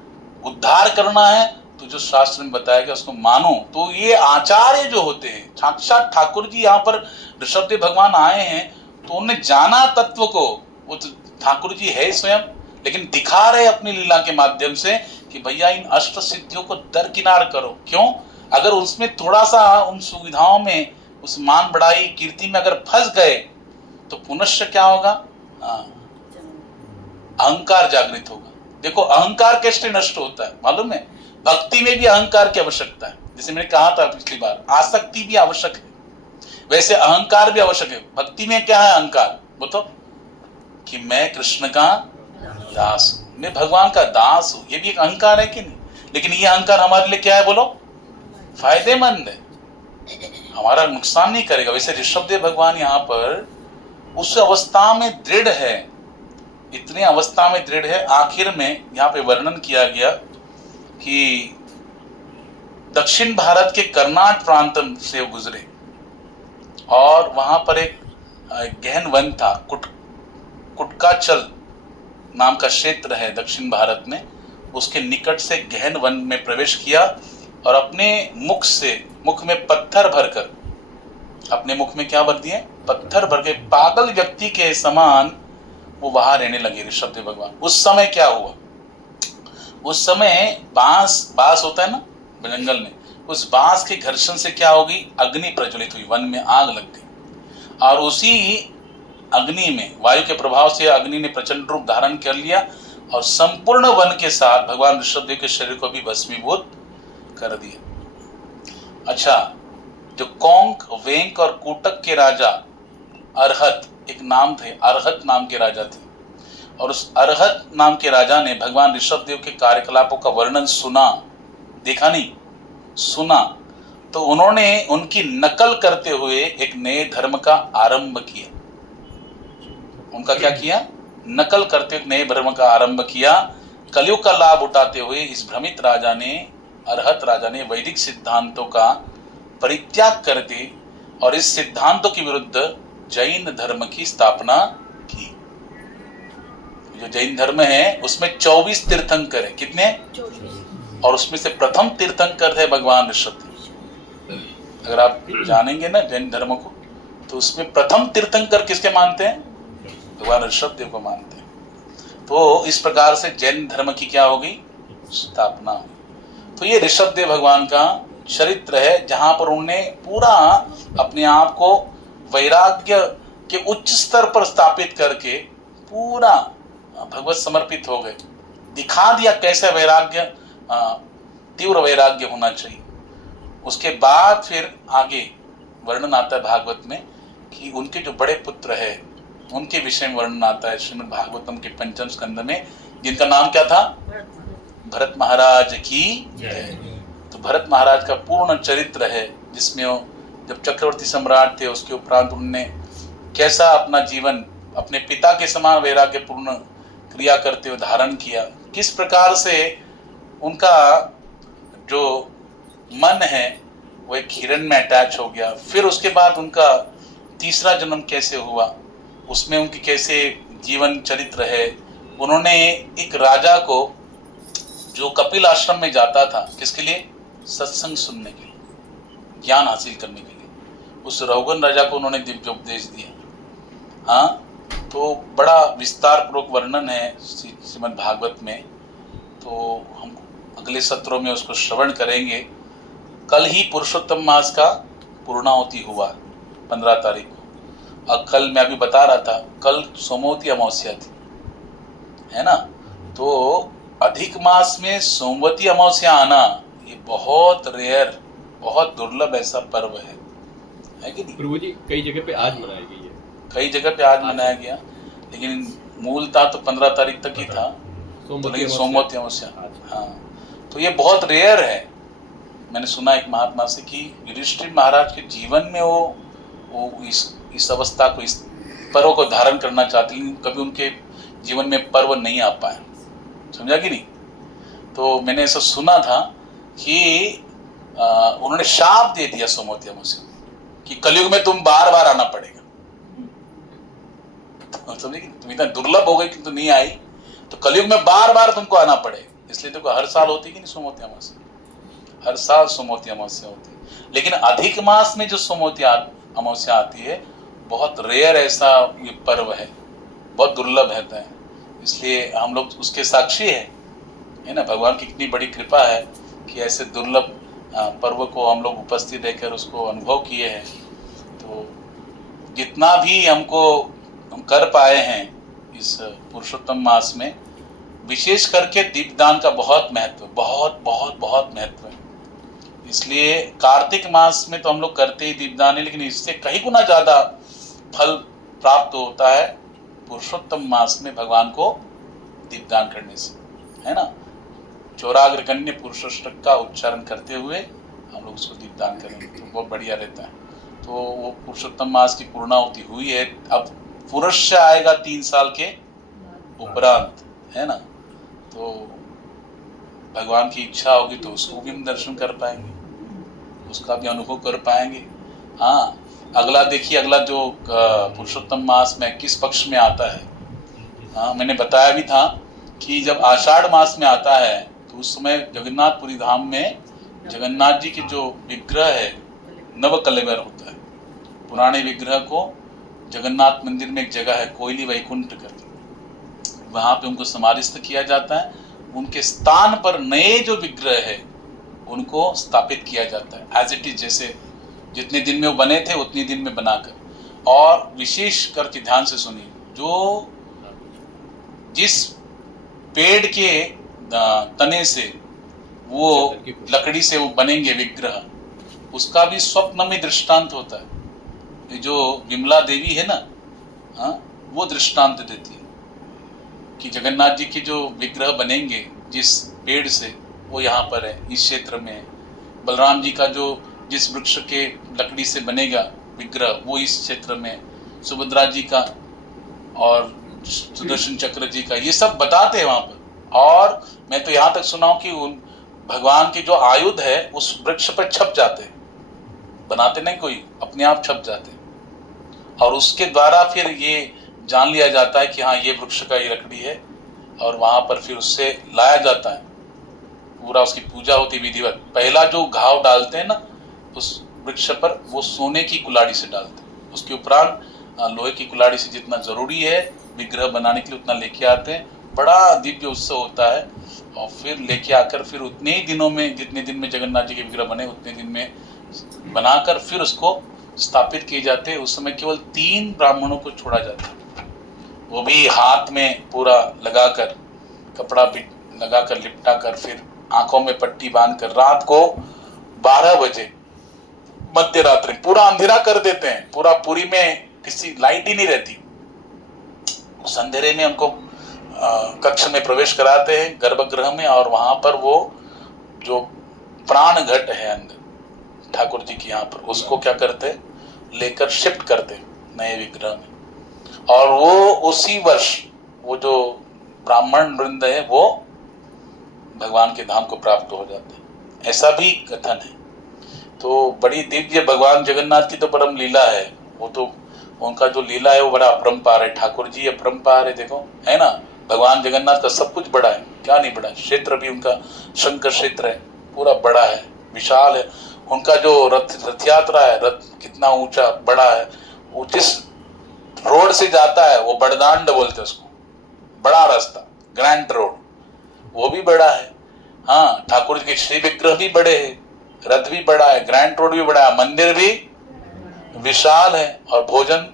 उद्धार करना है, तो जो शास्त्र में बताया गया उसको मानो। तो ये आचार्य जो होते हैं, साक्षात ठाकुर जी यहाँ पर ऋषभदेव भगवान आए हैं, तो उन्होंने जाना तत्व को, वो तो ठाकुर जी है स्वयं, लेकिन दिखा रहे अपनी लीला के माध्यम से कि भैया इन अष्ट सिद्धियों को दरकिनार करो। क्यों? अगर उसमें थोड़ा सा उन सुविधाओं में, उस मान बढ़ाई कीर्ति में अगर फंस गए तो पुनश्च क्या होगा? अहंकार जागृत होगा। देखो अहंकार कैसे नष्ट होता है मालूम है? भक्ति में भी अहंकार की आवश्यकता है। जैसे मैंने कहा था पिछली बार, आसक्ति भी आवश्यक है, वैसे अहंकार भी आवश्यक है। भक्ति में क्या है अहंकार? बोलो कि मैं कृष्ण का दास हूं, मैं भगवान का दास हूं, ये भी एक अहंकार है कि नहीं? लेकिन ये अहंकार हमारे लिए क्या है बोलो? फायदेमंद है, हमारा नुकसान नहीं करेगा। वैसे ऋषभदेव भगवान यहाँ पर उस अवस्था में दृढ़ है, इतनी अवस्था में दृढ़ है। आखिर में यहाँ पे वर्णन किया गया कि दक्षिण भारत के कर्नाट प्रांत से गुजरे और वहां पर एक गहन वन था, कुटकाचल नाम का क्षेत्र है दक्षिण भारत में। उसके निकट से गहन वन में प्रवेश किया और अपने मुख में पत्थर भरकर, अपने मुख में क्या भर दिए? पत्थर भर के पागल व्यक्ति के समान वो वहां रहने लगे ऋषभदेव भगवान। उस समय क्या हुआ? उस समय बांस होता है ना जंगल में, उस बांस के घर्षण से क्या होगी? अग्नि प्रज्वलित हुई, वन में आग लग गई। और उसी अग्नि में, वायु के प्रभाव से अग्नि ने प्रचंड रूप धारण कर लिया और संपूर्ण वन के साथ भगवान ऋषभदेव के शरीर को भी भस्मीभूत कर दिया। अच्छा, जो कोंक, वेंक और कूटक के राजा अरहत, एक नाम थे, अरहत नाम के राजा थे, और उस अरहत नाम के राजा ने भगवान ऋषभदेव के कार्यकलापों का वर्णन सुना, देखा नहीं, सुना, तो उन्होंने उनकी नकल करते हुए एक नए धर्म का आरंभ किया। उनका क्या किया? नकल करते हुए नए धर्म का आरंभ किया। कलयुग का लाभ उठाते हुए इस भ्रमित राजा ने, अरहत राजा ने वैदिक सिद्धांतों का परित्याग कर दी और इस सिद्धांतों के विरुद्ध जैन धर्म की स्थापना की। जो जैन धर्म है उसमें 24 तीर्थंकर है। कितने? 24। और उसमें से प्रथम तीर्थंकर है भगवान ऋषभदेव। अगर आप जानेंगे ना जैन धर्म को, तो उसमें प्रथम तीर्थंकर किसके मानते हैं? भगवान ऋषभदेव को मानते हैं। तो इस प्रकार से जैन धर्म की क्या होगी? स्थापना हुई। तो ये ऋषभदेव भगवान का चरित्र है जहां पर उन्होंने पूरा अपने आप को वैराग्य के उच्च स्तर पर स्थापित करके पूरा भगवत समर्पित हो गए, दिखा दिया कैसे वैराग्य, तीव्र वैराग्य होना चाहिए। उसके बाद फिर आगे वर्णन आता है भागवत में कि उनके जो बड़े पुत्र है उनके विषय में वर्णन आता है श्रीमद् भागवतम के पंचम स्कंद में, जिनका नाम क्या था? भरत महाराज की जय। तो भरत महाराज का पूर्ण चरित्र है जिसमें वो जब चक्रवर्ती सम्राट थे उसके उपरांत उन्होंने कैसा अपना जीवन अपने पिता के समान वैराग्य पूर्ण क्रिया करते हुए धारण किया, किस प्रकार से उनका जो मन है वो एक हिरण में अटैच हो गया। फिर उसके बाद उनका तीसरा जन्म कैसे हुआ, उसमें उनकी कैसे जीवन चरित्र है। उन्होंने एक राजा को जो कपिल आश्रम में जाता था, किसके लिए? सत्संग सुनने के लिए, ज्ञान हासिल करने के लिए, उस रघुगन राजा को उन्होंने दिव्योपदेश दिया। हाँ, तो बड़ा विस्तार पूर्वक वर्णन है श्रीमद् भागवत में, तो हम अगले सत्रों में उसको श्रवण करेंगे। कल ही पुरुषोत्तम मास का पूर्णाहुति हुआ 15 तारीख को, और कल मैं अभी बता रहा था कल सोमवती अमावस्या थी, है ना। तो अधिक मास में सोमवती अमावस्या आना ये बहुत रेयर, बहुत दुर्लभ ऐसा पर्व है कि नहीं प्रभु जी? कई जगह पे आज मनाई गई है, कई जगह पे आज मनाया गया, लेकिन मूलतः तो 15 तारीख तक ही था, तो लेकिन सोमवती अमावस्या। हाँ, तो ये बहुत रेयर है। मैंने सुना एक महात्मा से कि युधिष्ठिर महाराज के जीवन में वो इस अवस्था को, इस पर्व को धारण करना चाहते, लेकिन कभी उनके जीवन में पर्व नहीं आ पाए। समझा कि नहीं? तो मैंने ऐसा सुना था कि उन्होंने शाप दे दिया सोमवती अमावस्या कि कलयुग में तुम बार बार आना पड़ेगा। तो समझे कि तुम इतना दुर्लभ हो गई कि तुम नहीं आई, तो कलयुग में बार बार तुमको आना पड़ेगा। इसलिए तुमको हर साल होती कि नहीं सोमवती अमावस्या? हर साल सोमवती अमावस्या होती है, लेकिन अधिक मास में जो सोमवती अमावस्या आती है बहुत रेयर ऐसा ये पर्व है, बहुत दुर्लभ रहता है। इसलिए हम लोग उसके साक्षी है ना। भगवान की इतनी बड़ी कृपा है कि ऐसे दुर्लभ पर्व को हम लोग उपस्थित रहकर उसको अनुभव किए हैं। तो जितना भी हम कर पाए हैं इस पुरुषोत्तम मास में, विशेष करके दीपदान का बहुत महत्व, बहुत बहुत बहुत महत्व है। इसलिए कार्तिक मास में तो हम लोग करते ही दीपदान है, लेकिन इससे कहीं गुना ज्यादा फल प्राप्त होता है पुरुषोत्तम मास में भगवान को दीपदान करने से, है ना। चौराग्र कन्या पुरुषोष्टक का उच्चारण करते हुए हम लोग उसको दीपदान करेंगे तो बहुत बढ़िया रहता है। तो वो पुरुषोत्तम मास की पूर्णाहुति हुई है, अब पुरुष आएगा 3 साल के उपरांत, है ना। तो भगवान की इच्छा होगी तो उसको भी हम दर्शन कर पाएंगे, उसका भी अनुभव कर पाएंगे। हाँ, अगला देखिए, अगला जो पुरुषोत्तम मास में किस पक्ष में आता है। हाँ, मैंने बताया भी था कि जब आषाढ़ मास में आता है तो उस समय जगन्नाथपुरी धाम में जगन्नाथ जी के जो विग्रह है नवकलेवर होता है। पुराने विग्रह को जगन्नाथ मंदिर में एक जगह है कोयली वैकुंठ करके, वहां पे उनको समाधिस्थ किया जाता है। उनके स्थान पर नए जो विग्रह है उनको स्थापित किया जाता है एज इट इज, जैसे जितने दिन में वो बने थे उतने दिन में बनाकर। और विशेष करके ध्यान से सुनिए, जो जिस पेड़ के तने से वो लकड़ी से वो बनेंगे विग्रह, उसका भी स्वप्न में दृष्टांत होता है। ये जो विमला देवी है ना, हाँ, वो दृष्टांत देती है कि जगन्नाथ जी के जो विग्रह बनेंगे जिस पेड़ से, वो यहाँ पर है, इस क्षेत्र में है। बलराम जी का जो जिस वृक्ष के लकड़ी से बनेगा विग्रह वो इस क्षेत्र में है। सुभद्रा जी का और सुदर्शन चक्र जी का, ये सब बताते हैं वहां पर। और मैं तो यहाँ तक सुना हूं कि उन भगवान के जो आयुध है उस वृक्ष पर छप जाते हैं, बनाते नहीं कोई, अपने आप छप जाते हैं। और उसके द्वारा फिर ये जान लिया जाता है कि हाँ ये वृक्ष का ये लकड़ी है, और वहां पर फिर उससे लाया जाता है, पूरा उसकी पूजा होती विधिवत। पहला जो घाव डालते हैं ना उस वृक्ष पर, वो सोने की कुल्हाड़ी से डालते हैं। उसके उपरांत लोहे की कुल्हाड़ी से जितना जरूरी है विग्रह बनाने के लिए उतना लेके आते हैं, बड़ा दिव्य उत्सव होता है। और फिर लेके आकर फिर उतने ही दिनों में, जितने दिन में जगन्नाथ जी के विग्रह बने उतने दिन में बनाकर फिर उसको स्थापित किए जाते हैं। उस समय केवल 3 ब्राह्मणों को छोड़ा जाता है, वो भी हाथ में पूरा लगाकर, कपड़ा लगाकर लिपटा कर, फिर आंखों में पट्टी बांधकर रात को 12 बजे मध्य रात्रि पूरा अंधेरा कर देते हैं। पूरा पुरी में किसी लाइट ही नहीं रहती, उस अंधेरे में उनको कक्ष में प्रवेश कराते हैं, गर्भगृह में। और वहां पर वो जो प्राण घट है अंदर ठाकुर जी की यहाँ पर, उसको क्या करते, लेकर शिफ्ट करते नए विग्रह में। और वो उसी वर्ष वो जो ब्राह्मण वृंद है वो भगवान के धाम को प्राप्त हो जाते हैं, ऐसा भी कथन है। तो बड़ी दिव्य भगवान जगन्नाथ की तो परम लीला है। वो तो उनका जो लीला है वो बड़ा अपरंपार है। ठाकुर जी अपरंपार है, देखो है ना। भगवान जगन्नाथ का सब कुछ बड़ा है, क्या नहीं बड़ा है। क्षेत्र भी उनका शंकर क्षेत्र है, पूरा बड़ा है, विशाल है। उनका जो रथ यात्रा है, रथ कितना ऊंचा बड़ा है। वो जिस रोड से जाता है वो बड़दांड बोलते हैं उसको, बड़ा रास्ता, ग्रैंड रोड, वो भी बड़ा है। हाँ, ठाकुर जी के श्री विग्रह भी बड़े हैं, रथ भी बड़ा है, ग्रैंड रोड भी बड़ा है, मंदिर भी विशाल है। और भोजन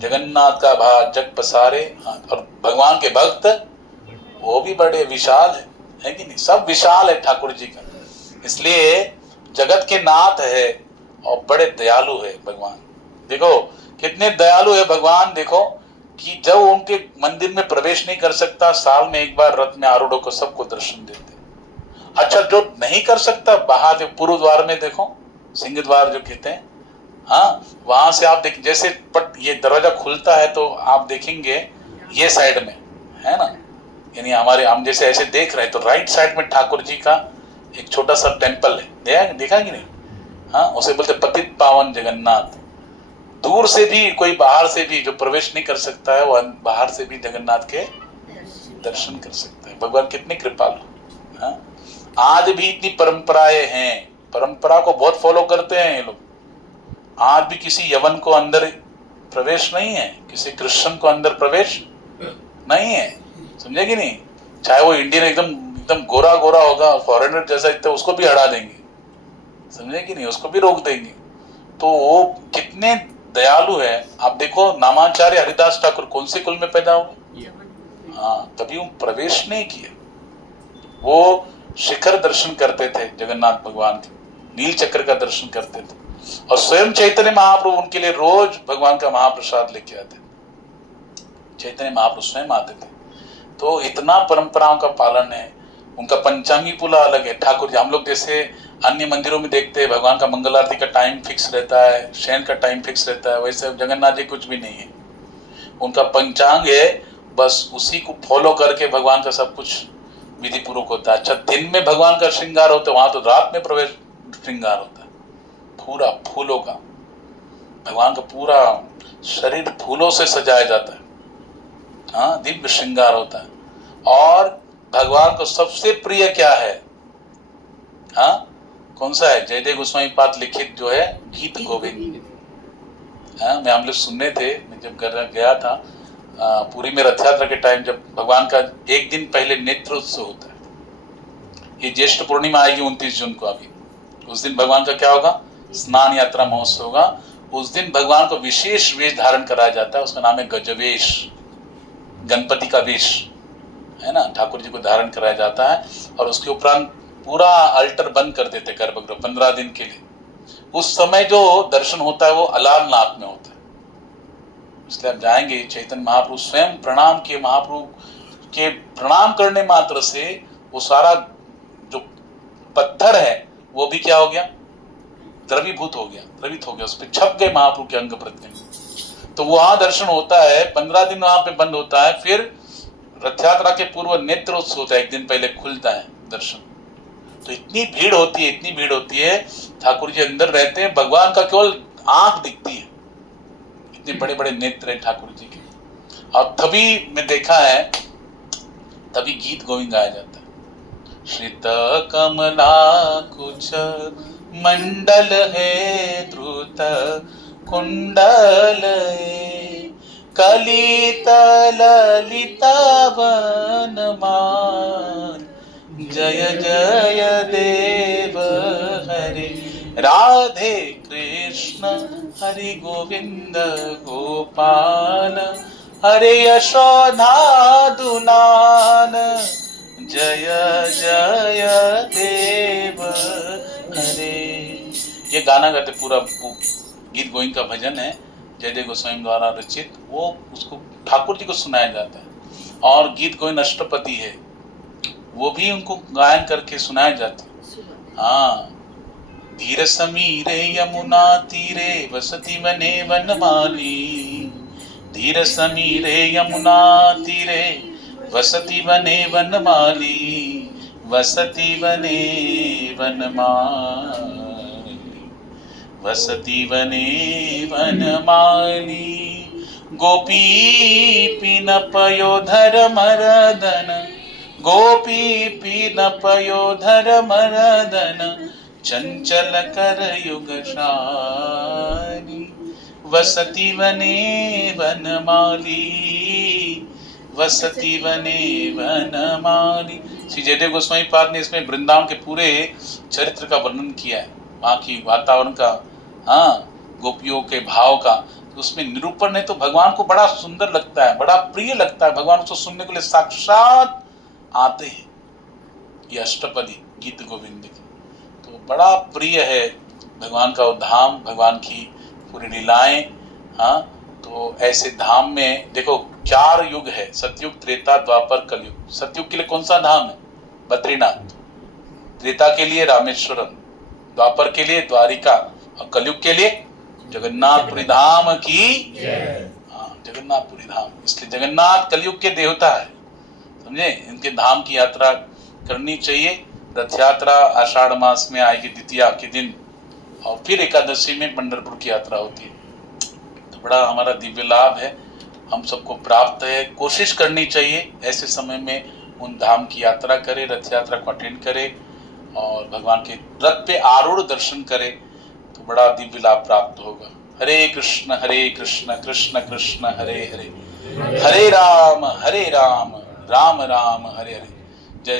जगन्नाथ का भाग जग पसारे। हाँ, और भगवान के भक्त वो भी बड़े विशाल है कि नहीं। सब विशाल है ठाकुर जी का, इसलिए जगत के नाथ है और बड़े दयालु है भगवान। देखो कितने दयालु है भगवान। देखो कि जब उनके मंदिर में प्रवेश नहीं कर सकता, साल में एक बार रथ में आरूढ़ को सबको दर्शन देते। अच्छा, जो नहीं कर सकता बाहर पूर्व द्वार में देखो, सिंह द्वार जो कहते हैं, हाँ, वहां से आप देख, जैसे पट ये दरवाजा खुलता है तो आप देखेंगे ये साइड में है ना, यानी हमारे हम जैसे ऐसे देख रहे हैं तो राइट साइड में ठाकुर जी का एक छोटा सा टेम्पल है, देखा कि नहीं। हाँ, उसे बोलते पतित पावन जगन्नाथ। दूर से भी कोई बाहर से भी जो प्रवेश नहीं कर सकता है, वो बाहर से भी जगन्नाथ के दर्शन कर सकता है। भगवान कितने कृपालु। हाँ, आज भी इतनी परंपराएं हैं, परंपरा को बहुत फॉलो करते हैं ये लोग। आज भी किसी यवन को अंदर प्रवेश नहीं है, किसी क्रिश्चियन को अंदर प्रवेश नहीं है, समझे कि नहीं। चाहे वो इंडियन एकदम गोरा गोरा होगा, फॉरेनर जैसा इतना, उसको भी हटा देंगे, समझे कि नहीं, उसको भी रोक देंगे। तो वो कितने दयालु है। आप देखो नामाचार्य हरिदास ठाकुर कौन से कुल में पैदा हुए। हाँ, तभी वो प्रवेश नहीं किए। वो शिखर दर्शन करते थे जगन्नाथ भगवान के, नील चक्र का दर्शन करते थे। और स्वयं चैतन्य महाप्रभु उनके लिए रोज भगवान का महाप्रसाद लेके आते थे। चैतन्य महाप्रभु स्वयं आते थे। तो इतना परंपराओं का पालन है। उनका पंचांगी पूरा अलग है। ठाकुर जी हम लोग जैसे अन्य मंदिरों में देखते हैं भगवान का मंगल आरती का टाइम फिक्स रहता है, शयन का टाइम फिक्स रहता है, वैसे जगन्नाथ जी कुछ भी नहीं है। उनका पंचांग है, बस उसी को फॉलो करके भगवान का सब कुछ विधि पूर्वक होता है। अच्छा, दिन में भगवान का श्रृंगार होता है, वहां तो रात में प्रवेश श्रृंगार होता है पूरा फूलों का। भगवान का पूरा शरीर फूलों से सजाया जाता है। हाँ, दिव्य श्रृंगार होता है। और भगवान को सबसे प्रिय क्या है, हाँ, कौन सा है। जयदेव गोस्वामी पाद लिखित जो है गीत गोविंद। हाँ, मैं हम लोग सुनने थे, मैं जब गया था पूरी में रथ यात्रा के टाइम, जब भगवान का एक दिन पहले नेत्रोत्सव होता है। ये ज्येष्ठ पूर्णिमा आएगी 29 जून को। अभी उस दिन भगवान का क्या होगा, स्नान यात्रा महोत्सव होगा। उस दिन भगवान को विशेष वेश धारण कराया जाता है, उसका नाम है गजवेश, गणपति का वेश है ना। ठाकुर जी को धारण कराया जाता है और उसके उपरांत पूरा अल्टर बंद कर देते गर्भगृह 15 दिन के लिए। उस समय जो दर्शन होता है वो अलारनाथ में होता है। इसलिए आप जाएंगे, चैतन्य महाप्रभु स्वयं प्रणाम किए, महाप्रभु के प्रणाम करने मात्र से वो सारा जो पत्थर है वो भी क्या हो गया, द्रवीभूत हो गया, द्रवित हो गया, उस पर छप गए महाप्रभु के अंग प्रत्यंग। तो वहां दर्शन होता है, 15 दिन वहां पे बंद होता है। फिर रथ यात्रा के पूर्व नेत्रोत्सव होता है, एक दिन पहले खुलता है दर्शन। तो इतनी भीड़ होती है, इतनी भीड़ होती है। ठाकुर जी अंदर रहते हैं, भगवान का केवल आंख दिखती है, इतने बड़े बड़े नेत्र हैं ठाकुर जी के। और तभी मैं देखा है, तभी गीत गोविंद गाया जाता है। श्रित कमला कुछ मंडल है, द्रुत कुंडल कलित ललिता वनमाल, जय जय देव हरे। राधे कृष्ण हरि गोविंद गोपाल, हरे यशोधादुलाल, जय जय देव हरे। ये गाना गाते पूरा गीत गोविंद का भजन है, जयदेव गोस्वामी द्वारा रचित। वो उसको ठाकुर जी को सुनाया जाता है। और गीत गोविंद अष्टपदी है, वो भी उनको गायन करके सुनाया जाता है। हाँ, धीर समीरे यमुना तीरे वसति वने वनमाली, धीर समीरे यमुना तीरे वसति वने वनमाली, वसति वने वनमाली, वसति वने वनमाली। गोपी पिन पयोधर मरदन, गोपी पिन पयोधर मरदन, चंचल कर युगशाली, वसति वने वनमाली, वसति वने वनमाली। श्री जयदेव गोस्वामी पाद ने इसमें वृंदावन के पूरे चरित्र का वर्णन किया है, वहाँ की वातावरण का, हाँ, गोपियों के भाव का। तो उसमें निरूपण है तो भगवान को बड़ा सुंदर लगता है, बड़ा प्रिय लगता है। भगवान उसको सुनने के लिए साक्षात आते हैं। ये अष्टपदी गीत गोविंद की तो बड़ा प्रिय है भगवान का वो धाम, भगवान की पूरी लीलाएं। हाँ, तो ऐसे धाम में देखो 4 युग है, सतयुग, त्रेता, द्वापर, कलयुग। सतयुग के लिए कौन सा धाम है? बद्रीनाथ। त्रेता के लिए रामेश्वरम, द्वापर के लिए द्वारिका, और कलयुग के लिए जगन्नाथपुरी धाम की। हाँ, जगन्नाथपुरी धाम, इसलिए जगन्नाथ कलयुग के देवता है, समझे। इनके धाम की यात्रा करनी चाहिए। रथ यात्रा आषाढ़ मास में आएगी द्वितीया के दिन, और फिर एकादशी में पंढरपुर की यात्रा होती है। तो बड़ा हमारा दिव्य लाभ है, हम सबको प्राप्त है। कोशिश करनी चाहिए ऐसे समय में उन धाम की यात्रा करें, रथ यात्रा को अटेंड करें और भगवान के रथ पे आरूढ़ दर्शन करें, तो बड़ा दिव्य लाभ प्राप्त होगा। हरे कृष्ण कृष्ण कृष्ण हरे हरे, हरे राम राम राम हरे हरे। जय